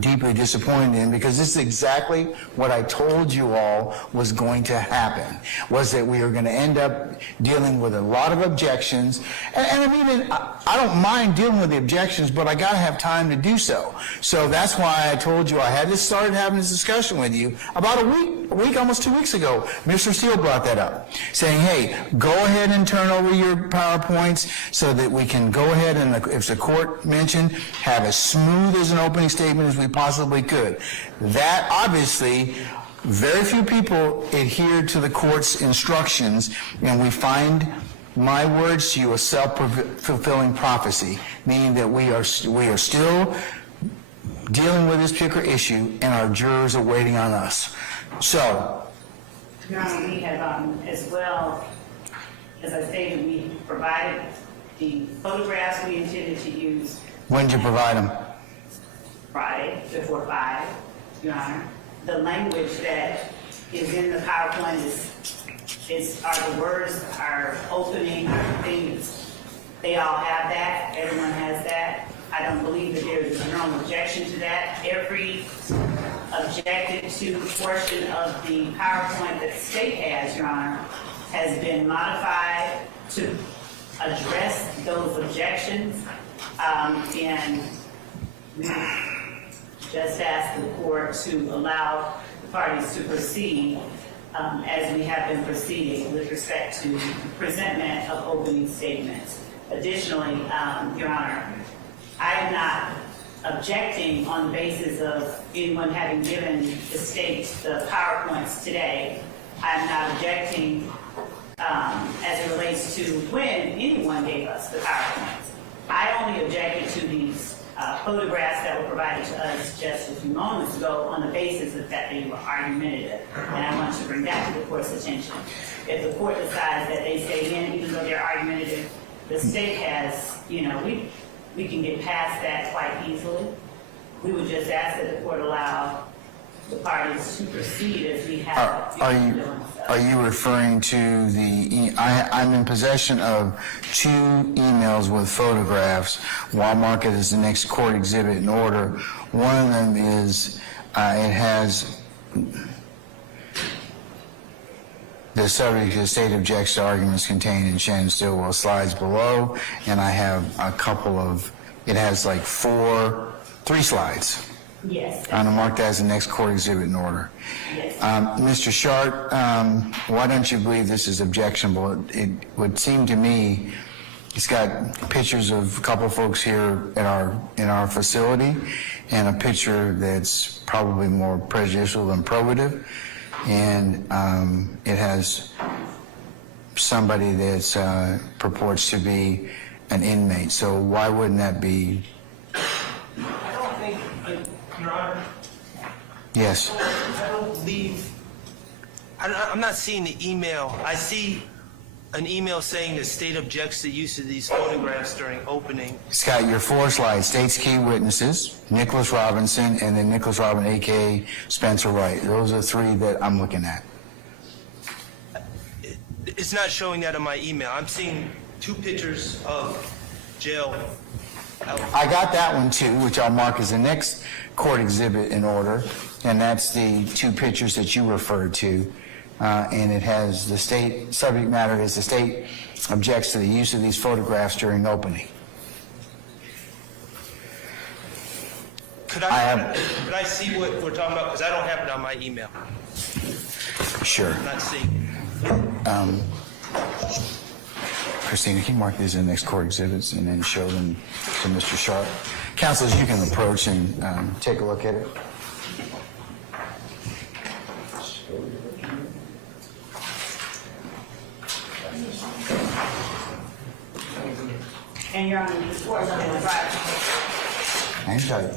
deeply disappointed in, because this is exactly what I told you all was going to happen, was that we were going to end up dealing with a lot of objections. And I mean, I don't mind dealing with the objections, but I got to have time to do so. So that's why I told you I had to started having this discussion with you about a week, almost 2 weeks ago. Mr. Steele brought that up, saying, hey, go ahead and turn over your PowerPoints so that we can go ahead and, if the court mentioned, have as smooth as an opening statement as we possibly could. That, obviously, very few people adhere to the court's instructions, and we find my words to you a self-fulfilling prophecy, meaning that we are still dealing with this particular issue, and our jurors are waiting on us. So, Your Honor, we have, as well, as I stated, we provided the photographs we intended to use when did you provide them? Friday before 5, Your Honor. The language that is in the PowerPoint are the words, our opening, our things. They all have that. Everyone has that. I don't believe that there is a general objection to that. Every objected to portion of the PowerPoint that the state has, Your Honor, has been modified to address those objections. And we just asked the court to allow the parties to proceed as we have been proceeding with respect to presentment of opening statements. Additionally, Your Honor, I am not objecting on the basis of anyone having given the state the PowerPoints today. I am not objecting as it relates to when anyone gave us the PowerPoints. I only objected to these photographs that were provided to us just a few moments ago on the basis of that they were argumentative. And I want to bring that to the court's attention. If the court decides that they stay in, even though they're argumentative, the state has, we can get past that quite easily. We would just ask that the court allow the parties to proceed as we have. Are you referring to I'm in possession of 2 emails with photographs, while marked as the next court exhibit in order. One of them is, it has the subject of the state objects to arguments contained in Shannon Stillwell slides below, and I have a couple of, it has like 3 slides. Yes. And I'm marked as the next court exhibit in order. Yes. Mr. Sharp, why don't you believe this is objectionable? It would seem to me, it's got pictures of a couple of folks here in our facility, and a picture that's probably more prejudicial than probative, and it has somebody that purports to be an inmate. So why wouldn't that be? I don't think, Your Honor, Yes. I don't believe, I'm not seeing the email. I see an email saying the state objects to use of these photographs during opening. It's got your 4 slides, state's key witnesses, Nicholas Robinson, and then Nicholas Robin, a.k.a. Spencer Wright. Those are 3 that I'm looking at. It's not showing that on my email. I'm seeing 2 pictures of jail. I got that one too, which I'll mark as the next court exhibit in order, and that's the 2 pictures that you referred to. And it has the state, subject matter is the state objects to the use of these photographs during opening. Could I see what we're talking about? Because I don't have it on my email. Sure. I'm not seeing it. Christina, can you mark these in the next court exhibits and then show them to Mr. Sharp? Counsels, you can approach and take a look at it. And Your Honor, the court is on the right. Hang tight.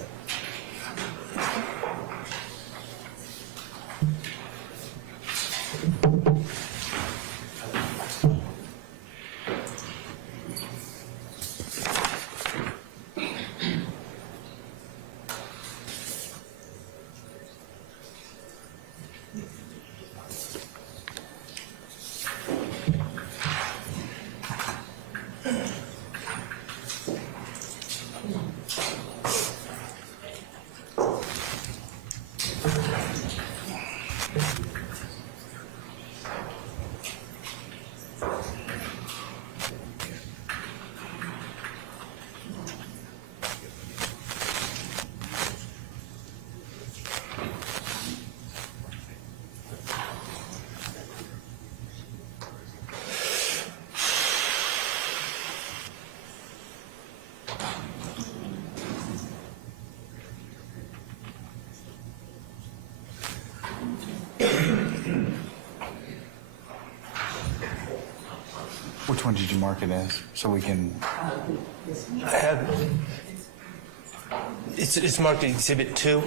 Which one did you mark it as, so we can, I have, it's marked Exhibit 2.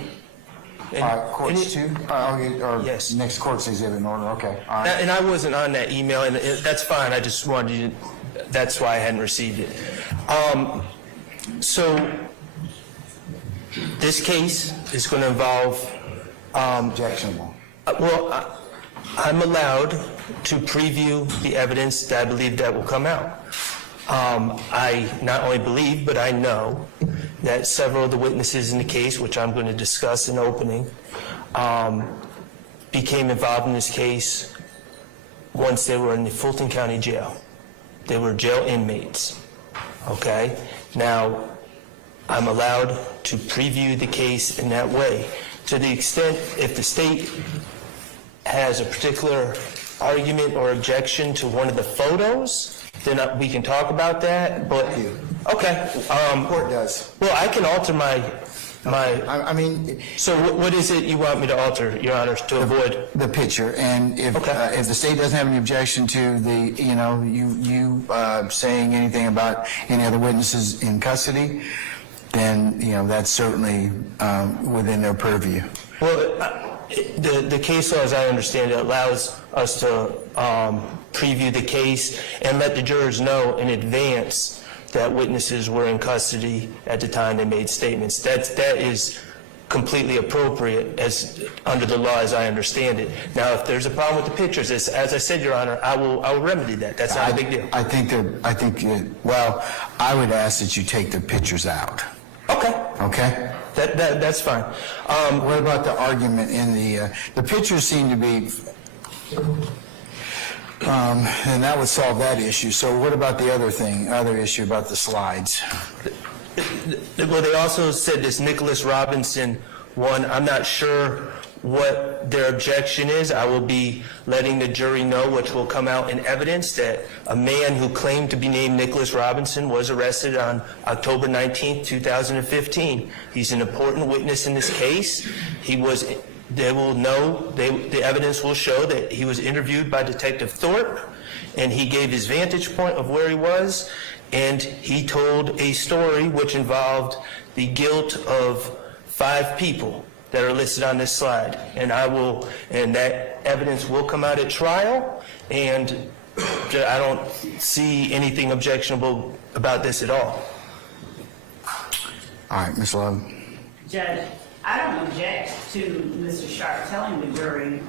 And- all right, courts and two? Or Yes. next court's exhibit in order, okay, all right. And I wasn't on that email, and that's fine, I just wanted you, that's why I hadn't received it. So, this case is going to involve, Objectionable. well, I'm allowed to preview the evidence that I believe that will come out. I not only believe, but I know that several of the witnesses in the case, which I'm going to discuss in opening, became involved in this case once they were in the Fulton County Jail. They were jail inmates, okay? Now, I'm allowed to preview the case in that way. To the extent, if the state has a particular argument or objection to one of the photos, then we can talk about that, but... Thank you. Okay. Court does. Well, I can alter my... I mean, So what is it you want me to alter, Your Honor, to avoid? the picture, and if the state doesn't have any objection to the, you saying anything about any other witnesses in custody, then, that's certainly within their purview. Well, the case law, as I understand it, allows us to preview the case and let the jurors know in advance that witnesses were in custody at the time they made statements. That is completely appropriate as under the law as I understand it. Now, if there's a problem with the pictures, as I said, Your Honor, I will remedy that. That's not a big deal. Well, I would ask that you take the pictures out. Okay. Okay? That's fine. What about the argument in the pictures seem to be, and that would solve that issue. So what about the other issue about the slides? Well, they also said this Nicholas Robinson one. I'm not sure what their objection is. I will be letting the jury know, which will come out in evidence, that a man who claimed to be named Nicholas Robinson was arrested on October 19th, 2015. He's an important witness in this case. They will know, the evidence will show that he was interviewed by Detective Thorpe, and he gave his vantage point of where he was, and he told a story which involved the guilt of 5 people that are listed on this slide. And that evidence will come out at trial, and I don't see anything objectionable about this at all. All right, Ms. Love. Judge, I don't object to Mr. Sharp telling the jury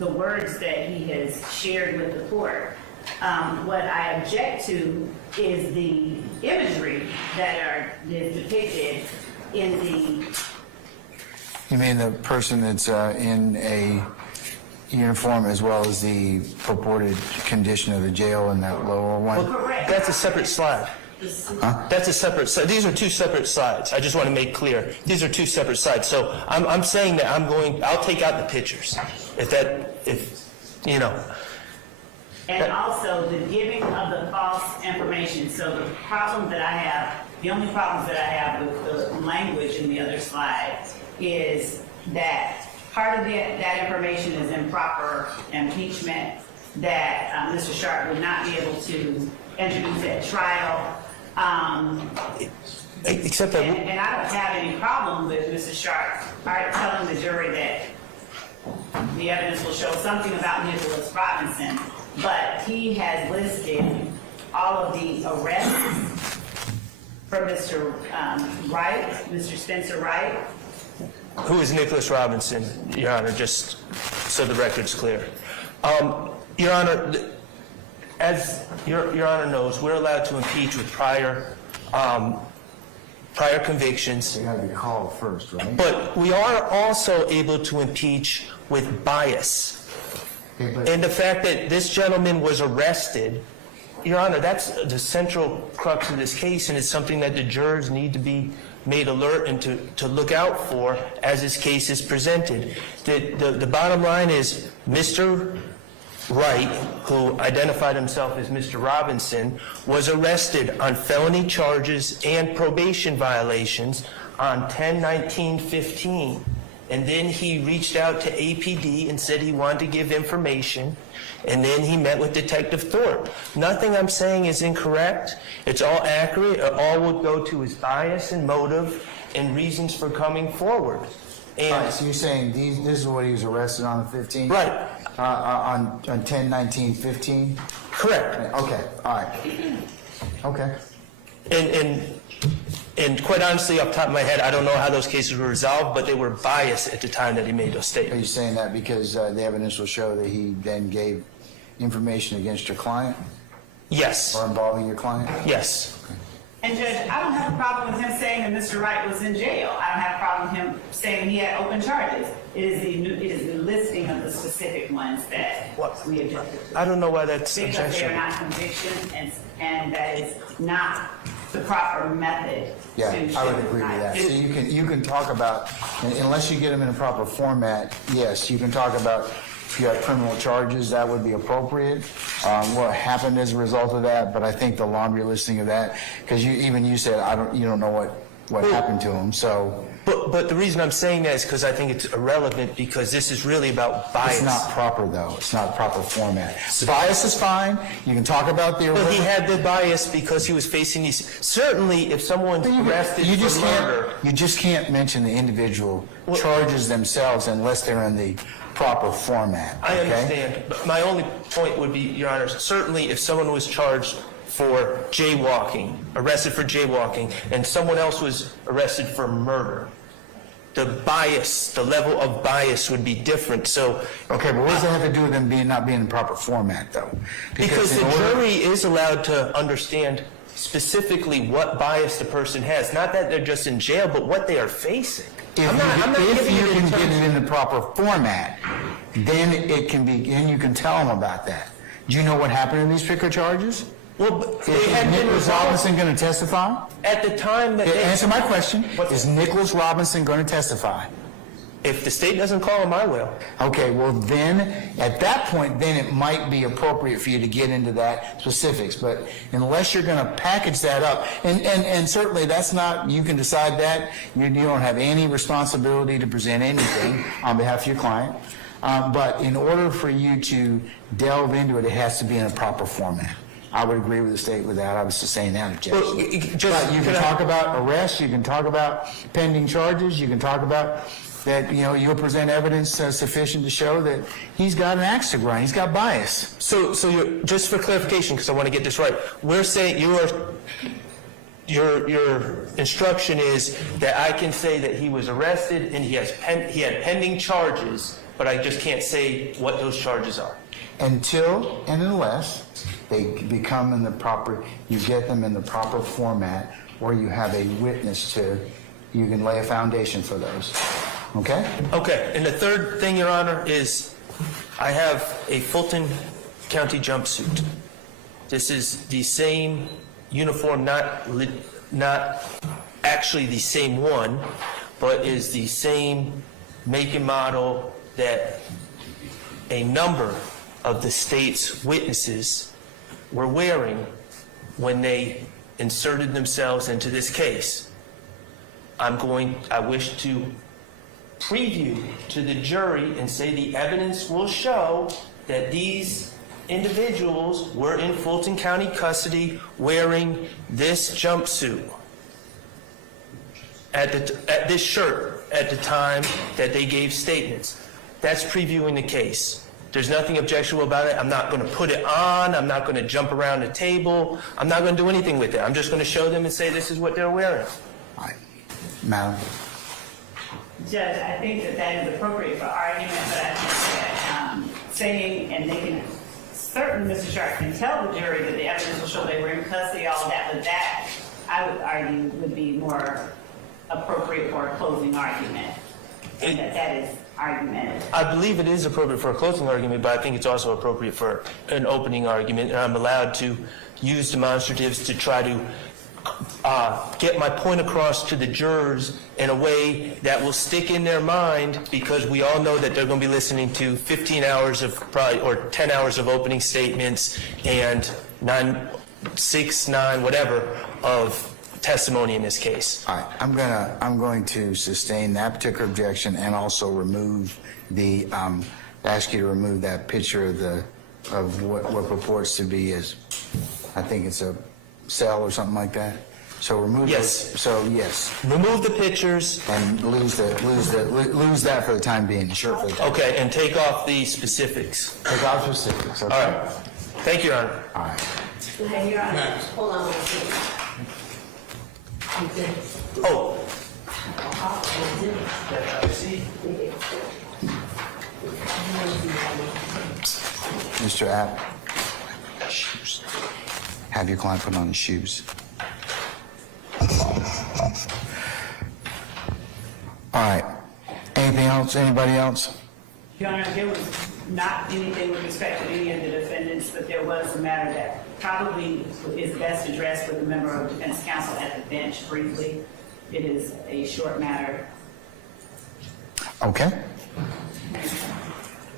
the words that he has shared with the court. What I object to is the imagery that is depicted in the... You mean the person that's in a uniform as well as the purported condition of the jail in that lower one? Well, correct. That's a separate slide. That's a separate slide. These are 2 separate slides. I just want to make clear. These are 2 separate slides. So I'm saying that I'll take out the pictures. And also the giving of the false information. So the problem that I have, the only problems that I have with the language in the other slide is that part of that information is improper impeachment that Mr. Sharp would not be able to introduce at trial. Except that... And I don't have any problem with Mr. Sharp telling the jury that the evidence will show something about Nicholas Robinson, but he has listed all of the arrests for Mr. Wright, Mr. Spencer Wright. Who is Nicholas Robinson, Your Honor, just so the record's clear? Your Honor, as Your Honor knows, we're allowed to impeach with prior convictions. You gotta be called first, right? But we are also able to impeach with bias. And the fact that this gentleman was arrested, Your Honor, that's the central crux of this case, and it's something that the jurors need to be made alert and to look out for as this case is presented. The bottom line is Mr. Wright, who identified himself as Mr. Robinson, was arrested on felony charges and probation violations on 10/19/15. And then he reached out to APD and said he wanted to give information. and then he met with Detective Thorpe. Nothing I'm saying is incorrect. It's all accurate. It all would go to his bias and motive and reasons for coming forward. All right, so you're saying this is what he was arrested on the 15th? Right. On 10/19/15? Correct. Okay, all right. Okay. And quite honestly, off the top of my head, I don't know how those cases were resolved, but they were biased at the time that he made those Are statements. you saying that because the evidence will show that he then gave information against your client Yes. or involving your client? Yes. And Judge, I don't have a problem with him saying that Mr. Wright was in jail. I don't have a problem with him saying he had open charges. It is the listing of the specific ones that we objected to. I don't know why that's Because they are objectionable. not convictions, and that is not the proper method to Yeah, I would show agree with that. it. So you can talk about, unless you get them in a proper format, yes, you can talk about if you have criminal charges, that would be appropriate. What happened as a result of that, but I think the laundry listing of that, because you said you don't know what happened to him, so. But the reason I'm saying that is because I think it's irrelevant, because this is really about bias. It's not proper, though. It's not proper format. Bias is fine. You can talk about the. But he had the bias because he was facing these. Certainly, if someone's arrested for murder. You just can't mention the individual charges themselves unless they're in the proper format. I okay? understand. But my only point would be, Your Honor, certainly if someone was charged for jaywalking, arrested for jaywalking, and someone else was arrested for murder, the bias, the level of bias would be different. So, okay, but what does that have to do with them not being in proper format, though? Because the jury is allowed to understand specifically what bias the person has. Not that they're just in jail, but what they are facing. If you can get it in the proper format, then it can be, and you can tell them about that. Do you know what happened in these particular charges? Well, Is Nicholas Robinson going to testify? At the time that they... Answer my question. Is Nicholas Robinson going to testify? If the state doesn't call him, I will. Okay, well then, at that point, then it might be appropriate for you to get into that specifics. But unless you're going to package that up, and certainly that's not, you can decide that. You don't have any responsibility to present anything on behalf of your client. But in order for you to delve into it, it has to be in a proper format. I would agree with the state with that. I was just saying that objection. Well, But you can talk about arrests, you can talk about pending charges, you can talk about that, you'll present evidence sufficient to show that he's got an axe to grind, he's got bias. So you're, just for clarification, because I want to get this right, we're saying your instruction is that I can say that he was arrested and he had pending charges, but I just can't say what those charges are. Until and unless they become in the proper, you get them in the proper format, or you have a witness you can lay a foundation for those. Okay? Okay, and the third thing, Your Honor, is I have a Fulton County jumpsuit. This is the same uniform, not actually the same one, but is the same make and model that a number of the state's witnesses were wearing when they inserted themselves into this case. I wish to preview to the jury and say the evidence will show that these individuals were in Fulton County custody wearing this jumpsuit at this shirt at the time that they gave statements. That's previewing the case. There's nothing objectionable about it. I'm not going to put it on. I'm not going to jump around the table. I'm not going to do anything with it. I'm just going to show them and say this is what they're wearing. All right. Madam? Judge, I think that is appropriate for argument, but I think that saying, and they can, certainly Mr. Sharp can tell the jury that the evidence will show they were in custody, all of that, but that, I would argue, would be more appropriate for a closing argument. And that is argumentative. I believe it is appropriate for a closing argument, but I think it's also appropriate for an opening argument, and I'm allowed to use demonstratives to try to get my point across to the jurors in a way that will stick in their mind, because we all know that they're going to be listening to 15 hours of or 10 hours of opening statements and 6, 9, whatever of testimony in this case. All right, I'm going to sustain that particular objection and also remove ask you to remove that picture of the of what purports to be is, I think it's a cell or something like that. So remove Yes. those. So yes, Remove the pictures, and lose that for the time being. Sure, for the time. okay, and take off the specifics. Take off specifics. Okay. All right. Thank you, Your Honor. All right. Hey, Your Honor, hold on one second. Oh, Mr. App, have your client put on his shoes. All right. Anything else? Anybody else? Your Honor, there was not anything with respect to any of the defendants, but there was a matter that probably is best addressed with a member of defense counsel at the bench briefly. It is a short matter. Okay.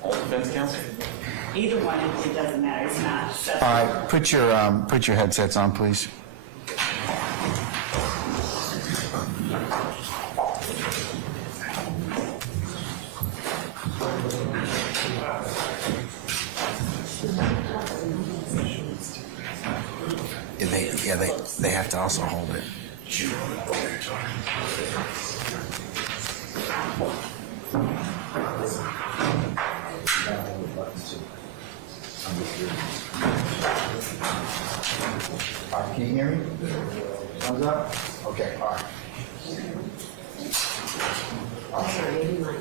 All defense counsel? Either one, it doesn't matter. It's not All substantive. right. Put your headsets on, please. They have to also hold it. Can you hear me? Thumbs up? Okay, all right. Sorry, you mind.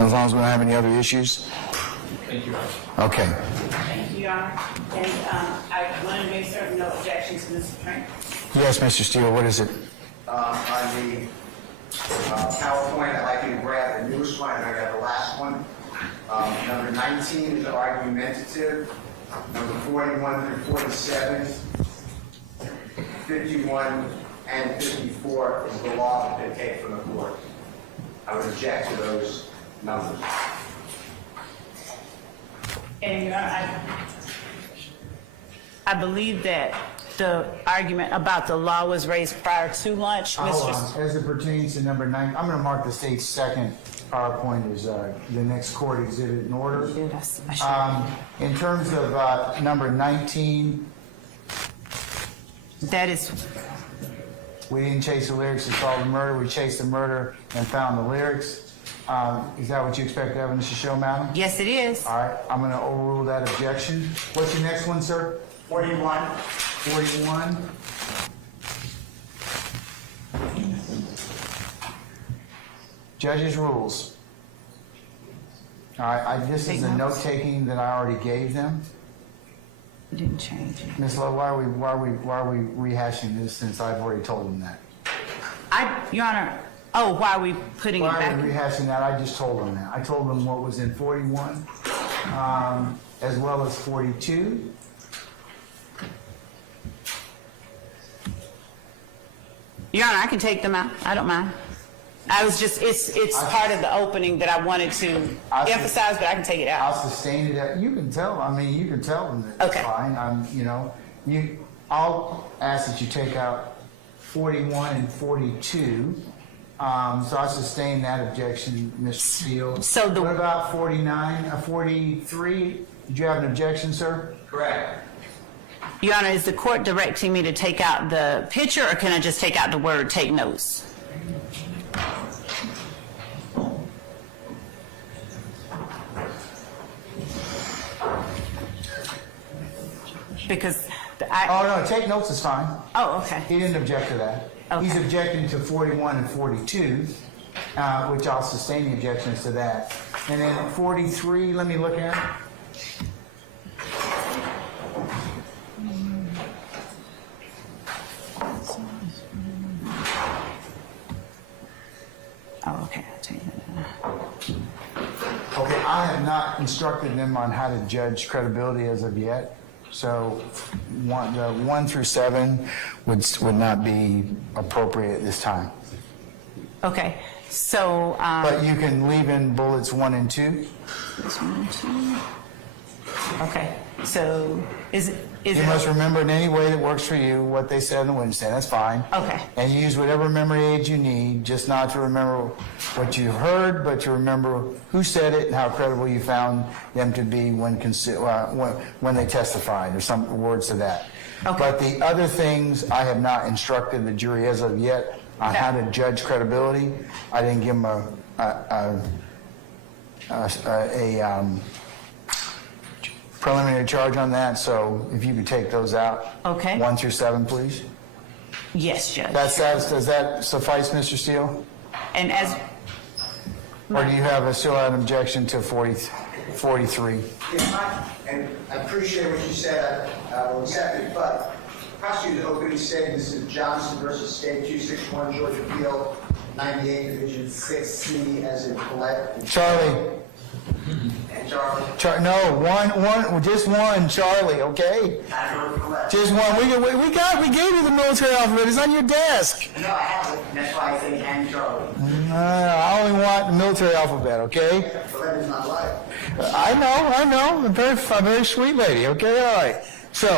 As long as we don't have any other issues? Thank you, Your Honor. Okay. Thank you, Your Honor. And I want to make certain no objections to Mr. Trent. Yes, Mr. Steele, what is it? On the PowerPoint, I'd like you to grab the newest one, and I got the last one. Number 19 is argumentative. Number 41 through 47, 51, and 54 is the law that they take from the court. I would object to those numbers. And Your Honor, I believe that the argument about the law was raised prior to lunch. Hold on. As it pertains to number 9, I'm going to mark the state's second PowerPoint as the next court exhibit in order. In terms of number 19, that is, we didn't chase the lyrics to solve the murder. We chased the murder and found the lyrics. Is that what you expect the evidence to show, madam? yes, it is. All right, I'm going to overrule that objection. What's your next one, sir? 41. 41. Judge's rules. All right, this is a note-taking that I already gave them. It didn't change it. Ms. Lowe, why are we rehashing this since I've already told them that? Your Honor, why are we putting it Why back? are we rehashing that? I just told them that. I told them what was in 41, as well as 42. Your Honor, I can take them out. I don't mind. I was just, it's part of the opening that I wanted to emphasize, but I can take it out. I'll sustain it. You can tell. I mean, you can tell them that it's Okay. fine. I'll ask that you take out 41 and 42, So I sustain that objection, Mr. Steele. So the- What about 43? Did you have an objection, sir? Correct. Your Honor, is the court directing me to take out the picture, or can I just take out the word "take notes"? Because Oh, no, take notes is fine. oh, okay. He didn't object to that. Okay. He's objecting to 41 and 42, which I'll sustain the objections to that. And then 43, let me look at it. Oh, okay. I'll take that. Okay, I have not instructed them on how to judge credibility as of yet. So the 1 through 7 would not be appropriate at this time. Okay. So But you can leave in bullets 1 and 2. okay. So is You it must remember in any way that works for you what they said on Wednesday. That's fine. okay? And use whatever memory aid you need, just not to remember what you heard, but to remember who said it and how credible you found them to be when they testified, or some words to that. Okay. But the other things, I have not instructed the jury as of yet on how to judge credibility. I didn't give them a preliminary charge on that, so if you could take those out. Okay. 1 through 7, please. Yes, Judge. Does that suffice, Mr. Steele? And as Or do you still have an objection to 43? And I appreciate what you said, I will accept it, but prosecutor's opening statement, this is Johnson versus State 261 Georgia Appeal, 98 Division 6C, as in Collette. Charlie. And Charlie. Just one, Charlie, okay? I heard Collette. Just one. We gave you the military alphabet. It's on your desk. No, I haven't, and that's why I say and Charlie. I only want the military alphabet, okay? Collette is not right. I know. A very sweet lady, okay? All right. So,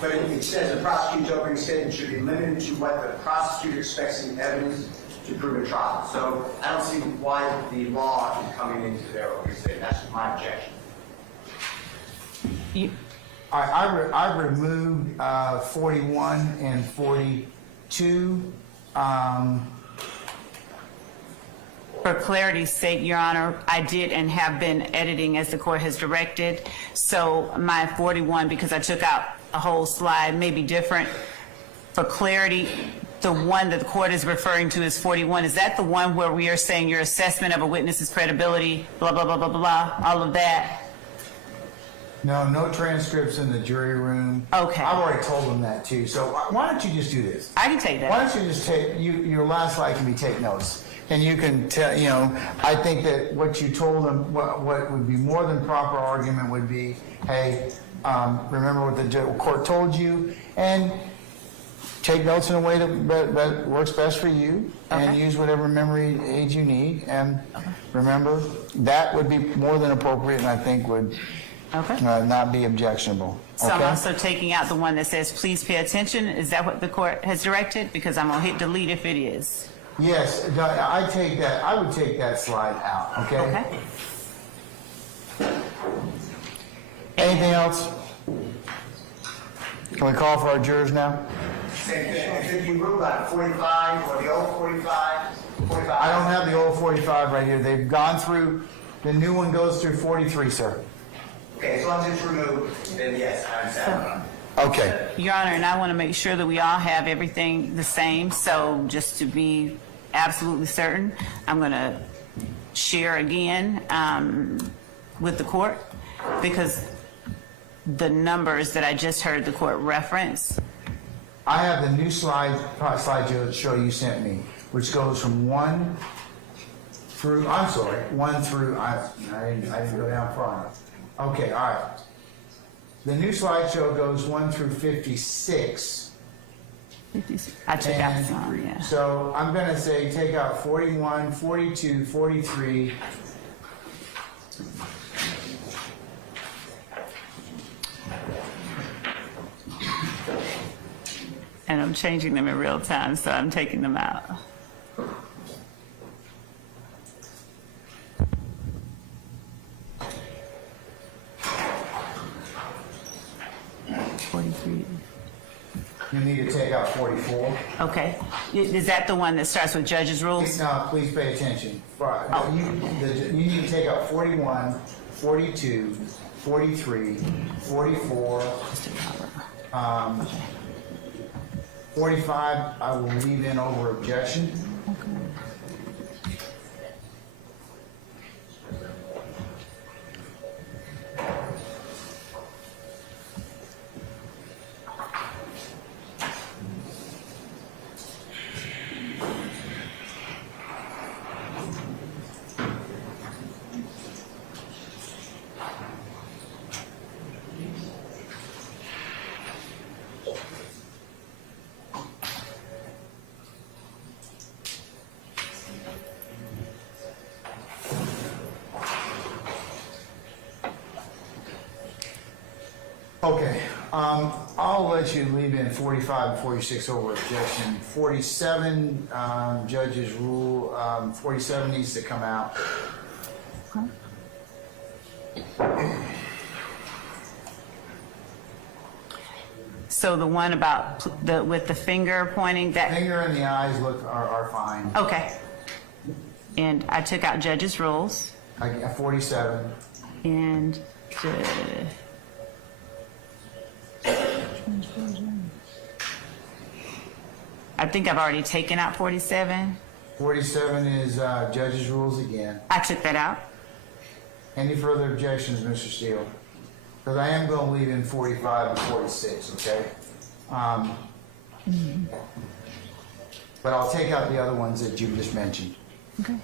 But it says the prosecutor's opening statement should be limited to what the prosecutor expects in evidence to prove a trial. So I don't see why the law is coming into their opening statement. That's my objection. I removed 41 and 42. for clarity's sake, Your Honor, I did and have been editing as the court has directed. So my 41, because I took out a whole slide, may be different. For clarity, the one that the court is referring to is 41. Is that the one where we are saying your assessment of a witness's credibility, blah, blah, blah, blah, blah, all of that? No transcripts in the jury room. Okay. I've already told them that too. So why don't you just do this? I can take that. Why don't you just your last slide can be take notes. And you can tell, I think that what you told them, what would be more than proper argument would be, hey, remember what the court told you, and take notes in a way that works best for you, and Okay. use whatever memory aid you need. And remember, that would be more than appropriate, and I think would not be objectionable. So I'm also taking out the one that says, please pay attention. Is that what the court has directed? Because I'm going to hit delete if it is. Yes, I would take that slide out, okay? Okay. Anything else? Can we call for our jurors now? If you move on 45 or the old 45, 45. I don't have the old 45 right here. They've gone through, the new one goes through 43, sir. Okay, as long as it's removed, then yes, I understand. Okay. Your Honor, and I want to make sure that we all have everything the same. So just to be absolutely certain, I'm going to share again with the court, because the numbers that I just heard the court reference. I have the new slide show you sent me, which goes from 1 through, I didn't go down far enough. Okay, all right. The new slideshow goes 1 through 56. I took out some, yeah. So I'm going to say take out 41, 42, 43. And I'm changing them in real time, so I'm taking them out. You need to take out 44. Okay. Is that the one that starts with judge's rules? No, please pay attention. You need to take out 41, 42, 43, 44, 45, I will leave in over objection. Okay, I'll let you leave in 45 and 46 over objection. 47, judge's rule, 47 needs to come out. So the one about with the finger pointing, that, Finger and the eyes are fine. okay. And I took out judge's rules, I got 47. and I think I've already taken out 47. 47 is judge's rules again. I took that out. Any further objections, Mr. Steele? Because I am going to leave in 45 and 46, okay? But I'll take out the other ones that you just mentioned. Okay.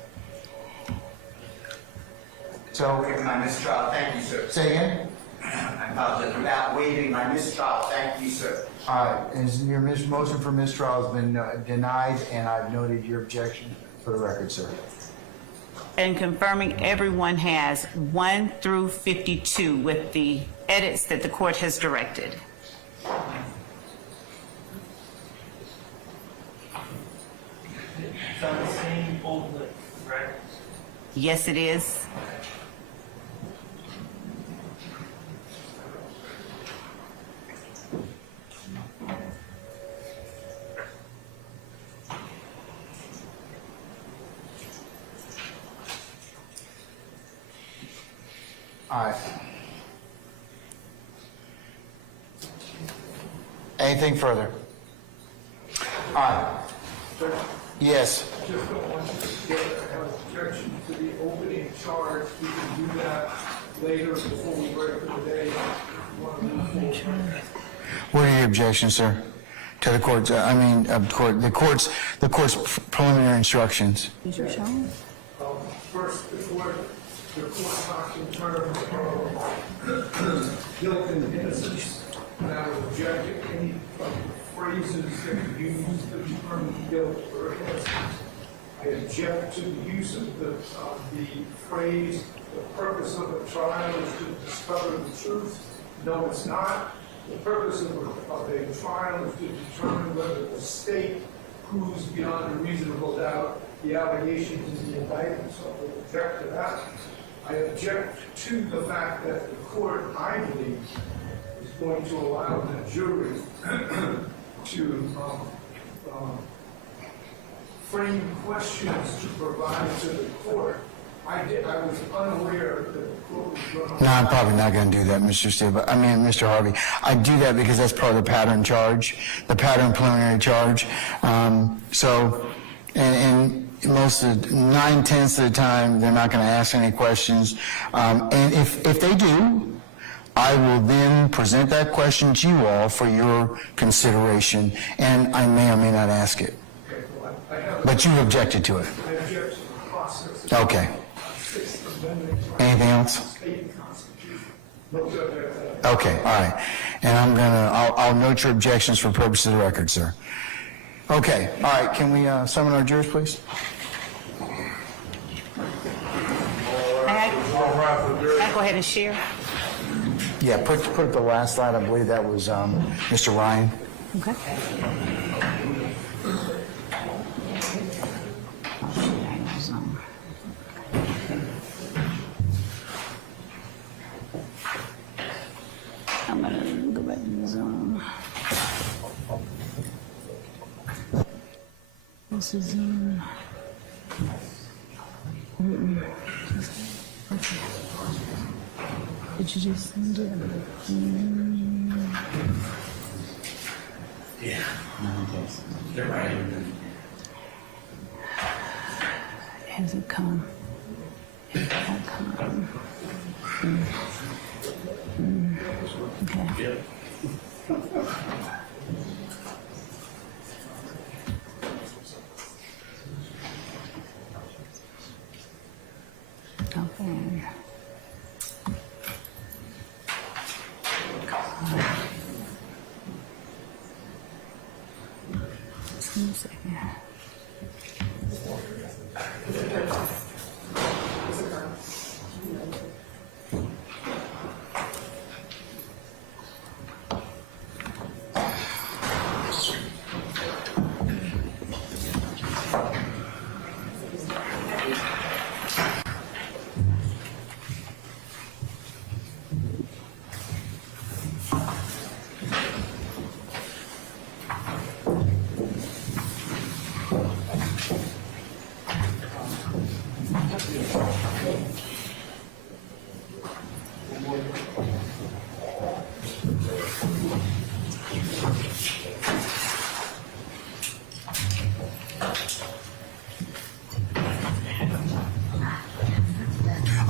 So, waiving my mistrial, thank you, sir. Say again? I apologize. Without waiving my mistrial, thank you, sir. All right, and your motion for mistrial has been denied, and I've noted your objection for the record, sir. And confirming everyone has 1 through 52 with the edits that the court has directed. It's on the same old list, right? Yes, it is. All right. Anything further? All right. Yes. Just don't want you to get an objection to the opening charge. We can do that later before we break for the day. What are your objections, sir? To the court's, the court's preliminary instructions. First, the court talks in terms of guilt and innocence, and I would object to any phrases that you use to determine guilt or innocence. I object to the use of the phrase, the purpose of a trial is to discover the truth. No, it's not. The purpose of a trial is to determine whether the state proves beyond a reasonable doubt the allegations in the indictment, so I will object to that. I object to the fact that the court, I believe, is going to allow the jury to frame questions to provide to the court. I was unaware that the court was going to... No, I'm probably not going to do that, Mr. Steele, Mr. Harvey. I do that because that's part of the pattern charge, the pattern preliminary charge. And most of 9/10 of the time, they're not going to ask any questions. And if they do, I will then present that question to you all for your consideration, and I may or may not ask it. Okay, well, I have... But you objected to it. I object to the process. Okay. Anything else? State constitution. No, sir. Okay, all right. And I'll note your objections for purposes of the record, sir. Okay, all right, can we summon our jurors, please? May I go ahead and share? Yeah, put up the last slide. I believe that was Mr. Ryan. Okay. I'm gonna go back to the Zoom. else is in? Did you just send it? Yeah. They're right. Has it come? Has it come? Okay. Okay. Just give me a second.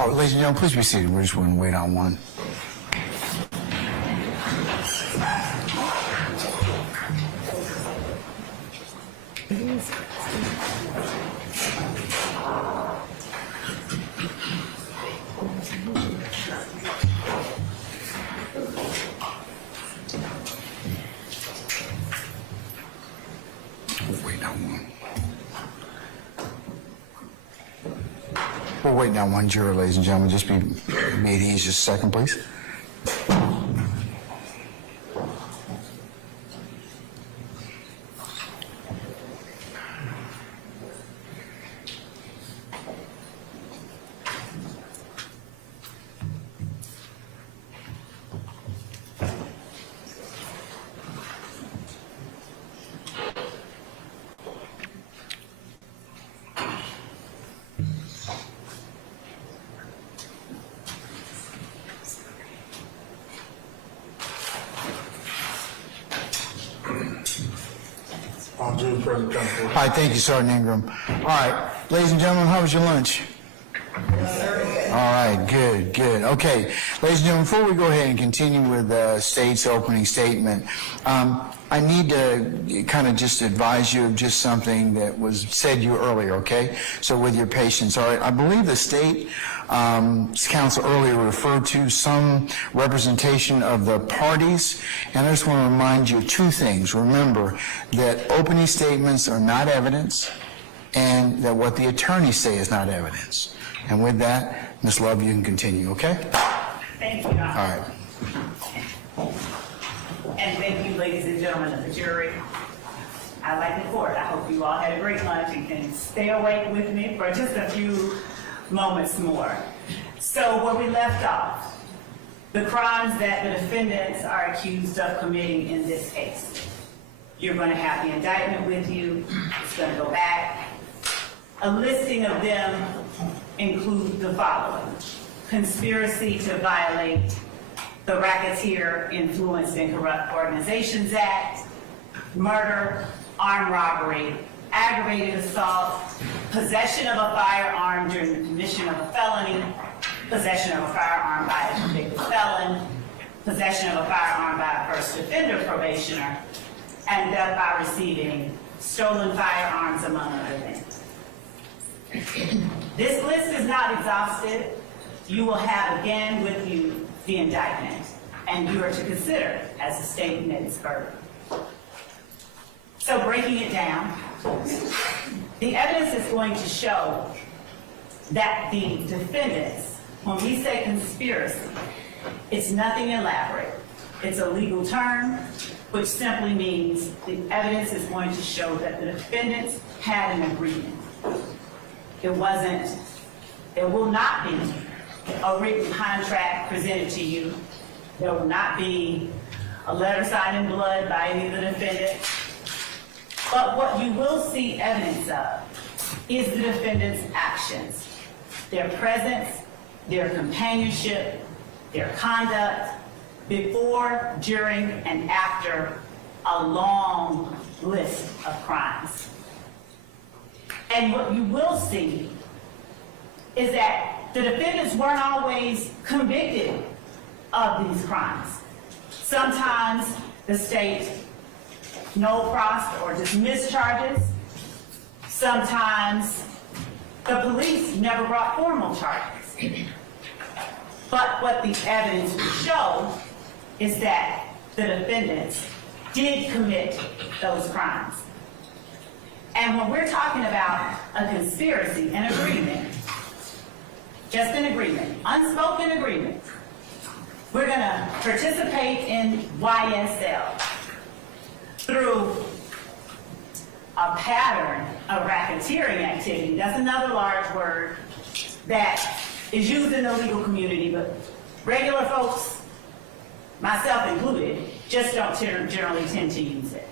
Oh, ladies and gentlemen, please be seated. We're just going to wait on one. We're waiting on one. We're waiting on one juror, ladies and gentlemen. Just be made easy. Just a second, please. I'll do the present counsel. All right, thank you, Sergeant Ingram. All right, ladies and gentlemen, how was your lunch? All right, good, good. Okay, ladies and gentlemen, before we go ahead and continue with the state's opening statement, I need to kind of just advise you of just something that was said to you earlier, okay? So with your patience, all right? I believe the state council earlier referred to some representation of the parties, and I just want to remind you of two things. Remember that opening statements are not evidence, and that what the attorneys say is not evidence. And with that, Ms. Love, you can continue, okay? Thank you, Your All Honor. right. And thank you, ladies and gentlemen of the jury. I like the court. I hope you all had a great lunch and can stay awake with me for just a few moments more. So where we left off, the crimes that the defendants are accused of committing in this case. You're going to have the indictment with you. It's going to go back. A listing of them includes the following: conspiracy to violate the Racketeer Influenced and Corrupt Organizations Act, murder, armed robbery, aggravated assault, possession of a firearm during the commission of a felony, possession of a firearm by a convicted felon, possession of a firearm by a first offender probationer, and death by receiving stolen firearms, among other things. This list is not exhaustive. You will have again with you the indictment, and you are to consider as the state met its burden. So breaking it down, the evidence is going to show that the defendants, when we say conspiracy, it's nothing elaborate. It's a legal term, which simply means the evidence is going to show that the defendants had an agreement. It will not be a written contract presented to you. There will not be a letter signed in blood by any of the defendants. But what you will see evidence of is the defendant's actions, their presence, their companionship, their conduct, before, during, and after a long list of crimes. And what you will see is that the defendants weren't always convicted of these crimes. Sometimes the state no-prossed or dismissed charges. Sometimes the police never brought formal charges. But what the evidence will show is that the defendants did commit those crimes. And when we're talking about a conspiracy, an agreement, just an agreement, unspoken agreement, we're going to participate in YSL through a pattern of racketeering activity. That's another large word that is used in the legal community, but regular folks, myself included, just don't generally tend to use it.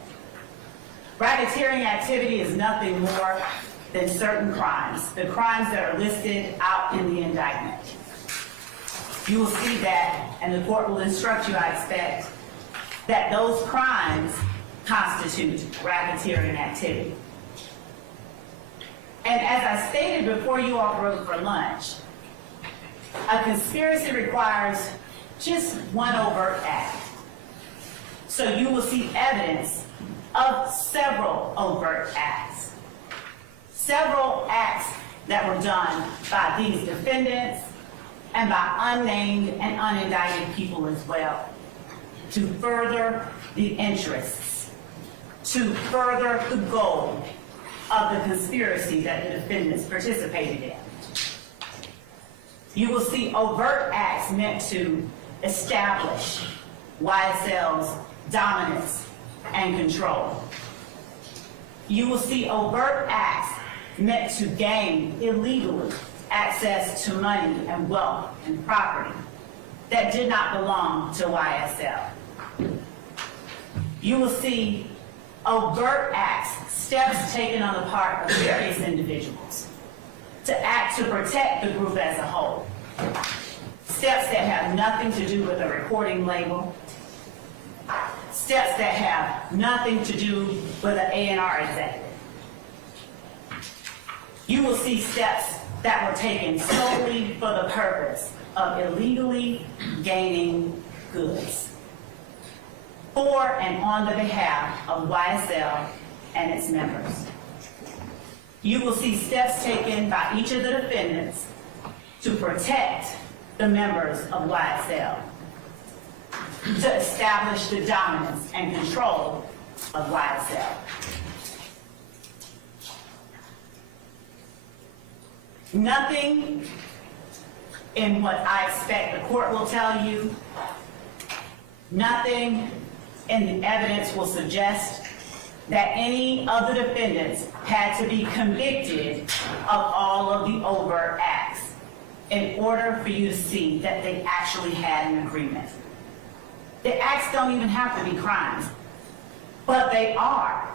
Racketeering activity is nothing more than certain crimes, the crimes that are listed out in the indictment. You will see that, and the court will instruct you, I expect, that those crimes constitute racketeering activity. And as I stated before you all broke for lunch, a conspiracy requires just one overt act. So you will see evidence of several overt acts. Several acts that were done by these defendants and by unnamed and unindicted people as well, to further the interests, to further the goal of the conspiracy that the defendants participated in. You will see overt acts meant to establish YSL's dominance and control. You will see overt acts meant to gain illegally access to money and wealth and property that did not belong to YSL. You will see overt acts, steps taken on the part of various individuals to act to protect the group as a whole. Steps that have nothing to do with a recording label. Steps that have nothing to do with an A&R executive. You will see steps that were taken solely for the purpose of illegally gaining goods for and on the behalf of YSL and its members. You will see steps taken by each of the defendants to protect the members of YSL, to establish the dominance and control of YSL. Nothing in what I expect the court will tell you, nothing in the evidence will suggest that any of the defendants had to be convicted of all of the overt acts in order for you to see that they actually had an agreement. The acts don't even have to be crimes, but they are.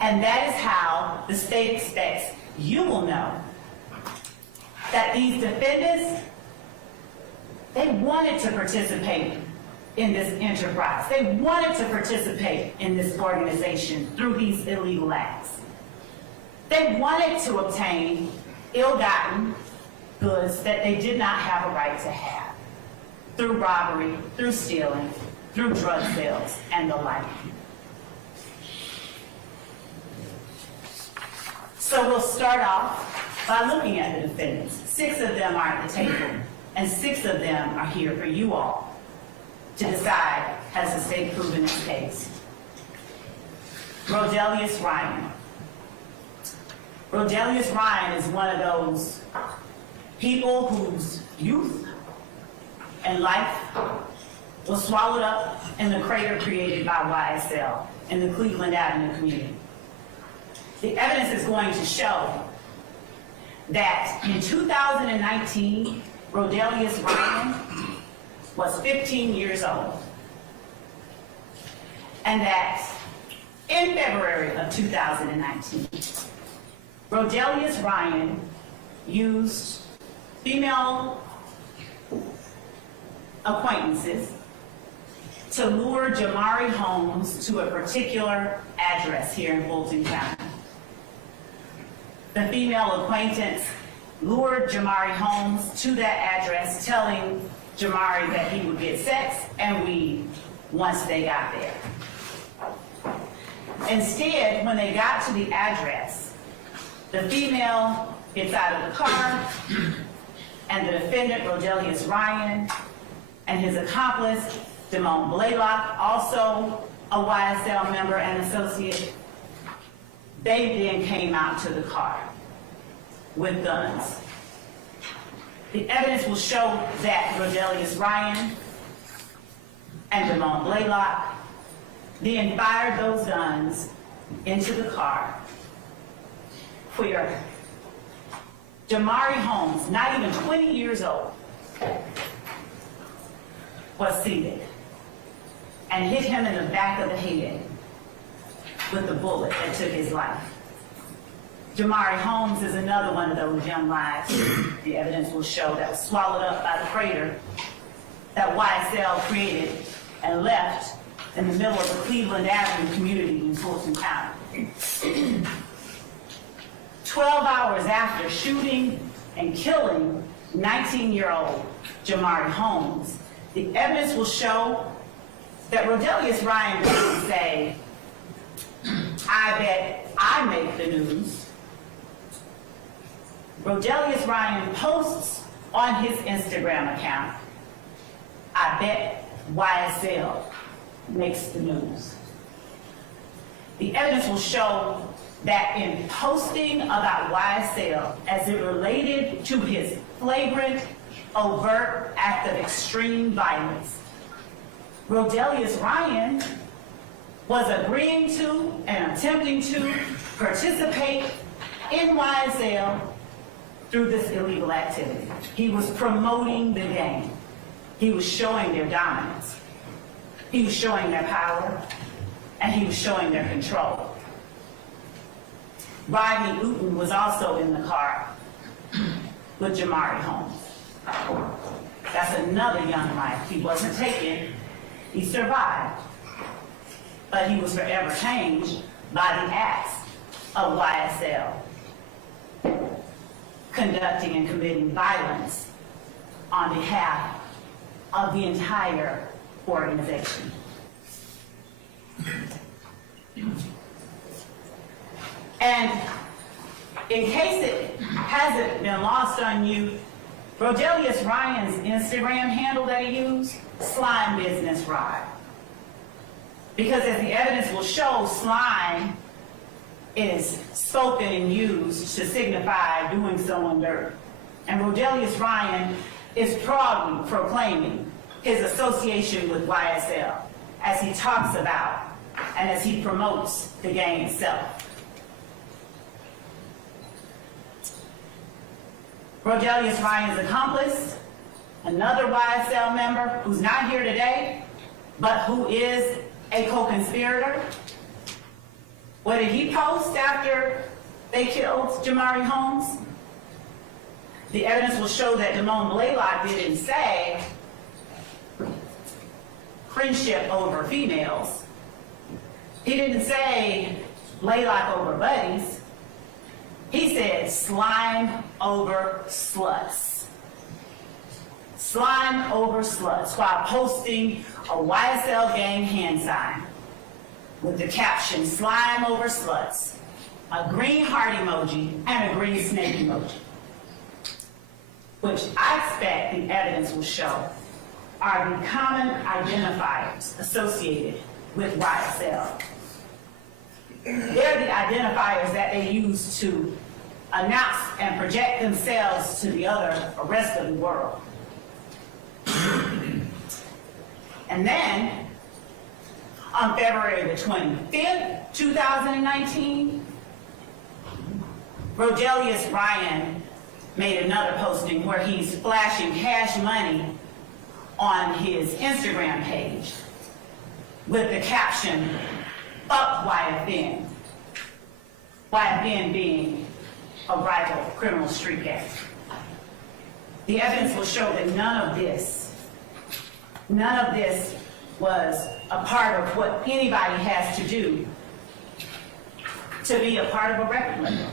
And that is how the state expects you will know that these defendants, they wanted to participate in this enterprise. They wanted to participate in this organization through these illegal acts. They wanted to obtain ill-gotten goods that they did not have a right to have through robbery, through stealing, through drug sales, and the like. So we'll start off by looking at the defendants. 6 of them are at the table, and 6 of them are here for you all to decide, has the state proven its case? Rodelius Ryan. Rodelius Ryan is one of those people whose youth and life was swallowed up in the crater created by YSL in the Cleveland Avenue community. The evidence is going to show that in 2019, Rodelius Ryan was 15 years old, and that In February of 2019, Rodelius Ryan used female acquaintances to lure Jamari Holmes to a particular address here in Fulton County. The female acquaintance lured Jamari Holmes to that address, telling Jamari that he would get sex and weed once they got there. Instead, when they got to the address, the female gets out of the car, and the defendant, Rodelius Ryan, and his accomplice, Damone Blaylock, also a YSL member and associate, they then came out to the car with guns. The evidence will show that Rodelius Ryan and Damone Blaylock then fired those guns into the car, where Jamari Holmes, not even 20 years old, was seated, and hit him in the back of the head with the bullet that took his life. Jamari Holmes is another one of those young lives, the evidence will show, that was swallowed up by the crater that YSL created and left in the middle of the Cleveland Avenue community in Fulton County. 12 hours after shooting and killing 19-year-old Jamari Holmes, the evidence will show that Rodelius Ryan didn't say, "I bet I make the news." Rodelius Ryan posts on his Instagram account, "I bet YSL makes the news." The evidence will show that in posting about YSL as it related to his flagrant, overt act of extreme violence, Rodelius Ryan was agreeing to and attempting to participate in YSL through this illegal activity. He was promoting the gang. He was showing their dominance. He was showing their power, and he was showing their control. Rodney Uten was also in the car with Jamari Holmes. That's another young life. He wasn't taken, he survived, but he was forever changed by the acts of YSL, conducting and committing violence on behalf of the entire organization. And in case it hasn't been lost on you, Rodelius Ryan's Instagram handle that he used, Slime Business Rod. Because as the evidence will show, slime is spoken and used to signify doing someone dirt. And Rodelius Ryan is proudly proclaiming his association with YSL as he talks about and as he promotes the gang itself. Rodelius Ryan's accomplice, another YSL member who's not here today, but who is a co-conspirator. What did he post after they killed Jamari Holmes? The evidence will show that Damone Blaylock didn't say friendship over females. He didn't say Blaylock over buddies. He said slime over sluts. Slime over sluts, while posting a YSL gang hand sign with the caption, slime over sluts, a green heart emoji, and a green snake emoji, which I expect the evidence will show are the common identifiers associated with YSL. They're the identifiers that they use to announce and project themselves to the rest of the world. And then, on February the 25th, 2019, Rodelius Ryan made another posting where he's flashing cash money on his Instagram page with the caption, up YFN. YFN being a rival criminal street gang. The evidence will show that none of this was a part of what anybody has to do to be a part of a record label.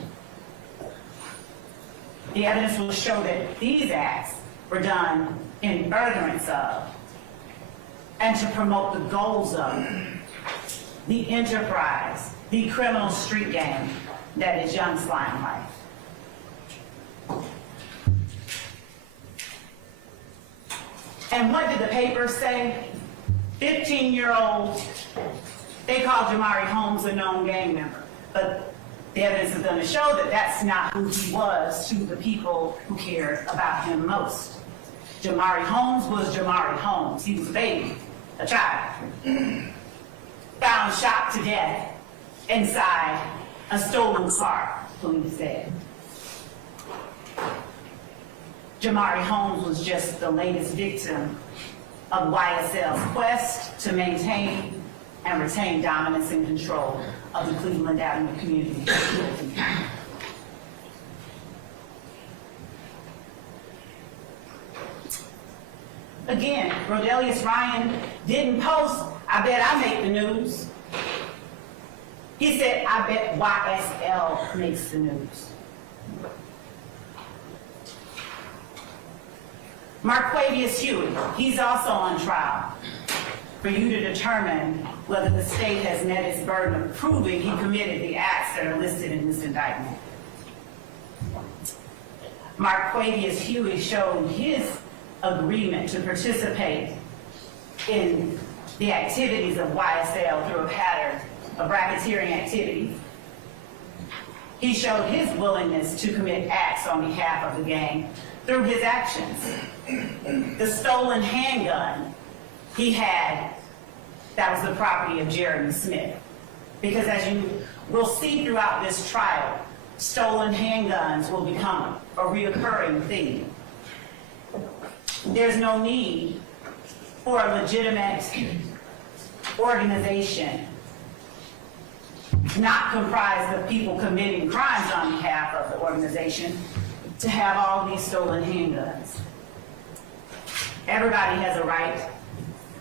The evidence will show that these acts were done in furtherance of and to promote the goals of the enterprise, the criminal street gang that is Young Slime Life. And what did the paper say? 15-year-old, they called Jamari Holmes a known gang member, but the evidence is going to show that that's not who he was to the people who cared about him most. Jamari Holmes was Jamari Holmes. He was a baby, a child, found shot to death inside a stolen car, police said. Jamari Holmes was just the latest victim of YSL's quest to maintain and retain dominance and control of the Cleveland Avenue community. Again, Rodelius Ryan didn't post, "I bet I make the news." He said, "I bet YSL makes the news." Marquavius Huey, he's also on trial for you to determine whether the state has met its burden of proving he committed the acts that are listed in this indictment. Marquavius Huey showed his agreement to participate in the activities of YSL through a pattern of racketeering activities. He showed his willingness to commit acts on behalf of the gang through his actions. The stolen handgun he had, that was the property of Jeremy Smith. Because as you will see throughout this trial, stolen handguns will become a reoccurring theme. There's no need for a legitimate organization not comprised of people committing crimes on behalf of the organization to have all these stolen handguns. Everybody has a right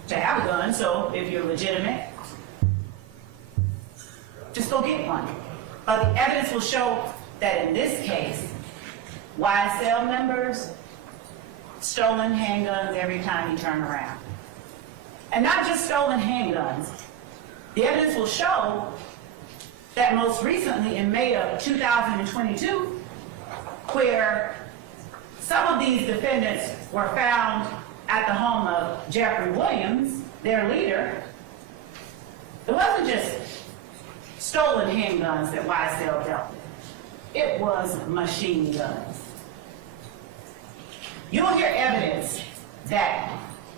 to have a gun, so if you're legitimate, just go get one. But the evidence will show that in this case, YSL members, stolen handguns every time you turn around. And not just stolen handguns. The evidence will show that most recently in May of 2022, where some of these defendants were found at the home of Jeffrey Williams, their leader, it wasn't just stolen handguns that YSL dealt with. It was machine guns. You'll hear evidence that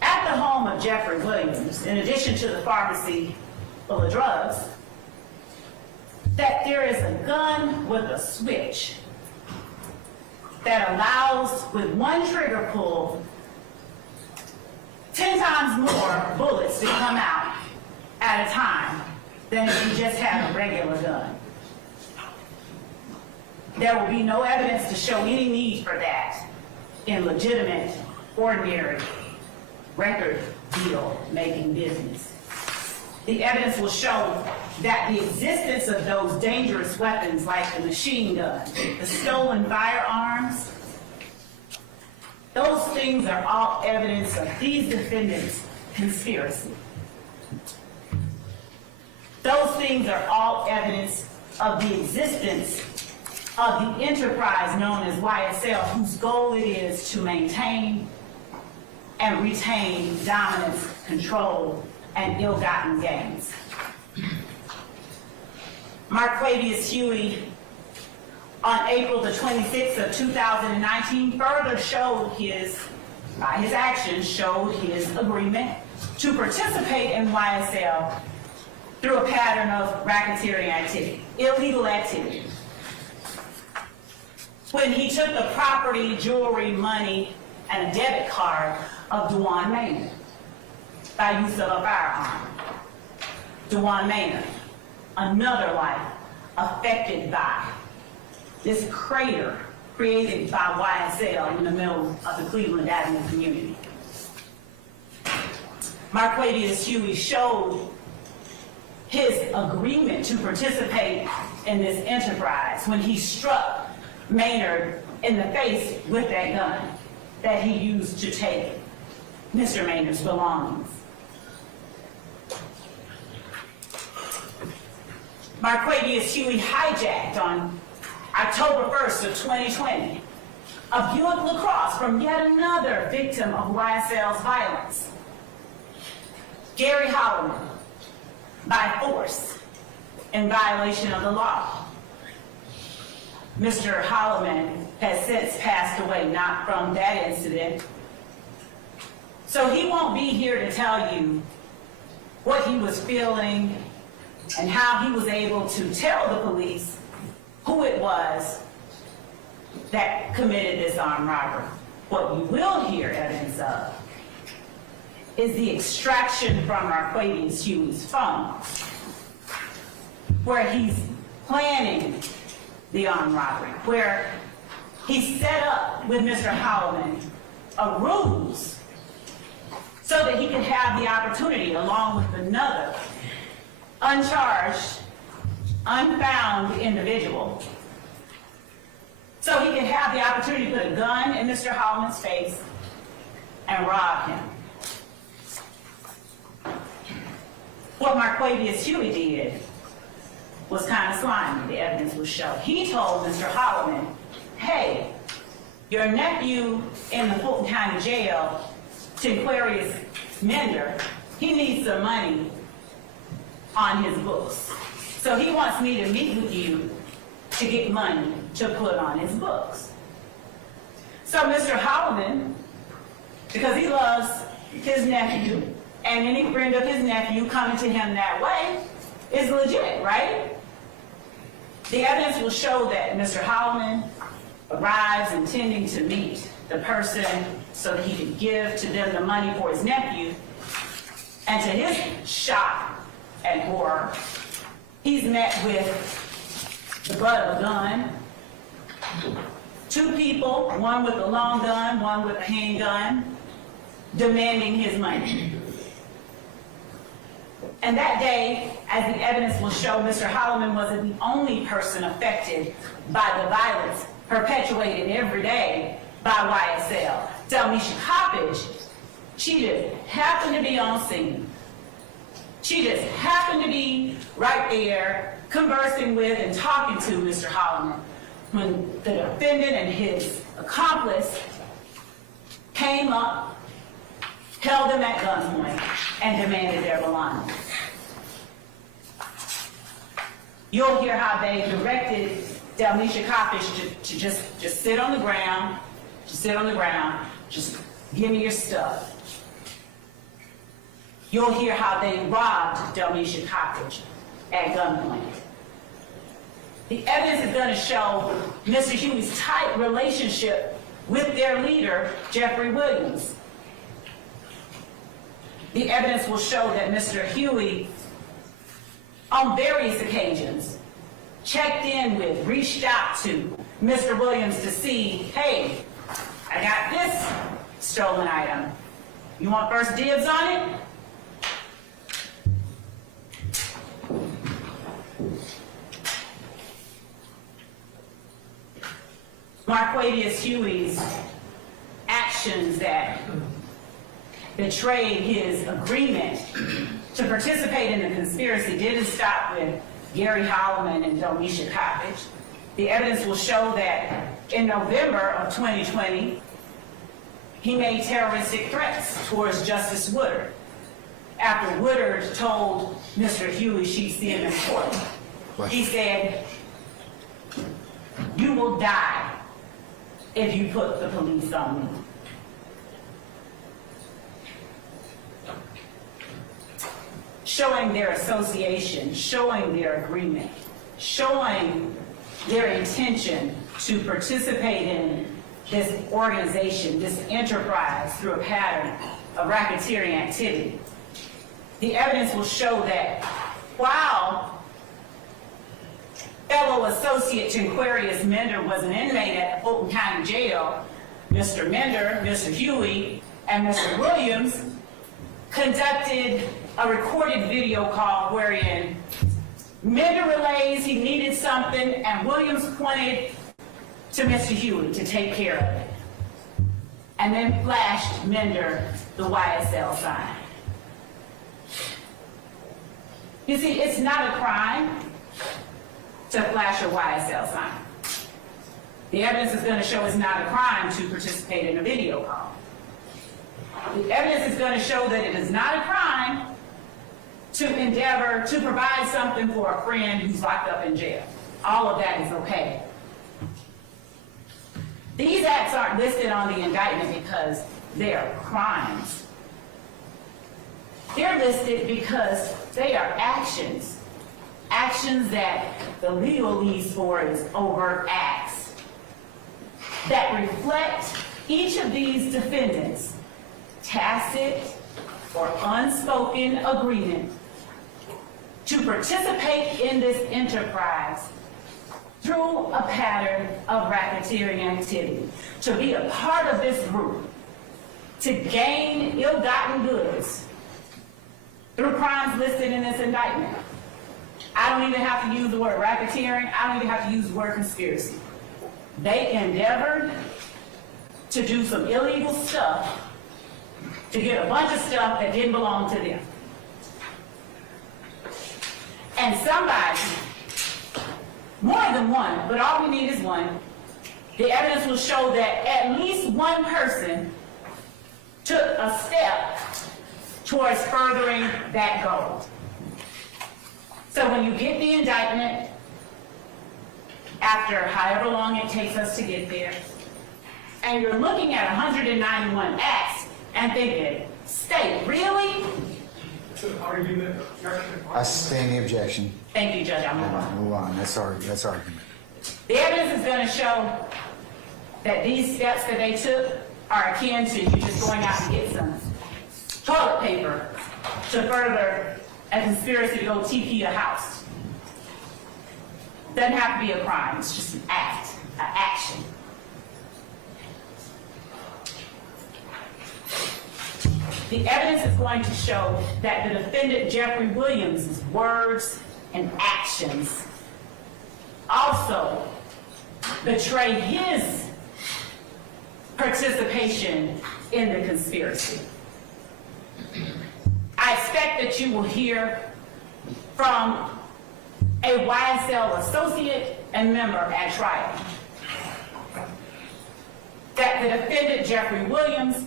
at the home of Jeffrey Williams, in addition to the pharmacy full of drugs, that there is a gun with a switch that allows, with one trigger pull, 10 times more bullets to come out at a time than if you just have a regular gun. There will be no evidence to show any need for that in legitimate, ordinary, record deal making business. The evidence will show that the existence of those dangerous weapons like the machine gun, the stolen firearms, those things are all evidence of these defendants' conspiracy. Those things are all evidence of the existence of the enterprise known as YSL, whose goal it is to maintain and retain dominance, control, and ill-gotten gains. Marquavius Huey, on April the 26th of 2019, further showed by his actions, showed his agreement to participate in YSL through a pattern of racketeering activity, illegal activity. When he took the property, jewelry, money, and a debit card of Dewan Maynard by use of a firearm. Dewan Maynard, another life affected by this crater created by YSL in the middle of the Cleveland Avenue community. Marquavius Huey showed his agreement to participate in this enterprise when he struck Maynard in the face with that gun that he used to take Mr. Maynard's belongings. Marquavius Huey hijacked on October 1st of 2020 a Buick LaCrosse from yet another victim of YSL's violence, Gary Holloman, by force in violation of the law. Mr. Holloman has since passed away, not from that incident. So he won't be here to tell you what he was feeling and how he was able to tell the police who it was that committed this armed robbery. What you will hear evidence of is the extraction from Marquavius Huey's phone, where he's planning the armed robbery, where he set up with Mr. Holloman a ruse so that he could have the opportunity, along with another uncharged, unfound individual, so he could have the opportunity to put a gun in Mr. Holloman's face and rob him. What Marquavius Huey did was kind of slimy, the evidence will show. He told Mr. Holloman, hey, your nephew in the Fulton County Jail, Tinquarius Mender, he needs some money on his books. So he wants me to meet with you to get money to put on his books. So Mr. Holloman, because he loves his nephew, and any friend of his nephew coming to him that way is legit, right? The evidence will show that Mr. Holloman arrives intending to meet the person so that he can give to them the money for his nephew. And to his shock and horror, he's met with the butt of a gun, two people, one with a long gun, one with a handgun, demanding his money. And that day, as the evidence will show, Mr. Holloman wasn't the only person affected by the violence perpetuated every day by YSL. Delmisha Coppage, she just happened to be on scene. She just happened to be right there conversing with and talking to Mr. Holloman when the defendant and his accomplice came up, held them at gunpoint, and demanded their belongings. You'll hear how they directed Delmisha Coppage to just sit on the ground, just give me your stuff. You'll hear how they robbed Delmisha Coppage at gunpoint. The evidence is going to show Mr. Huey's tight relationship with their leader, Jeffrey Williams. The evidence will show that Mr. Huey, on various occasions, checked in with, reached out to Mr. Williams to see, hey, I got this stolen item. You want first dibs on it? Marquavius Huey's actions that betrayed his agreement to participate in the conspiracy didn't stop with Gary Holloman and Delmisha Coppage. The evidence will show that in November of 2020, he made terroristic threats towards Justice Woodard after Woodard told Mr. Huey she'd see him in court. He said, you will die if you put the police on me. Showing their association, showing their agreement, showing their intention to participate in this organization, this enterprise through a pattern of racketeering activity. The evidence will show that while fellow associate Tinquarius Mender was an inmate at the Fulton County Jail, Mr. Mender, Mr. Huey, and Mr. Williams conducted a recorded video call wherein Mender relays he needed something and Williams pointed to Mr. Huey to take care of it. And then flashed Mender the YSL sign. You see, it's not a crime to flash a YSL sign. The evidence is going to show it's not a crime to participate in a video call. The evidence is going to show that it is not a crime to endeavor to provide something for a friend who's locked up in jail. All of that is okay. These acts aren't listed on the indictment because they are crimes. They're listed because they are actions. Actions that the legalese for is overt acts that reflect each of these defendants' tacit or unspoken agreement to participate in this enterprise through a pattern of racketeering activity, to be a part of this group, to gain ill-gotten goods through crimes listed in this indictment. I don't even have to use the word racketeering. I don't even have to use the word conspiracy. They endeavored to do some illegal stuff to get a bunch of stuff that didn't belong to them. And somebody, more than one, but all we need is one, the evidence will show that at least one person took a step towards furthering that goal. So when you get the indictment, after however long it takes us to get there, and you're looking at 191 acts and thinking, state, really? I sustain the objection. Thank you, Judge. I'll move on. Move on, that's argument. The evidence is going to show that these steps that they took are akin to you just going out and get some toilet paper to further a conspiracy to go TP a house. Doesn't have to be a crime, it's just an act, an action. The evidence is going to show that the defendant Jeffrey Williams' words and actions also betray his participation in the conspiracy. I expect that you will hear from a YSL associate and member at trial that the defendant Jeffrey Williams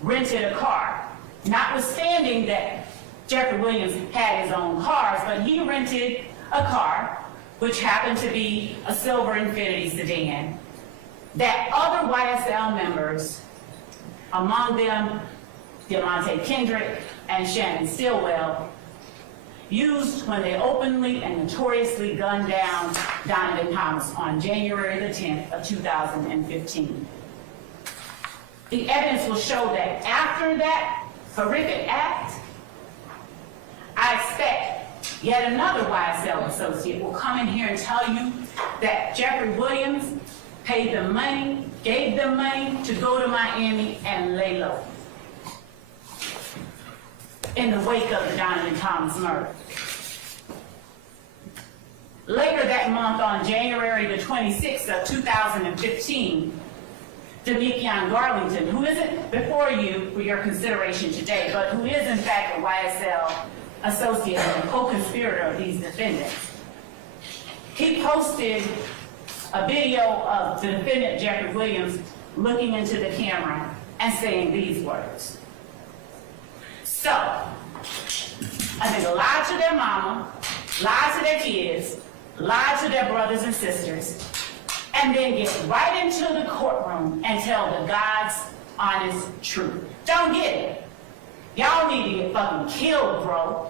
rented a car, notwithstanding that Jeffrey Williams had his own cars, but he rented a car which happened to be a silver Infiniti sedan that other YSL members, among them Demonte Kendrick and Shannon Stillwell, used when they openly and notoriously gunned down Donovan Thomas on January the 10th of 2015. The evidence will show that after that horrific act, I expect yet another YSL associate will come in here and tell you that Jeffrey Williams paid them money, gave them money to go to Miami and lay low in the wake of the Donovan Thomas murder. Later that month, on January the 26th of 2015, Demikion Garlington, who isn't before you for your consideration today, but who is in fact a YSL associate and co-conspirator of these defendants, he posted a video of the defendant Jeffrey Williams looking into the camera and saying these words. So, I think lie to their mama, lie to their kids, lie to their brothers and sisters, and then get right into the courtroom and tell the God's honest truth. Don't get it. Y'all need to get fucking killed, bro.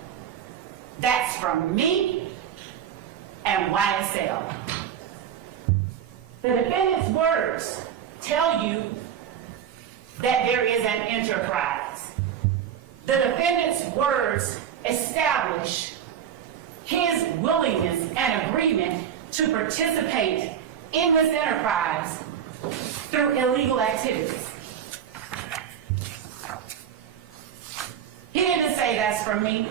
That's from me and YSL. The defendant's words tell you that there is an enterprise. The defendant's words establish his willingness and agreement to participate in this enterprise through illegal activities. He didn't say that's for me.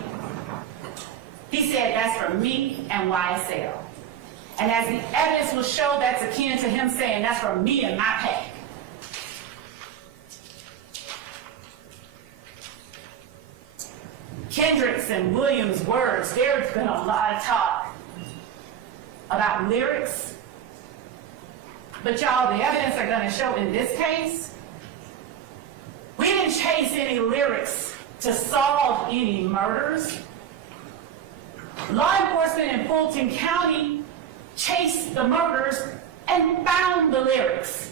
He said that's for me and YSL. And as the evidence will show, that's akin to him saying that's for me and my pack. Kendrick's and Williams' words, there's been a lot of talk about lyrics. But y'all, the evidence are going to show in this case, we didn't chase any lyrics to solve any murders. Law enforcement in Fulton County chased the murders and found the lyrics.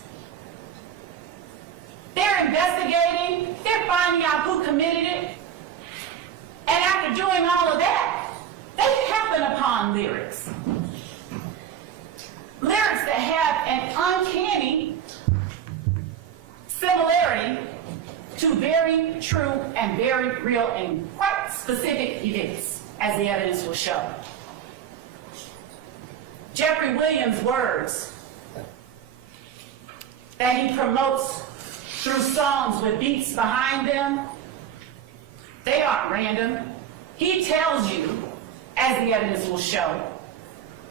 They're investigating, they're finding out who committed it. And after doing all of that, they happen upon lyrics. Lyrics that have an uncanny similarity to very true and very real and quite specific events, as the evidence will show. Jeffrey Williams' words that he promotes through songs with beats behind them, they aren't random. He tells you, as the evidence will show,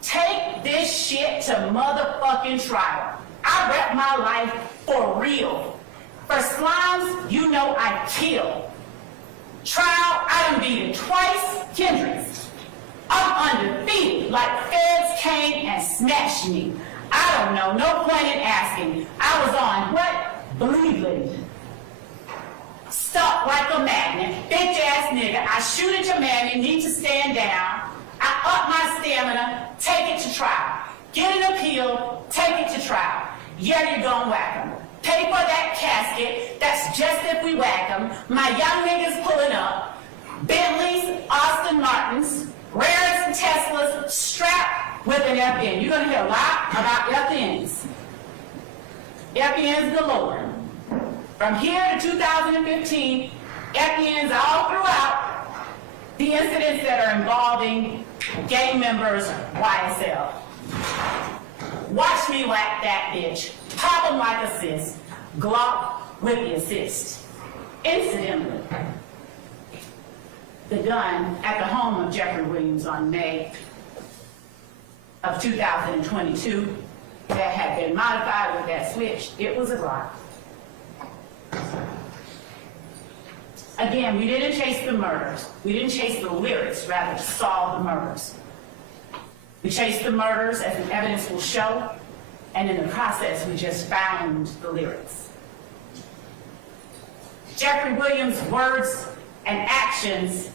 take this shit to motherfucking trial. I rep my life for real. For slimes, you know I kill. Trial, I done beat it twice. Kendrick's, I'm undefeated, like feds came and snatched me. I don't know, no point in asking. I was on what? Believe it. Stuck like a magnet, bitch ass nigga. I shoot at your man, you need to stand down. I up my stamina, take it to trial. Get an appeal, take it to trial. Yeah, you're gonna whack 'em. Pay for that casket, that's just if we whack 'em. My young niggas pulling up. Bentleys, Austin Martins, Rares, Teslas, strapped with an FN. You're gonna hear a lot about FNs. FNs galore. From here to 2015, FNs all throughout the incidents that are involving gang members, YSL. Watch me whack that bitch. Pop him like assist. Glock with the assist. Incidentally, the gun at the home of Jeffrey Williams on May of 2022 that had been modified with that switch, it was a Glock. Again, we didn't chase the murders. We didn't chase the lyrics, rather to solve the murders. We chased the murders, as the evidence will show, and in the process, we just found the lyrics. Jeffrey Williams' words and actions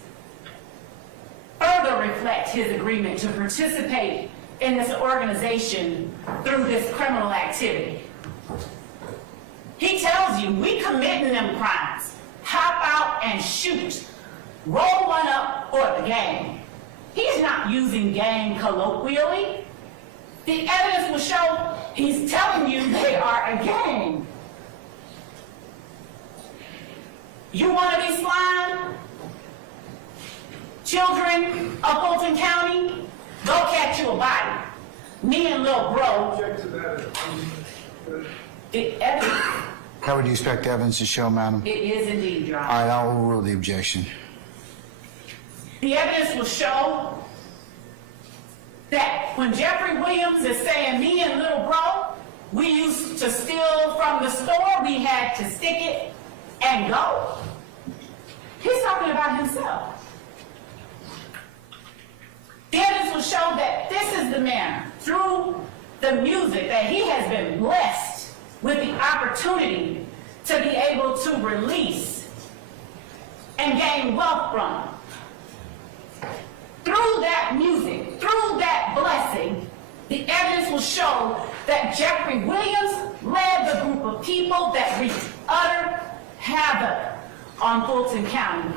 further reflect his agreement to participate in this organization through this criminal activity. He tells you, we committing them crimes. Hop out and shoot. Roll one up for the gang. He's not using gang colloquially. The evidence will show he's telling you they are a gang. You want to be slime? Children of Fulton County, go catch you a body. Me and Lil Bro. The evidence. How would you expect the evidence to show, madam? It is indeed, Your Honor. All right, I'll overrule the objection. The evidence will show that when Jeffrey Williams is saying me and Little Bro, we used to steal from the store, we had to stick it and go. He's talking about himself. The evidence will show that this is the man, through the music, that he has been blessed with the opportunity to be able to release and gain wealth from. Through that music, through that blessing, the evidence will show that Jeffrey Williams led the group of people that wreaked utter havoc on Fulton County.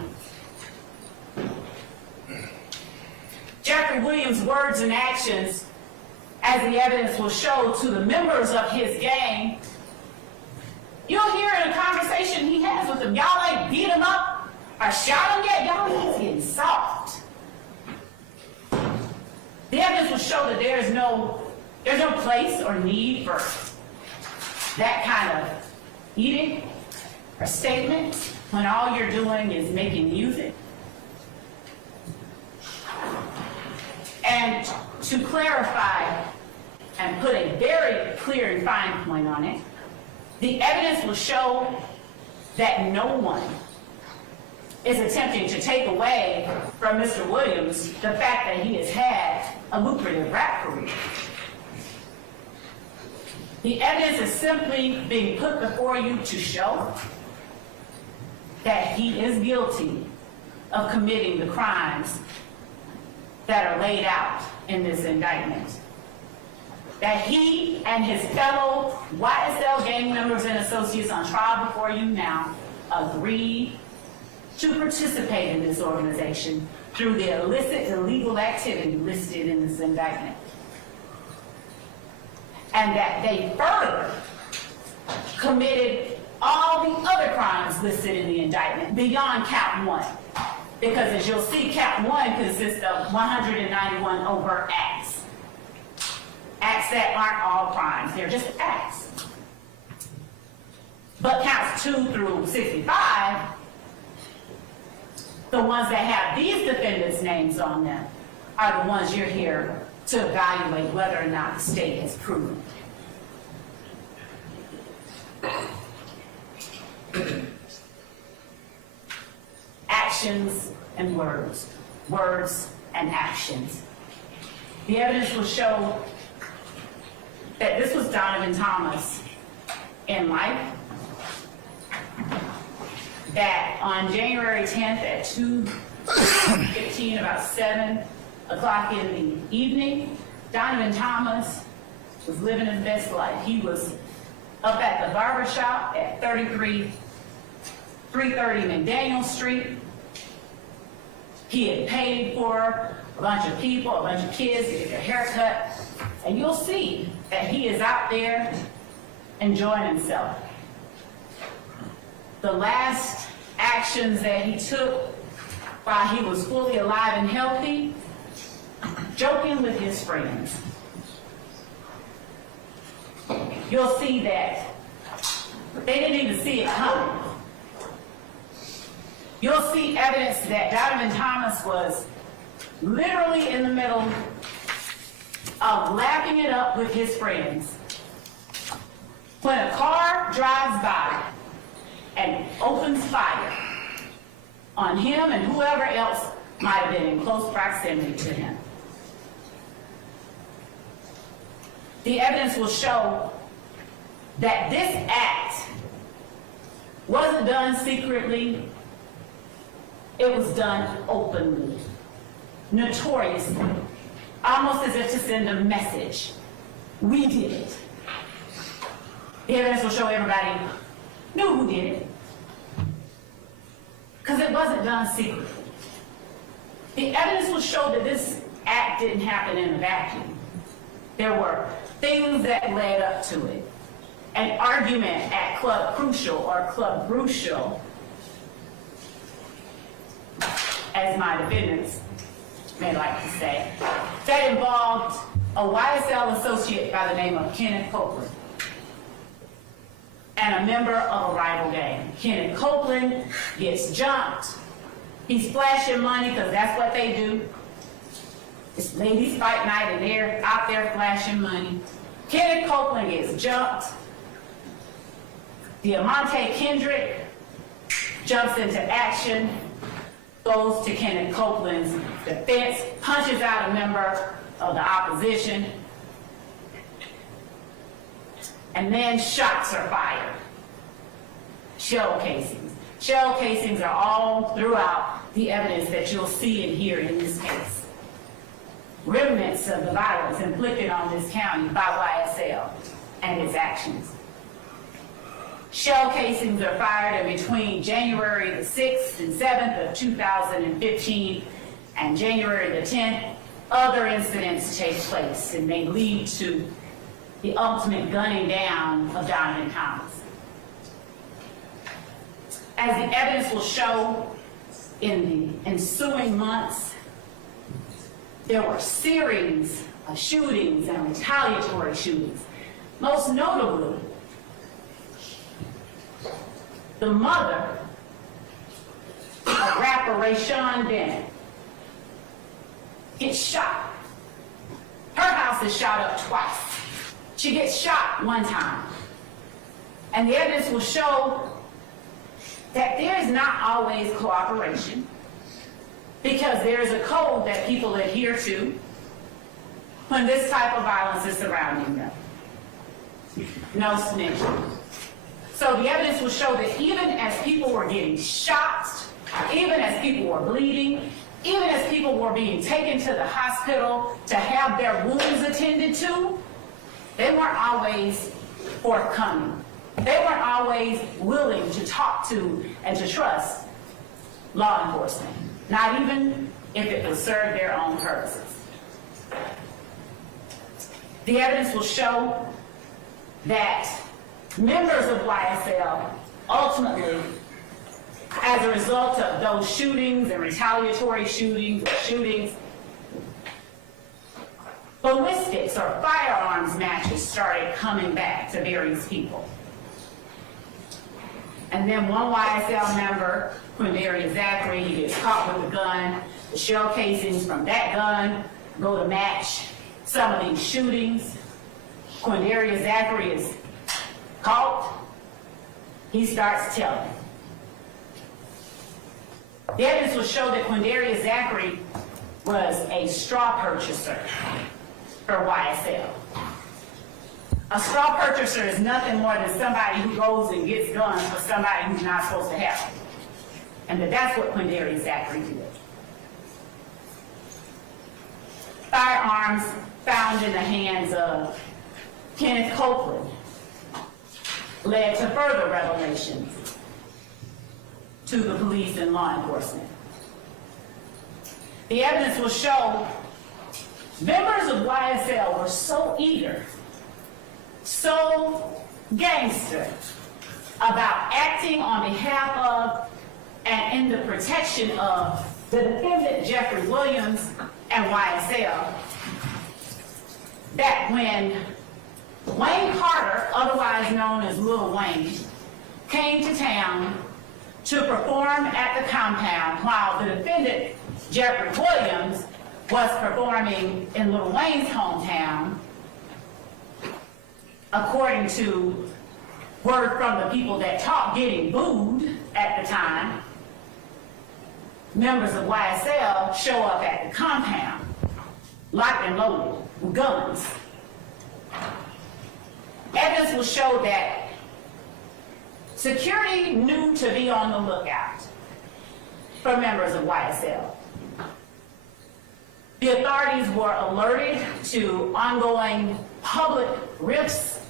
Jeffrey Williams' words and actions, as the evidence will show to the members of his gang, you'll hear in a conversation he has with them, y'all ain't beat him up or shot him yet, y'all he's getting soft. The evidence will show that there's no place or need for that kind of edict or statement when all you're doing is making music. And to clarify and put a very clear and fine point on it, the evidence will show that no one is attempting to take away from Mr. Williams the fact that he has had a lucrative rap career. The evidence is simply being put before you to show that he is guilty of committing the crimes that are laid out in this indictment. That he and his fellow YSL gang members and associates on trial before you now agreed to participate in this organization through the illicit, illegal activity listed in this indictment. And that they further committed all the other crimes listed in the indictment beyond count one. Because as you'll see, count one consists of 191 overt acts. Acts that aren't all crimes, they're just acts. But counts 2 through 65, the ones that have these defendants' names on them, are the ones you're here to evaluate whether or not the state has proven. Actions and words, words and actions. The evidence will show that this was Donovan Thomas in life, that on January 10th at 2:15, about 7 o'clock in the evening, Donovan Thomas was living his best life. He was up at the barber shop at 330 McDaniel Street. He had paid for a bunch of people, a bunch of kids to get their hair cut, and you'll see that he is out there enjoying himself. The last actions that he took while he was fully alive and healthy, joking with his friends. You'll see that they didn't even see it coming. You'll see evidence that Donovan Thomas was literally in the middle of lapping it up with his friends when a car drives by and opens fire on him and whoever else might have been in close proximity to him. The evidence will show that this act wasn't done secretly, it was done openly, notoriously, almost as if to send a message. We did it. The evidence will show everybody knew who did it, because it wasn't done secretly. The evidence will show that this act didn't happen in a vacuum. There were things that led up to it. An argument at Club Crucial, or Club Brucial, as my defendants may like to say, that involved a YSL associate by the name of Kenneth Copeland and a member of a rival gang. Kenneth Copeland gets jumped. He's flashing money because that's what they do. It's ladies fight night and they're out there flashing money. Kenneth Copeland gets jumped. Diamante Kendrick jumps into action, goes to Kenneth Copeland's defense, punches out a member of the opposition, and then shots are fired. Shell casings. Shell casings are all throughout the evidence that you'll see and hear in this case. Remnants of the violence inflicted on this county by YSL and its actions. Shell casings are fired in between January the 6th and 7th of 2015 and January the 10th. Other incidents take place and may lead to the ultimate gunning down of Donovan Thomas. As the evidence will show, in the ensuing months, there were series of shootings and retaliatory shootings. Most notably, the mother of rapper Rayshawn Bennett gets shot. Her house is shot up twice. She gets shot one time. And the evidence will show that there is not always cooperation, because there is a code that people adhere to when this type of violence is surrounding them. No snitching. So the evidence will show that even as people were getting shot, even as people were bleeding, even as people were being taken to the hospital to have their wounds attended to, they weren't always forthcoming. They weren't always willing to talk to and to trust law enforcement, not even if it would serve their own purposes. The evidence will show that members of YSL ultimately, as a result of those shootings and retaliatory shootings, ballistics or firearms matches started coming back to various people. And then one YSL member, Quindaria Zachary, he gets caught with a gun. The shell casings from that gun go to match some of these shootings. Quindaria Zachary is caught. He starts telling. The evidence will show that Quindaria Zachary was a straw purchaser for YSL. A straw purchaser is nothing more than somebody who goes and gets guns for somebody who's not supposed to have them. And that's what Quindaria Zachary did. Firearms found in the hands of Kenneth Copeland led to further revelations to the police and law enforcement. The evidence will show members of YSL were so eager, so gangster about acting on behalf of and in the protection of the defendant Jeffrey Williams and YSL that when Wayne Carter, otherwise known as Lil Wayne, came to town to perform at the compound while the defendant Jeffrey Williams was performing in Lil Wayne's hometown, according to word from the people that talked getting booed at the time, members of YSL show up at the compound, locked and loaded with guns. Evidence will show that security knew to be on the lookout for members of YSL. The authorities were alerted to ongoing public rifts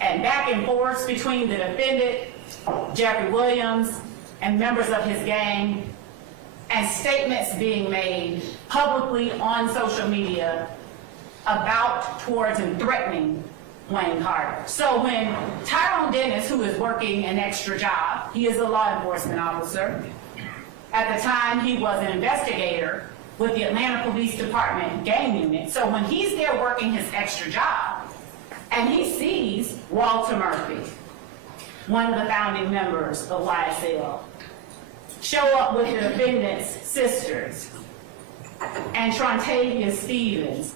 and back and forth between the defendant, Jeffrey Williams, and members of his gang, and statements being made publicly on social media about, towards, and threatening Wayne Carter. So when Tyrone Dennis, who is working an extra job, he is a law enforcement officer. At the time, he was an investigator with the Atlanta Police Department gang unit. So when he's there working his extra job, and he sees Walter Murphy, one of the founding members of YSL, show up with the defendant's sisters, and Trontavia Stevens,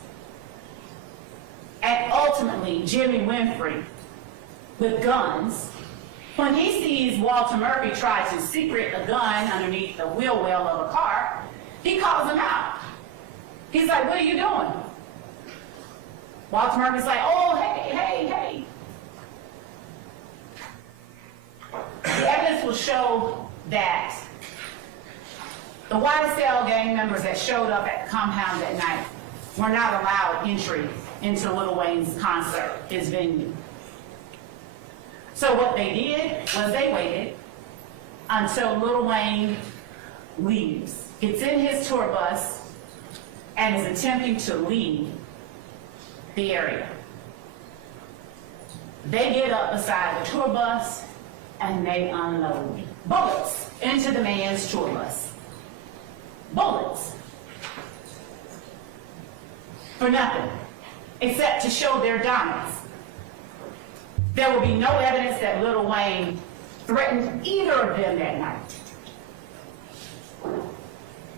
and ultimately Jimmy Winfrey with guns. When he sees Walter Murphy try to secret a gun underneath the wheel well of a car, he calls him out. He's like, "What are you doing?" Walter Murphy's like, "Oh, hey. The evidence will show that the YSL gang members that showed up at the compound that night were not allowed entry into Lil Wayne's concert, his venue. So what they did was they waited until Lil Wayne leaves, gets in his tour bus, and is attempting to leave the area. They get up beside the tour bus and they unload bullets into the man's tour bus. Bullets. for nothing, except to show their dominance. There will be no evidence that Lil Wayne threatened either of them that night.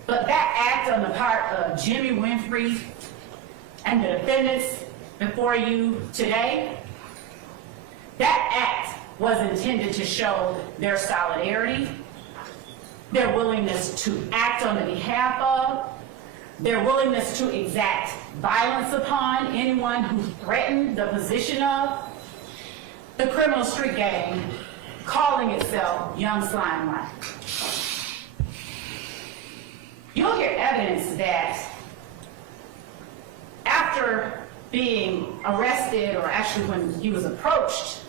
But that act on the part of Jimmy Winfrey and the defendants before you today, that act was intended to show their solidarity, their willingness to act on the behalf of, their willingness to exact violence upon anyone who threatened the position of the criminal street gang calling itself Young Slimelight. You'll hear evidence that after being arrested, or actually when he was approached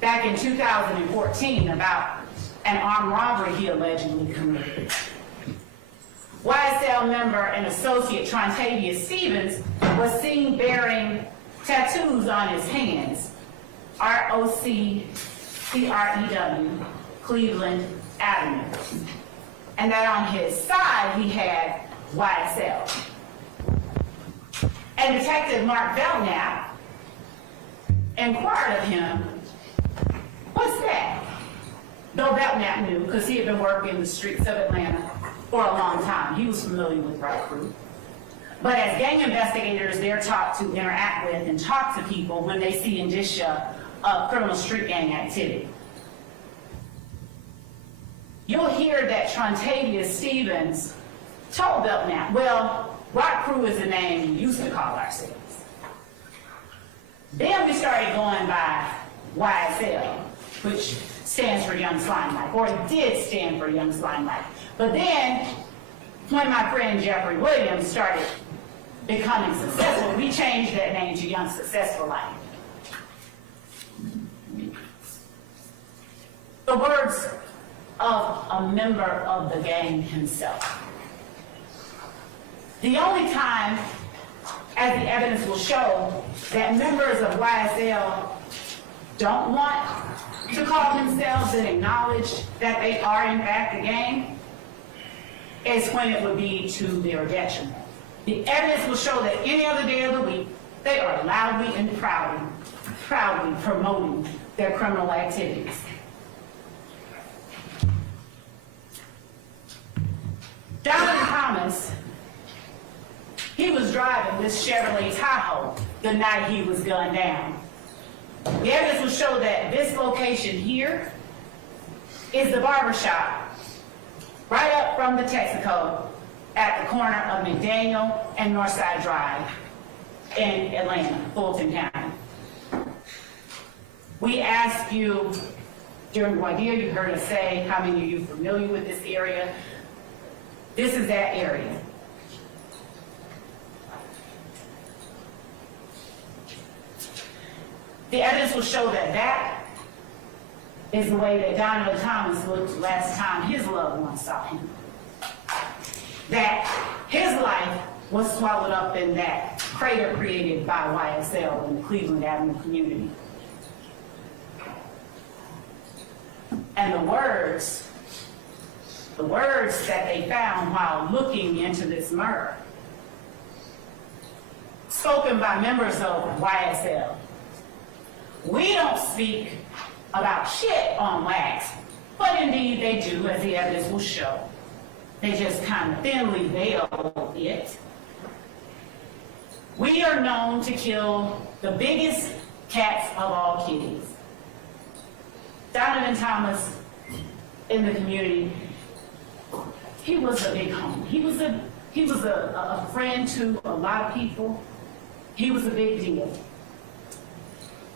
back in 2014 about an armed robbery he allegedly committed, YSL member and associate Trontavia Stevens was seen bearing tattoos on his hands, ROCCREW, Cleveland Avenue. And that on his side he had YSL. And Detective Mark Belknap inquired of him, "What's that?" Though Belknap knew, because he had been working the streets of Atlanta for a long time. He was familiar with Right Crew. But as gang investigators, they're taught to interact with and talk to people when they see indicia of criminal street gang activity. You'll hear that Trontavia Stevens told Belknap, "Well, Rock Crew is the name we used to call ourselves." Then we started going by YSL, which stands for Young Slimelight, or it did stand for Young Slimelight. But then, when my friend Jeffrey Williams started becoming successful, we changed that name to Young Successful Life. The words of a member of the gang himself. The only time, as the evidence will show, that members of YSL don't want to call themselves and acknowledge that they are in fact a gang is when it would be to their detriment. The evidence will show that any other day of the week, they are loudly and proudly promoting their criminal activities. Donovan Thomas, he was driving this Chevrolet Tahoe the night he was gunned down. The evidence will show that this location here is the barbershop right up from the Texaco at the corner of McDaniel and Northside Drive in Atlanta, Fulton County. We asked you during voir dire, you heard us say, how many of you are familiar with this area? This is that area. The evidence will show that that is the way that Donovan Thomas looked last time his loved ones saw him. That his life was swallowed up in that crater created by YSL in the Cleveland Avenue community. And the words that they found while looking into this murder, spoken by members of YSL. We don't speak about shit on wax, but indeed they do, as the evidence will show. They just kind of thinly veil it. We are known to kill the biggest cats of all kitties. Donovan Thomas in the community, he was a big homie. He was a friend to a lot of people. He was a big deal.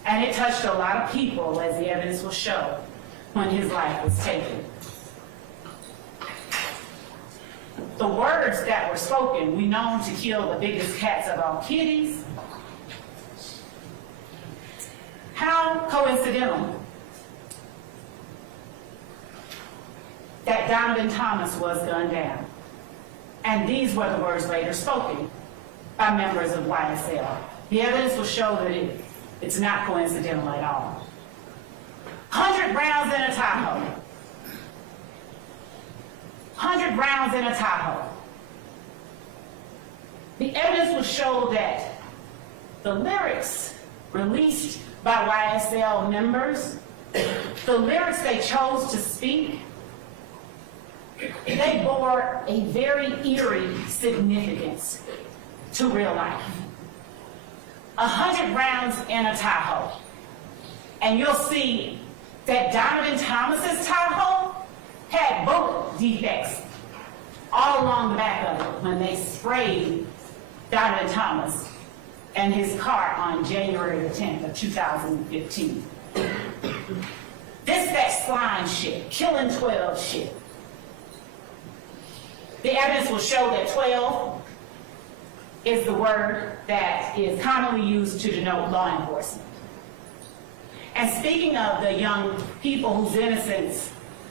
And it touched a lot of people, as the evidence will show, when his life was taken. The words that were spoken, we known to kill the biggest cats of all kitties. How coincidental that Donovan Thomas was gunned down. And these were the words later spoken by members of YSL. The evidence will show that it's not coincidental at all. 100 rounds in a Tahoe. 100 rounds in a Tahoe. The evidence will show that the lyrics released by YSL members, the lyrics they chose to speak, they bore a very eerie significance to real life. 100 rounds in a Tahoe, and you'll see that Donovan Thomas's Tahoe had bullet defects all along the back of it when they sprayed Donovan Thomas and his car on January the 10th of 2015. This that slime shit, killing 12 shit. The evidence will show that 12 is the word that is commonly used to denote law enforcement. And speaking of the young people whose innocence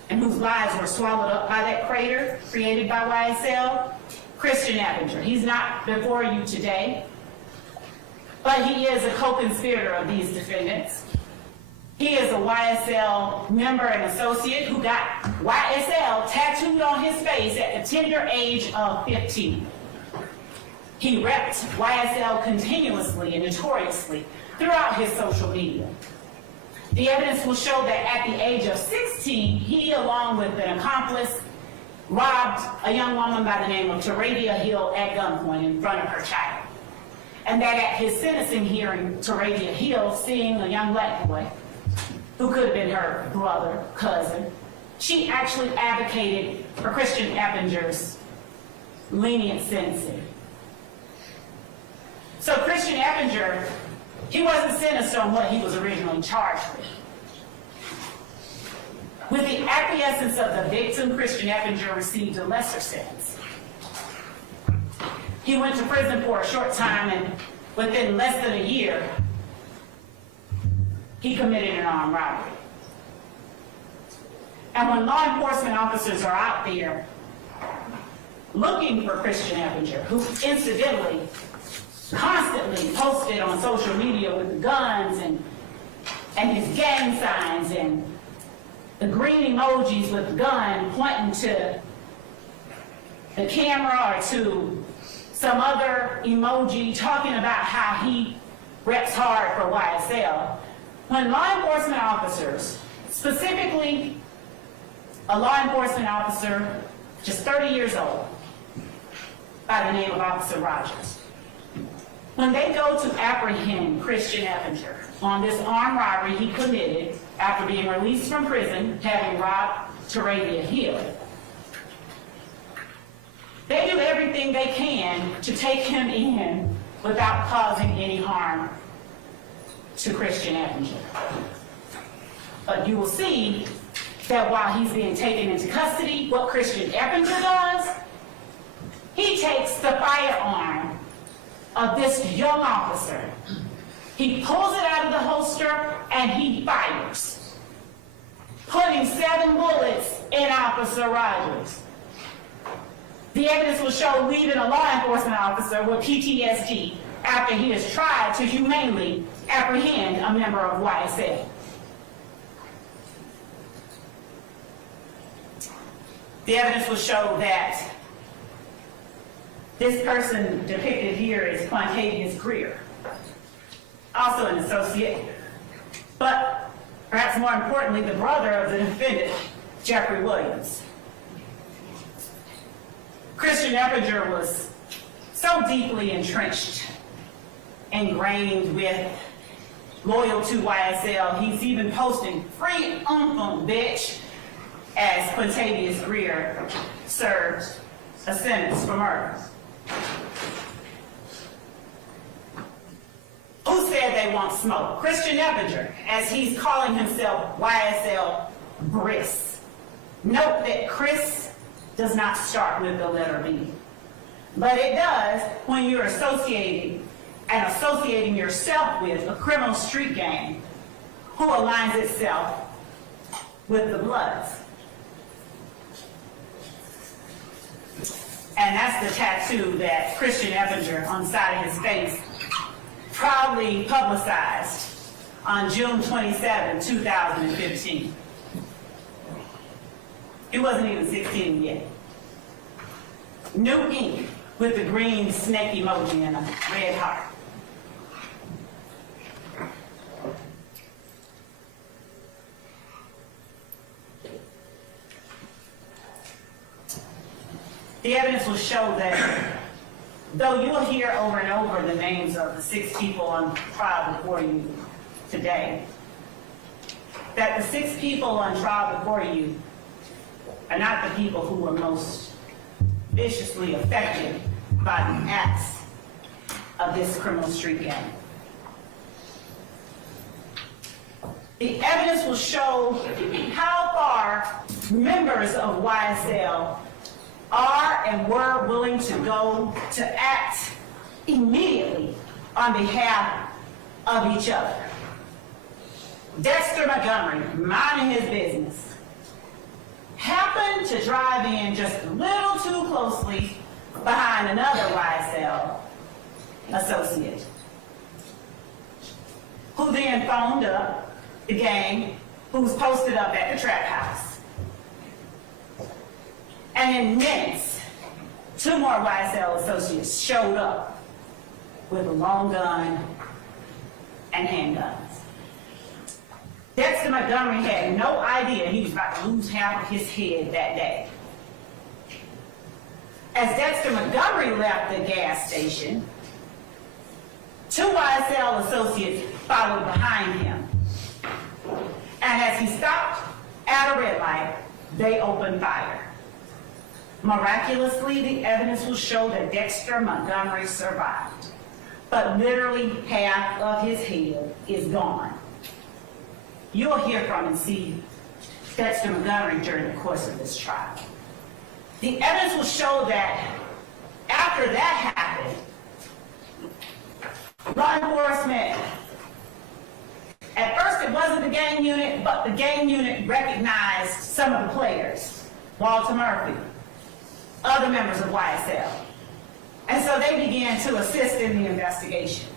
and whose lives were swallowed up by that crater created by YSL, Christian Eppinger. He's not before you today, but he is a co-conspirator of these defendants. He is a YSL member and associate who got YSL tattooed on his face at the tender age of 15. He repped YSL continuously and notoriously throughout his social media. The evidence will show that at the age of 16, he, along with an accomplice, robbed a young woman by the name of Taravia Hill at gunpoint in front of her child. And that at his sentencing hearing, Taravia Hill, seeing a young black boy, who could have been her brother, cousin, she actually advocated for Christian Eppinger's lenient sentencing. So Christian Eppinger, he wasn't sentenced on what he was originally charged with. With the acquiescence of the victim, Christian Eppinger received a lesser sentence. He went to prison for a short time, and within less than a year, he committed an armed robbery. And when law enforcement officers are out there looking for Christian Eppinger, who incidentally constantly posted on social media with the guns and his gang signs and the green emojis with the gun pointing to the camera or to some other emoji talking about how he reps hard for YSL. When law enforcement officers, specifically a law enforcement officer just 30 years old by the name of Officer Rogers, when they go to apprehend Christian Eppinger on this armed robbery he committed after being released from prison, having robbed Taravia Hill, they do everything they can to take him in without causing any harm to Christian Eppinger. But you will see that while he's being taken into custody, what Christian Eppinger does, he takes the firearm of this young officer. He pulls it out of the holster and he fires, putting 7 bullets in Officer Rogers. The evidence will show leaving a law enforcement officer with PTSD after he has tried to humanely apprehend a member of YSL. The evidence will show that this person depicted here is Quantavious Greer, also an associate, but perhaps more importantly, the brother of the defendant, Jeffrey Williams. Christian Eppinger was so deeply entrenched, ingrained with, loyal to YSL, he's even posting free bitch as Quantavious Greer served a sentence for murder. Who said they want smoke? Christian Eppinger, as he's calling himself YSL Briss. Note that Chris does not start with the letter B, but it does when you're associating yourself with a criminal street gang who aligns itself with the Bloods. And that's the tattoo that Christian Eppinger on the side of his face proudly publicized on June 27, 2015. He wasn't even 16 yet. New ink with the green snake emoji and a red heart. The evidence will show that though you'll hear over and over the names of the 6 people on trial before you today, that the 6 people on trial before you are not the people who were most viciously affected by the acts of this criminal street gang. The evidence will show how far members of YSL are and were willing to go to act immediately on behalf of each other. Dexter Montgomery, minding his business, happened to drive in just a little too closely behind another YSL associate, who then phoned up the gang who was posted up at the trap house. And in minutes, 2 more YSL associates showed up with a long gun and handguns. Dexter Montgomery had no idea he was about to lose half of his head that day. As Dexter Montgomery left the gas station, 2 YSL associates followed behind him. And as he stopped at a red light, they opened fire. Miraculously, the evidence will show that Dexter Montgomery survived, but literally half of his head is gone. You'll hear from and see Dexter Montgomery during the course of this trial. The evidence will show that after that happened, law enforcement, at first it wasn't the gang unit, but the gang unit recognized some of the players, Walter Murphy, other members of YSL. And so they began to assist in the investigation.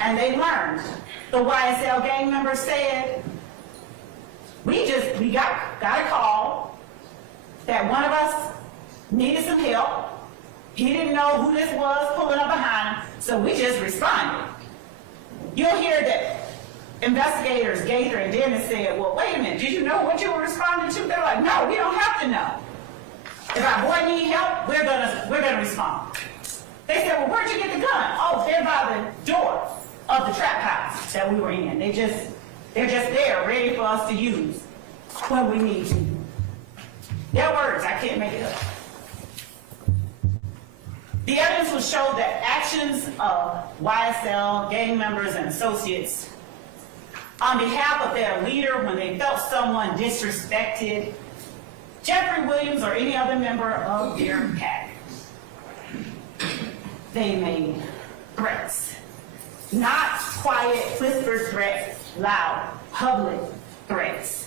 And they learned, the YSL gang members said, we got a call that one of us needed some help. He didn't know who this was pulling up behind him, so we just responded. You'll hear that investigators Gaither and Dennis said, well, wait a minute, did you know what you were responding to? They're like, no, we don't have to know. If our boy need help, we're gonna respond. They said, well, where'd you get the gun? Oh, they're by the door of the trap house that we were in. They're just there, ready for us to use when we need to. Their words, I can't make it up. The evidence will show that actions of YSL gang members and associates on behalf of their leader when they felt someone disrespected Jeffrey Williams or any other member of their pack, they made threats. Not quiet, whispered threats, loud, public threats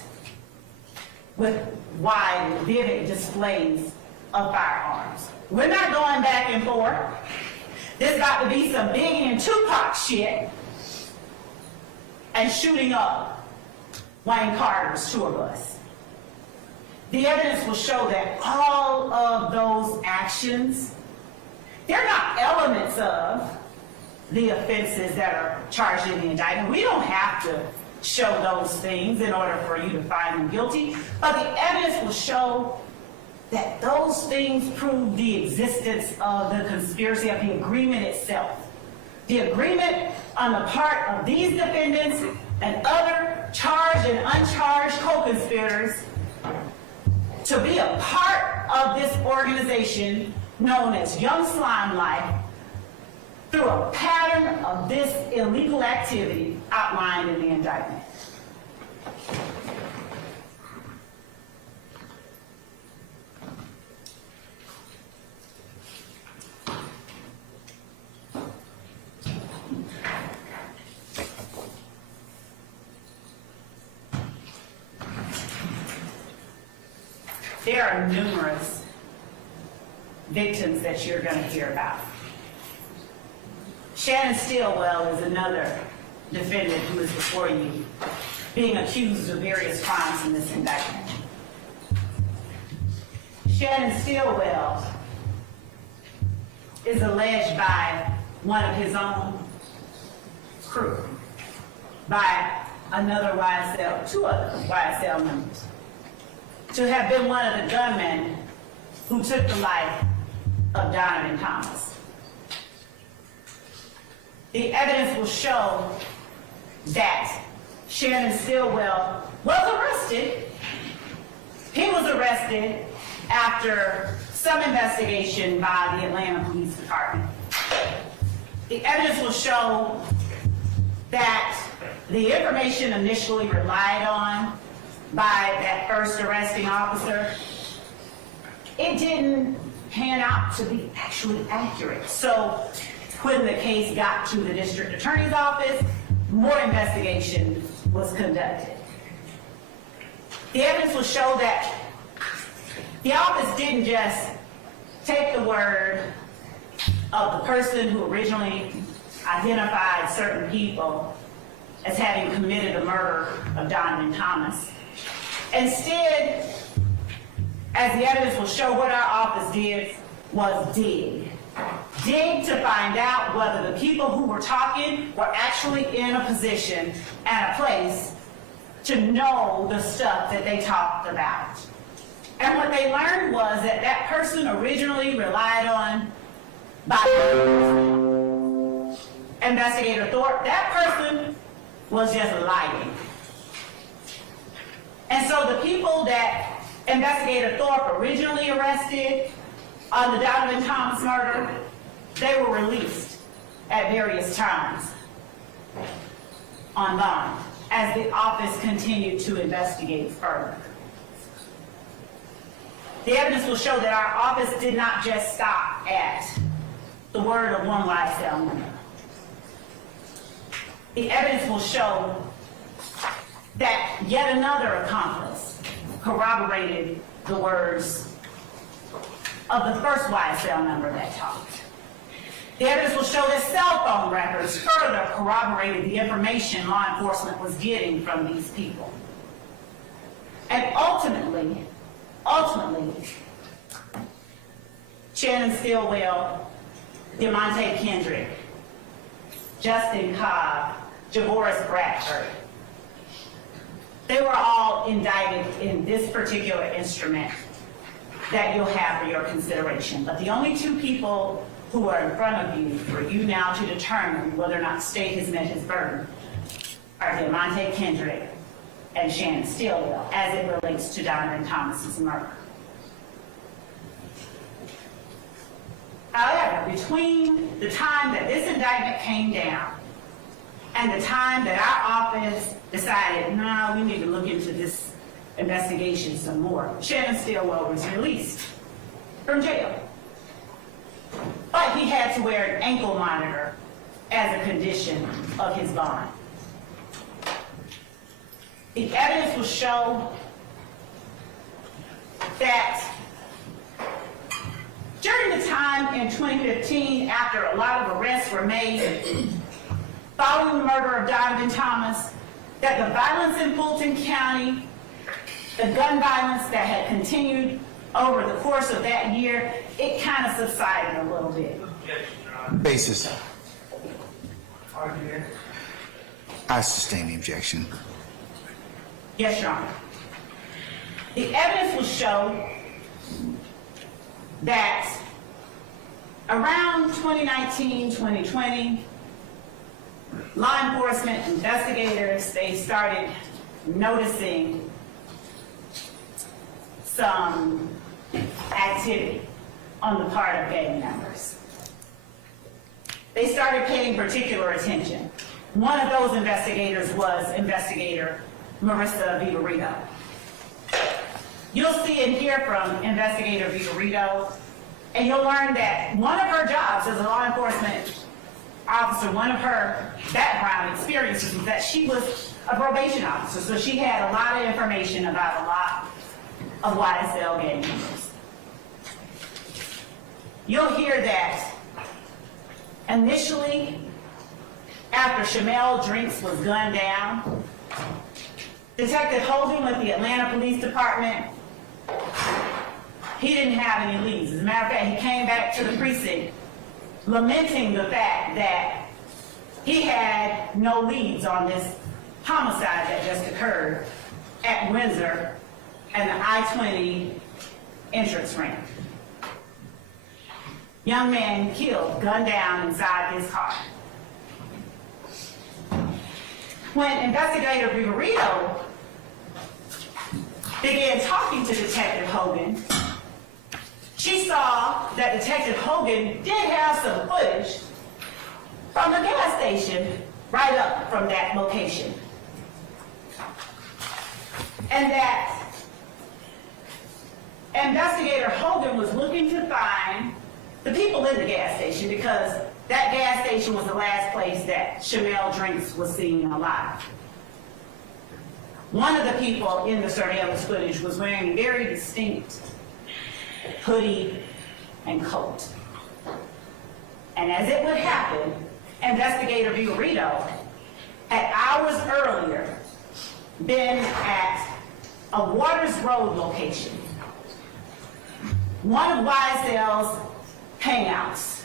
with wide, vivid displays of firearms. We're not going back and forth. This is about to be some Biggie and Tupac shit and shooting up Wayne Carter's tour bus. The evidence will show that all of those actions, they're not elements of the offenses that are charged in the indictment. We don't have to show those things in order for you to find them guilty, but the evidence will show that those things prove the existence of the conspiracy, of the agreement itself. The agreement on the part of these defendants and other charged and uncharged co-conspirators to be a part of this organization known as Young Slime Life through a pattern of this illegal activity outlined in the indictment. There are numerous victims that you're going to hear about. Shannon Stillwell is another defendant who is before you, being accused of various crimes in this indictment. Shannon Stillwell is alleged by one of his own crew, by another YSL, two other YSL members, to have been one of the gunmen who took the life of Donovan Thomas. The evidence will show that Shannon Stillwell was arrested. He was arrested after some investigation by the Atlanta Police Department. The evidence will show that the information initially relied on by that first arresting officer, it didn't pan out to be actually accurate. So when the case got to the district attorney's office, more investigation was conducted. The evidence will show that the office didn't just take the word of the person who originally identified certain people as having committed the murder of Donovan Thomas. Instead, as the evidence will show, what our office did was dig to find out whether the people who were talking were actually in a position and a place to know the stuff that they talked about. And what they learned was that that person originally relied on by Investigator Thorpe, that person was just lying. And so the people that Investigator Thorpe originally arrested on the Donovan Thomas murder, they were released at various times on bond as the office continued to investigate further. The evidence will show that our office did not just stop at the word of one YSL member. The evidence will show that yet another accomplice corroborated the words of the first YSL member that talked. The evidence will show that cell phone records further corroborated the information law enforcement was getting from these people. And ultimately, Shannon Stillwell, DeMonte Kendrick, Justin Cobb, Javoris Bradford, they were all indicted in this particular instrument that you'll have for your consideration. But the only two people who are in front of you for you now to determine whether or not the state has met his burden are DeMonte Kendrick and Shannon Stillwell as it relates to Donovan Thomas's murder. However, between the time that this indictment came down and the time that our office decided, no, we need to look into this investigation some more, Shannon Stillwell was released from jail. But he had to wear an ankle monitor as a condition of his bond. The evidence will show that during the time in 2015, after a lot of arrests were made following the murder of Donovan Thomas, that the violence in Fulton County, the gun violence that had continued over the course of that year, it kind of subsided a little bit. Basis. I sustain the objection. Yes, Your Honor. The evidence will show that around 2019, 2020, law enforcement investigators, they started noticing some activity on the part of gang members. They started paying particular attention. One of those investigators was Investigator Marissa Vivarito. You'll see and hear from Investigator Vivarito, and you'll learn that one of her jobs as a law enforcement officer, one of her background experiences was that she was a probation officer, so she had a lot of information about a lot of YSL gang members. You'll hear that initially, after Shamel Drinks was gunned down, Detective Holding with the Atlanta Police Department, he didn't have any leads. As a matter of fact, he came back to the precinct lamenting the fact that he had no leads on this homicide that just occurred at Windsor and the I-20 entrance ramp. Young man killed, gunned down inside his car. When investigator Vigorito began talking to Detective Hogan, she saw that Detective Hogan did have some footage from the gas station right up from that location. And that investigator Hogan was looking to find the people in the gas station because that gas station was the last place that Shamel Drinks was seen alive. One of the people in the surveillance footage was wearing a very distinct hoodie and coat. And as it would happen, investigator Vigorito had hours earlier been at a Waters Road location, one of YSL's hangouts,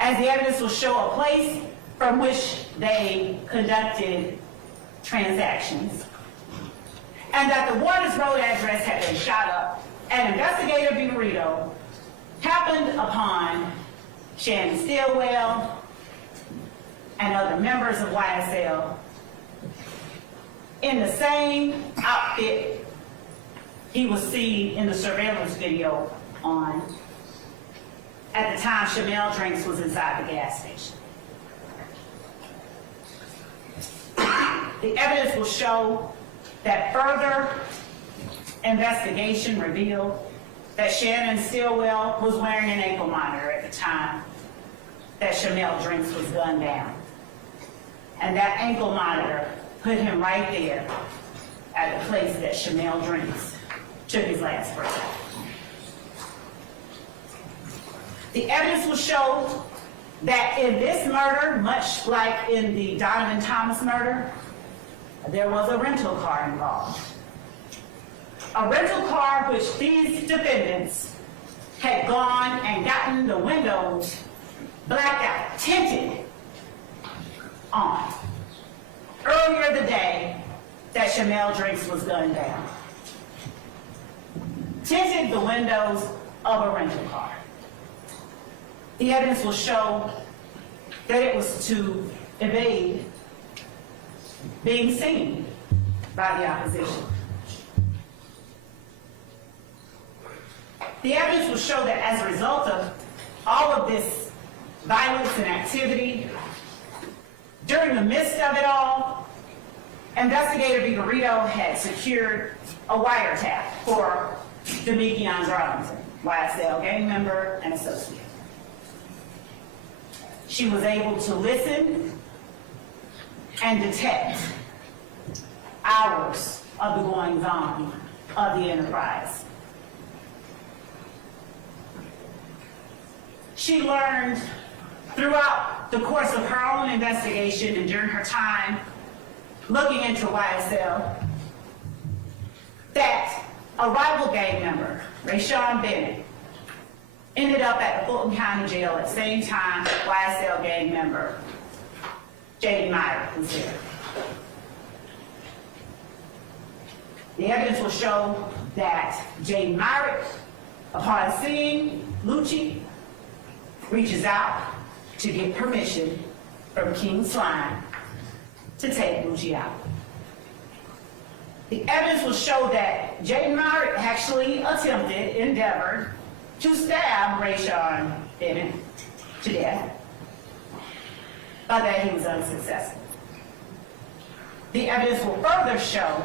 as the evidence will show a place from which they conducted transactions, and that the Waters Road address had been shot up, and investigator Vigorito happened upon Shannon Stillwell and other members of YSL in the same outfit he was seen in the surveillance video on at the time Shamel Drinks was inside the gas station. The evidence will show that further investigation revealed that Shannon Stillwell was wearing an ankle monitor at the time that Shamel Drinks was gunned down. And that ankle monitor put him right there at the place that Shamel Drinks took his last breath. The evidence will show that in this murder, much like in the Donovan Thomas murder, there was a rental car involved. A rental car which these defendants had gone and gotten the windows blacked out, tinted on, earlier the day that Shamel Drinks was gunned down. Tinted the windows of a rental car. The evidence will show that it was to evade being seen by the opposition. The evidence will show that as a result of all of this violence and activity, during the midst of it all, investigator Vigorito had secured a wiretap for Demekion Darlington, YSL gang member and associate. She was able to listen and detect hours of the goings-on of the enterprise. She learned throughout the course of her own investigation and during her time looking into YSL that a rival gang member, Rayshawn Bennett, ended up at the Fulton County Jail at the same time YSL gang member J.D. Meyer was there. The evidence will show that J.D. Meyer, upon seeing Lucci, reaches out to get permission from King Slime to take Lucci out. The evidence will show that J.D. Meyer actually endeavored to stab Rayshawn Bennett to death, but that he was unsuccessful. The evidence will further show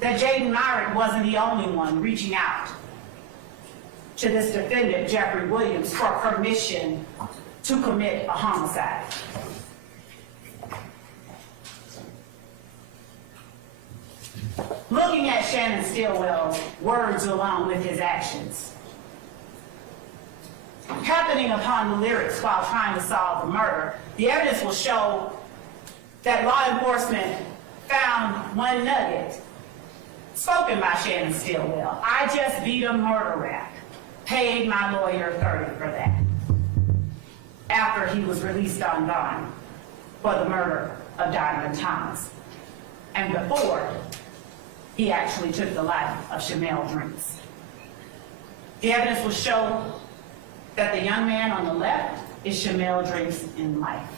that Jaden Myrick wasn't the only one reaching out to this defendant, Jeffrey Williams, for permission to commit a homicide. Looking at Shannon Stillwell's words along with his actions, happening upon the lyrics while trying to solve the murder, the evidence will show that law enforcement found one nugget spoken by Shannon Stillwell. I just beat a murder rap. Paid my lawyer $30 for that. after he was released on bond for the murder of Donovan Thomas, and before he actually took the life of Shamel Drinks. The evidence will show that the young man on the left is Shamel Drinks in life.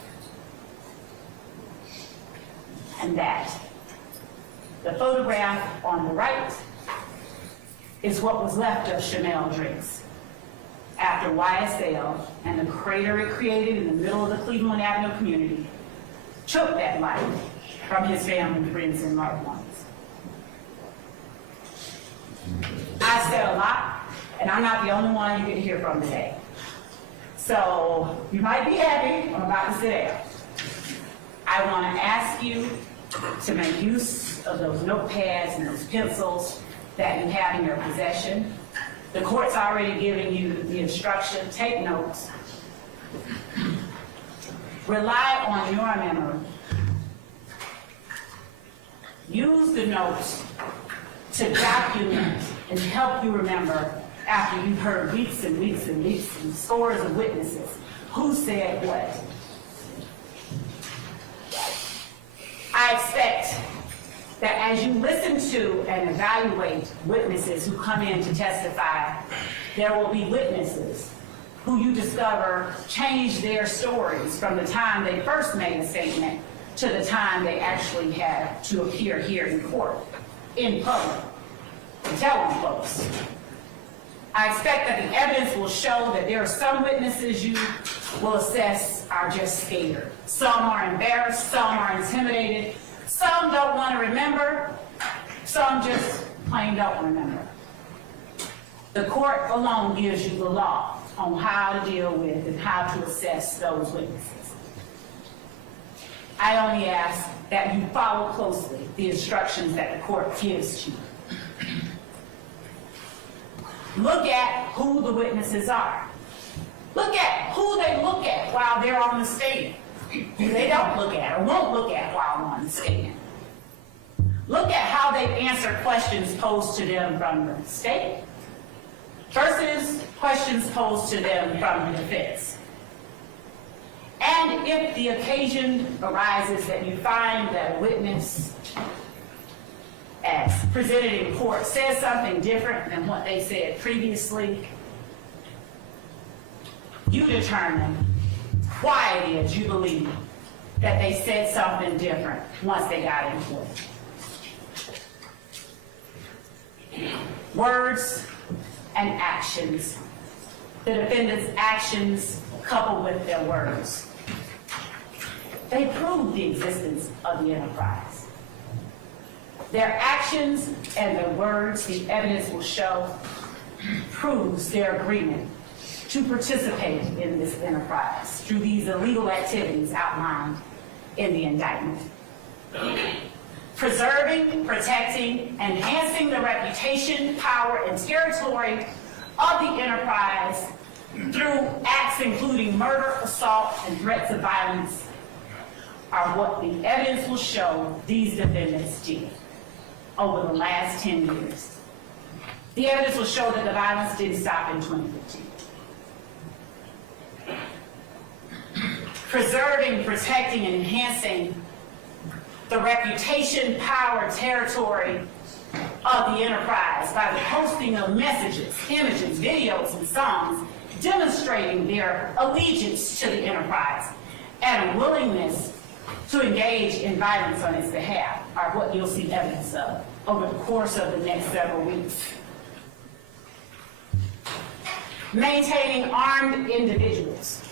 And that the photograph on the right is what was left of Shamel Drinks after YSL and the crater it created in the middle of the Cleveland Avenue community took that life from his family, friends, and loved ones. I said a lot, and I'm not the only one you get to hear from today. So you might be happy I'm about to sit down. I want to ask you to make use of those notepads and those pencils that you have in your possession. The court's already given you the instruction. Take notes. Rely on your memory. Use the notes to document and help you remember after you've heard weeks and weeks and weeks and scores of witnesses who said what. I expect that as you listen to and evaluate witnesses who come in to testify, there will be witnesses who you discover changed their stories from the time they first made a statement to the time they actually had to appear here in court, in public, to tell on folks. I expect that the evidence will show that there are some witnesses you will assess are just scared. Some are embarrassed, some are intimidated, some don't want to remember, some just plain don't remember. The court alone gives you the law on how to deal with and how to assess those witnesses. I only ask that you follow closely the instructions that the court gives to you. Look at who the witnesses are. Look at who they look at while they're on the stand, who they don't look at or won't look at while on the stand. Look at how they answer questions posed to them from the state versus questions posed to them from the defense. And if the occasion arises that you find that a witness, as presented in court, says something different than what they said previously, you determine why it is you believe that they said something different once they got in court. Words and actions. The defendant's actions coupled with their words. They prove the existence of the enterprise. Their actions and their words, the evidence will show, proves their agreement to participate in this enterprise through these illegal activities outlined in the indictment. Preserving, protecting, and enhancing the reputation, power, and territory of the enterprise through acts including murder, assault, and threats of violence are what the evidence will show these defendants did over the last 10 years. The evidence will show that the violence didn't stop in 2015. Preserving, protecting, and enhancing the reputation, power, territory of the enterprise by the posting of messages, images, videos, and songs demonstrating their allegiance to the enterprise and a willingness to engage in violence on its behalf are what you'll see evidence of over the course of the next several weeks. Maintaining armed individuals,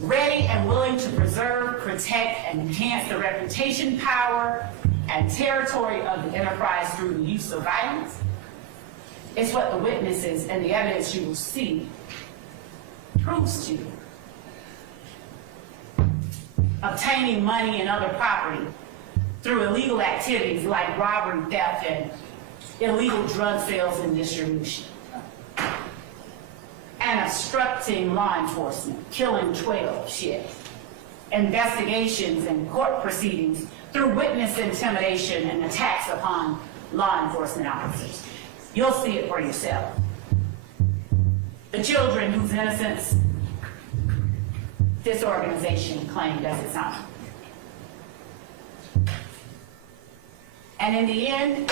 ready and willing to preserve, protect, and enhance the reputation, power, and territory of the enterprise through the use of violence is what the witnesses and the evidence you will see proves to you. Obtaining money and other property through illegal activities like robbery, theft, and illegal drug sales and distribution. And obstructing law enforcement, killing 12 investigations and court proceedings through witness intimidation and attacks upon law enforcement officers. You'll see it for yourself. The children whose innocence this organization claimed as its own. And in the end,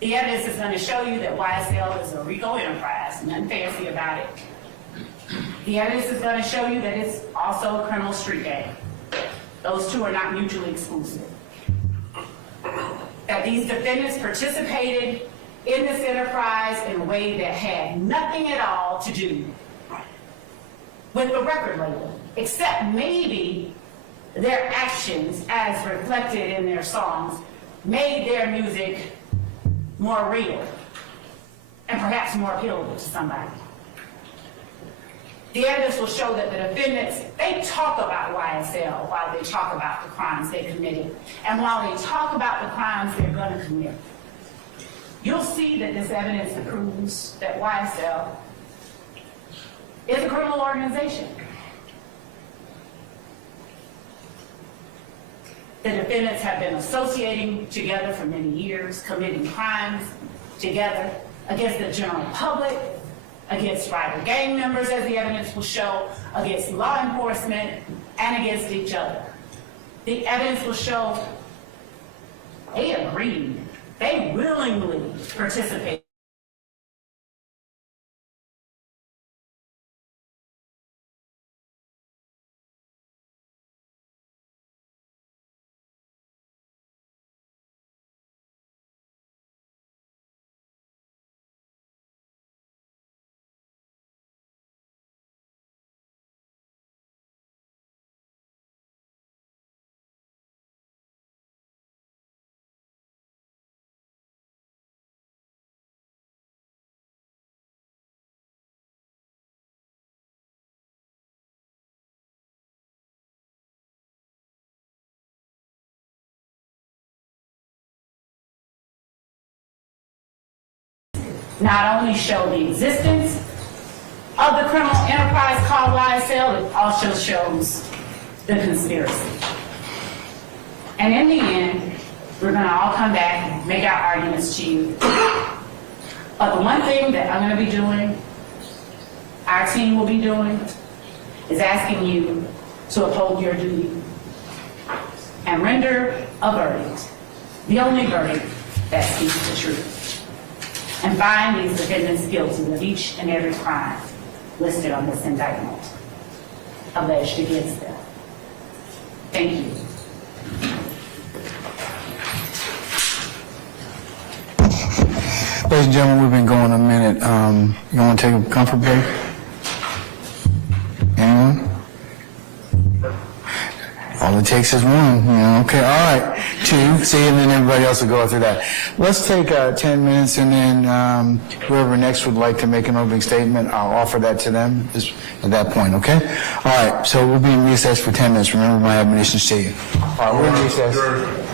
the evidence is going to show you that YSL is a Rico enterprise, nothing fancy about it. The evidence is going to show you that it's also a criminal street gang. Those two are not mutually exclusive. That these defendants participated in this enterprise in a way that had nothing at all to do with the record label, except maybe their actions as reflected in their songs made their music more real and perhaps more appealable to somebody. The evidence will show that the defendants, they talk about YSL while they talk about the crimes they committed. And while they talk about the crimes they're going to commit, you'll see that this evidence proves that YSL is a criminal organization. The defendants have been associating together for many years, committing crimes together against the general public, against rival gang members, as the evidence will show, against law enforcement, and against each other. The evidence will show they agreed, they willingly participated. Not only show the existence of the criminal enterprise called YSL, it also shows the conspiracy. And in the end, we're going to all come back and make our arguments to you. But the one thing that I'm going to be doing, our team will be doing, is asking you to uphold your duty and render a verdict, the only verdict that speaks the truth, and find these defendants guilty of each and every crime listed on this indictment alleged against them. Thank you. Ladies and gentlemen, we've been going a minute. You want to take a comfort break? Anyone? All it takes is one, you know. Okay, all right. 2, see, and then everybody else will go after that. Let's take 10 minutes, and then whoever next would like to make an opening statement, I'll offer that to them at that point, okay? All right, so we'll be in recess for 10 minutes. Remember my admonitions to you. All right, we're in recess.